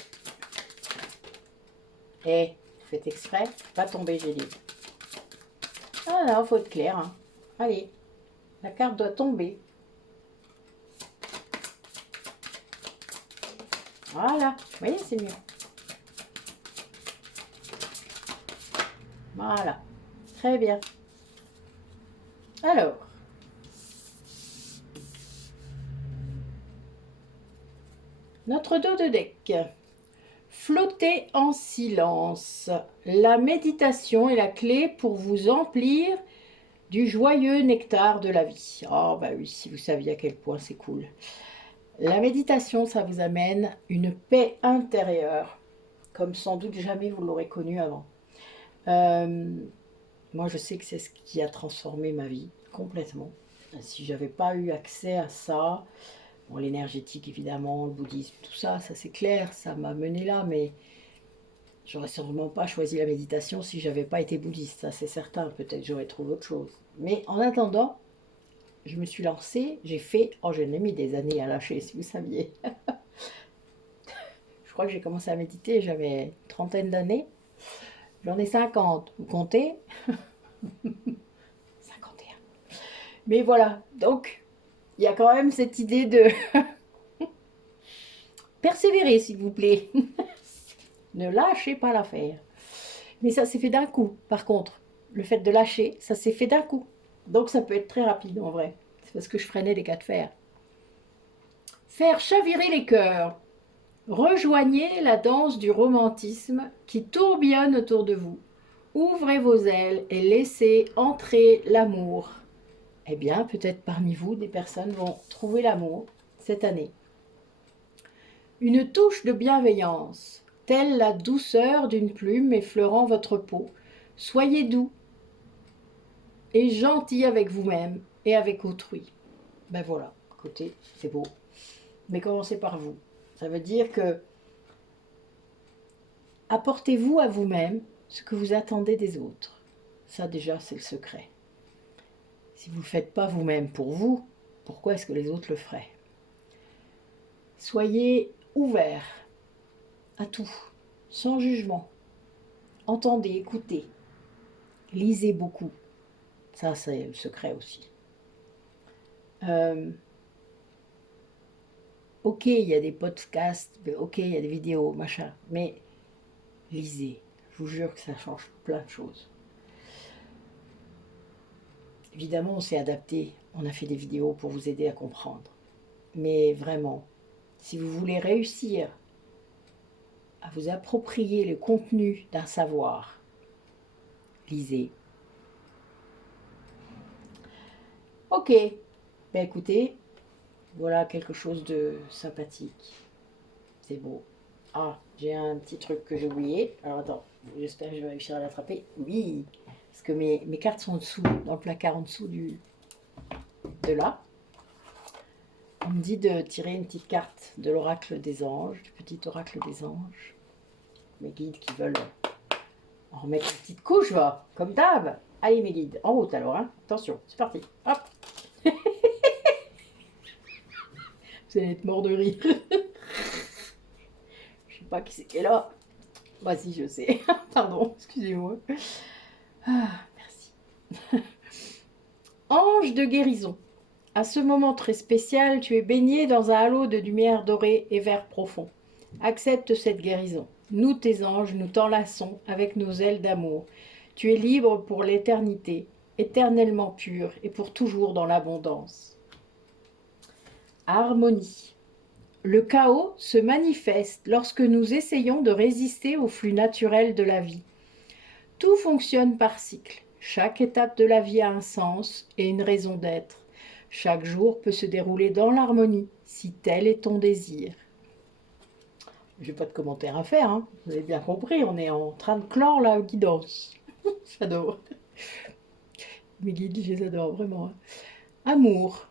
Eh, vous faites exprès? Pas tombé, j'ai dit. Ah non, faut être clair. Hein. Allez, la carte doit tomber. Voilà, vous voyez, c'est mieux. Voilà, très bien. Alors, notre dos de deck. Flottez en silence. La méditation est la clé pour vous emplir du joyeux nectar de la vie. Oh bah oui, si vous saviez à quel point c'est cool. La méditation, ça vous amène une paix intérieure, comme sans doute jamais vous l'aurez connue avant. Moi, je sais que c'est ce qui a transformé ma vie complètement. Si j'avais pas eu accès à ça, bon, l'énergétique évidemment, le bouddhisme, tout ça, ça c'est clair, ça m'a mené là, mais j'aurais sûrement pas choisi la méditation si j'avais pas été bouddhiste, ça c'est certain. Peut-être j'aurais trouvé autre chose. Mais en attendant, je me suis lancée, j'ai fait, oh je n'ai mis des années à lâcher si vous saviez. Je crois que j'ai commencé à méditer, j'avais une trentaine d'années. J'en ai 50, vous comptez? 51. Mais voilà, donc il y a quand même cette idée de persévérer s'il vous plaît. Ne lâchez pas l'affaire. Mais ça s'est fait d'un coup, par contre. Le fait de lâcher, ça s'est fait d'un coup. Donc ça peut être très rapide en vrai. C'est parce que je freinais des cas de fer. Faire chavirer les cœurs. Rejoignez la danse du romantisme qui tourbillonne autour de vous. Ouvrez vos ailes et laissez entrer l'amour. Eh bien, peut-être parmi vous, des personnes vont trouver l'amour cette année. Une touche de bienveillance, telle la douceur d'une plume effleurant votre peau. Soyez doux et gentil avec vous-même et avec autrui. Ben voilà, écoutez, c'est beau. Mais commencez par vous. Ça veut dire que apportez-vous à vous-même ce que vous attendez des autres. Ça déjà, c'est le secret. Si vous ne le faites pas vous-même pour vous, pourquoi est-ce que les autres le feraient? Soyez ouvert à tout, sans jugement. Entendez, écoutez, lisez beaucoup. Ça, c'est le secret aussi. Ok, il y a des podcasts, ok, il y a des vidéos, machin, mais lisez. Je vous jure que ça change plein de choses. Évidemment, on s'est adapté. On a fait des vidéos pour vous aider à comprendre. Mais vraiment, si vous voulez réussir à vous approprier le contenu d'un savoir, lisez. Ok, ben écoutez, voilà quelque chose de sympathique. C'est beau. Ah, j'ai un petit truc que j'ai oublié. Alors attends, j'espère que je vais réussir à l'attraper. Oui, parce que mes cartes sont en dessous, dans le placard en dessous de là. On me dit de tirer une petite carte de l'oracle des anges, du petit oracle des anges. Mes guides qui veulent en remettre une petite couche, va, comme d'hab. Allez mes guides, en route alors, hein. Attention, c'est parti. Hop. Vous allez être mort de rire. Je sais pas qui c'est qui est là. Bah si, je sais. Pardon, excusez-moi. Ah, merci. Ange de guérison. À ce moment très spécial, tu es baigné dans un halo de lumière dorée et vert profond. Accepte cette guérison. Nous, tes anges, nous t'enlaçons avec nos ailes d'amour. Tu es libre pour l'éternité, éternellement pur et pour toujours dans l'abondance. Harmonie. Le chaos se manifeste lorsque nous essayons de résister au flux naturel de la vie. Tout fonctionne par cycle. Chaque étape de la vie a un sens et une raison d'être. Chaque jour peut se dérouler dans l'harmonie, si tel est ton désir. Je n'ai pas de commentaire à faire, hein. Vous avez bien compris, on est en train de clore la guidance. J'adore. Mes guides, je les adore vraiment. Amour.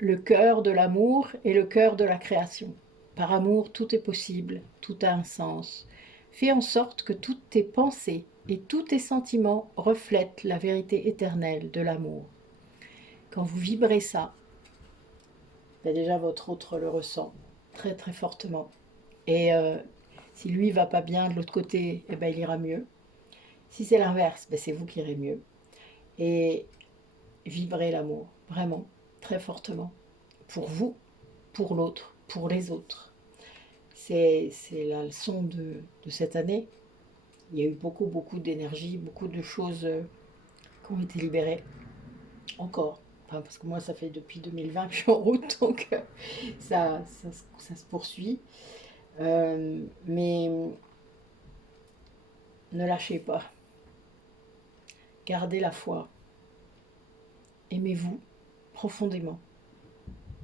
Le cœur de l'amour est le cœur de la création. Par amour, tout est possible, tout a un sens. Fais en sorte que toutes tes pensées et tous tes sentiments reflètent la vérité éternelle de l'amour. Quand vous vibrez ça, ben déjà votre autre le ressent très très fortement. Et si lui va pas bien de l'autre côté, eh ben, il ira mieux. Si c'est l'inverse, ben, c'est vous qui irez mieux. Et vibrez l'amour, vraiment, très fortement. Pour vous, pour l'autre, pour les autres. C'est la leçon de cette année. Il y a eu beaucoup d'énergie, beaucoup de choses qui ont été libérées. Encore. Enfin, parce que moi, ça fait depuis 2020 que je suis en route, donc ça se poursuit. Mais ne lâchez pas. Gardez la foi. Aimez-vous profondément.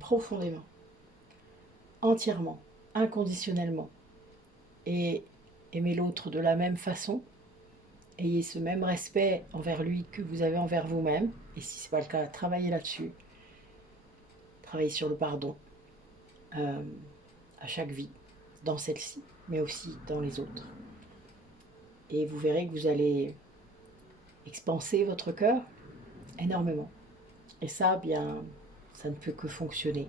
Profondément. Entièrement. Inconditionnellement. Et aimez l'autre de la même façon. Ayez ce même respect envers lui que vous avez envers vous-même. Et si ce n'est pas le cas, travaillez là-dessus. Travaillez sur le pardon. À chaque vie. Dans celle-ci, mais aussi dans les autres. Et vous verrez que vous allez expanser votre cœur énormément. Et ça, bien, ça ne peut que fonctionner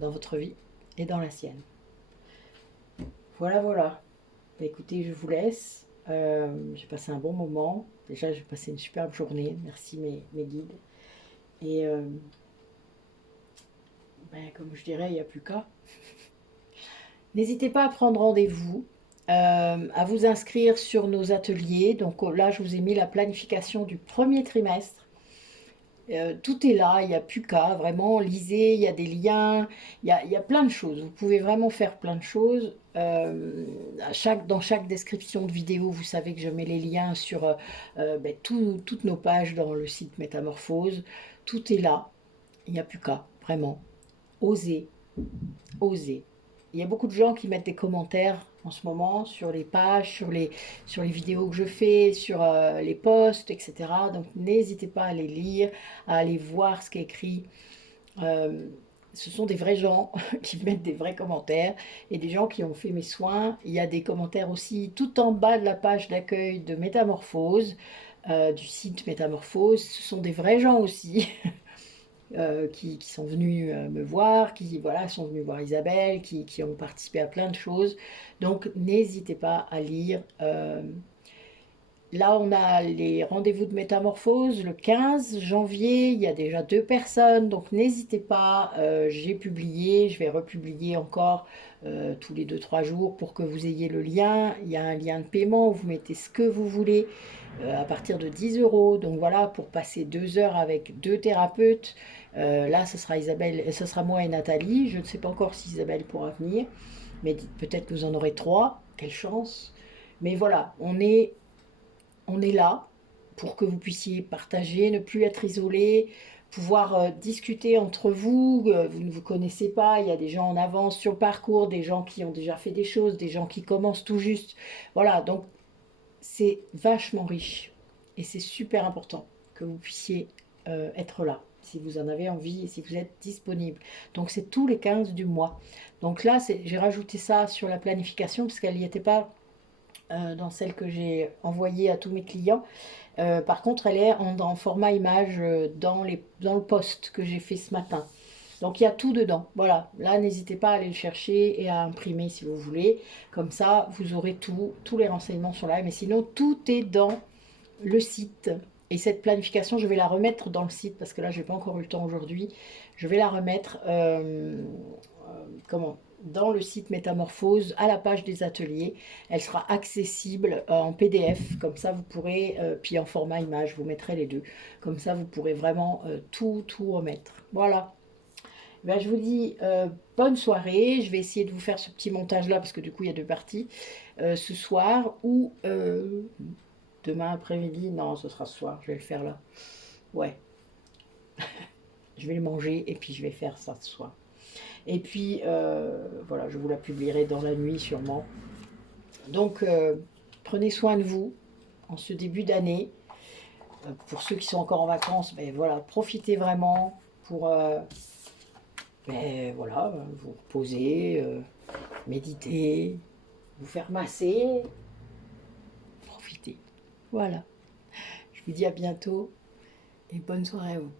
dans votre vie et dans la sienne. Voilà, voilà. Bah, écoutez, je vous laisse. J'ai passé un bon moment. Déjà, j'ai passé une superbe journée. Merci mes guides. Et comme je dirais, il n'y a plus qu'à. N'hésitez pas à prendre rendez-vous, à vous inscrire sur nos ateliers. Donc là, je vous ai mis la planification du premier trimestre. Tout est là, il n'y a plus qu'à, vraiment, lisez, il y a des liens, il y a plein de choses. Vous pouvez vraiment faire plein de choses. Dans chaque description de vidéo, vous savez que je mets les liens sur toutes nos pages dans le site Métamorphose. Tout est là, il n'y a plus qu'à, vraiment. Osez, osez. Il y a beaucoup de gens qui mettent des commentaires en ce moment sur les pages, sur les vidéos que je fais, sur les posts, etc. Donc n'hésitez pas à les lire, à aller voir ce qui est écrit. Ce sont des vrais gens qui mettent des vrais commentaires et des gens qui ont fait mes soins. Il y a des commentaires aussi tout en bas de la page d'accueil de Métamorphose, du site Métamorphose. Ce sont des vrais gens aussi. qui sont venus me voir, qui voilà, sont venus voir Isabelle, qui ont participé à plein de choses. Donc n'hésitez pas à lire. Là, on a les rendez-vous de métamorphose le 15 janvier. Il y a déjà 2 personnes, donc n'hésitez pas. J'ai publié, je vais republier encore tous les 2-3 jours pour que vous ayez le lien. Il y a un lien de paiement où vous mettez ce que vous voulez à partir de 10 euros. Donc voilà, pour passer 2 heures avec 2 thérapeutes. Là, ce sera Isabelle, ce sera moi et Nathalie. Je ne sais pas encore si Isabelle pourra venir, mais peut-être que vous en aurez 3. Quelle chance! Mais voilà, on est là pour que vous puissiez partager, ne plus être isolé, pouvoir discuter entre vous. Vous ne vous connaissez pas, il y a des gens en avance sur le parcours, des gens qui ont déjà fait des choses, des gens qui commencent tout juste. Voilà, donc c'est vachement riche et c'est super important que vous puissiez être là si vous en avez envie et si vous êtes disponible. Donc c'est tous les 15 du mois. Donc là, j'ai rajouté ça sur la planification parce qu'elle n'y était pas dans celle que j'ai envoyée à tous mes clients. Par contre, elle est en format image dans le post que j'ai fait ce matin. Donc il y a tout dedans. Voilà, là n'hésitez pas à aller le chercher et à imprimer si vous voulez. Comme ça, vous aurez tous les renseignements sont là. Mais sinon, tout est dans le site. Et cette planification, je vais la remettre dans le site parce que là, je n'ai pas encore eu le temps aujourd'hui. Je vais la remettre comment dans le site Métamorphose, à la page des ateliers. Elle sera accessible en PDF, comme ça vous pourrez, puis en format image, je vous mettrai les deux. Comme ça vous pourrez vraiment tout remettre. Voilà. Ben, je vous dis bonne soirée. Je vais essayer de vous faire ce petit montage là, parce que du coup il y a 2 parties, ce soir ou demain après-midi. Non, ce sera ce soir, je vais le faire là. Ouais, je vais le manger et puis je vais faire ça ce soir. Et puis, voilà, je vous la publierai dans la nuit sûrement. Donc, prenez soin de vous en ce début d'année. Pour ceux qui sont encore en vacances, ben voilà, profitez vraiment pour ben, voilà, vous reposer, méditer, vous faire masser. Profitez. Voilà. Je vous dis à bientôt et bonne soirée à vous.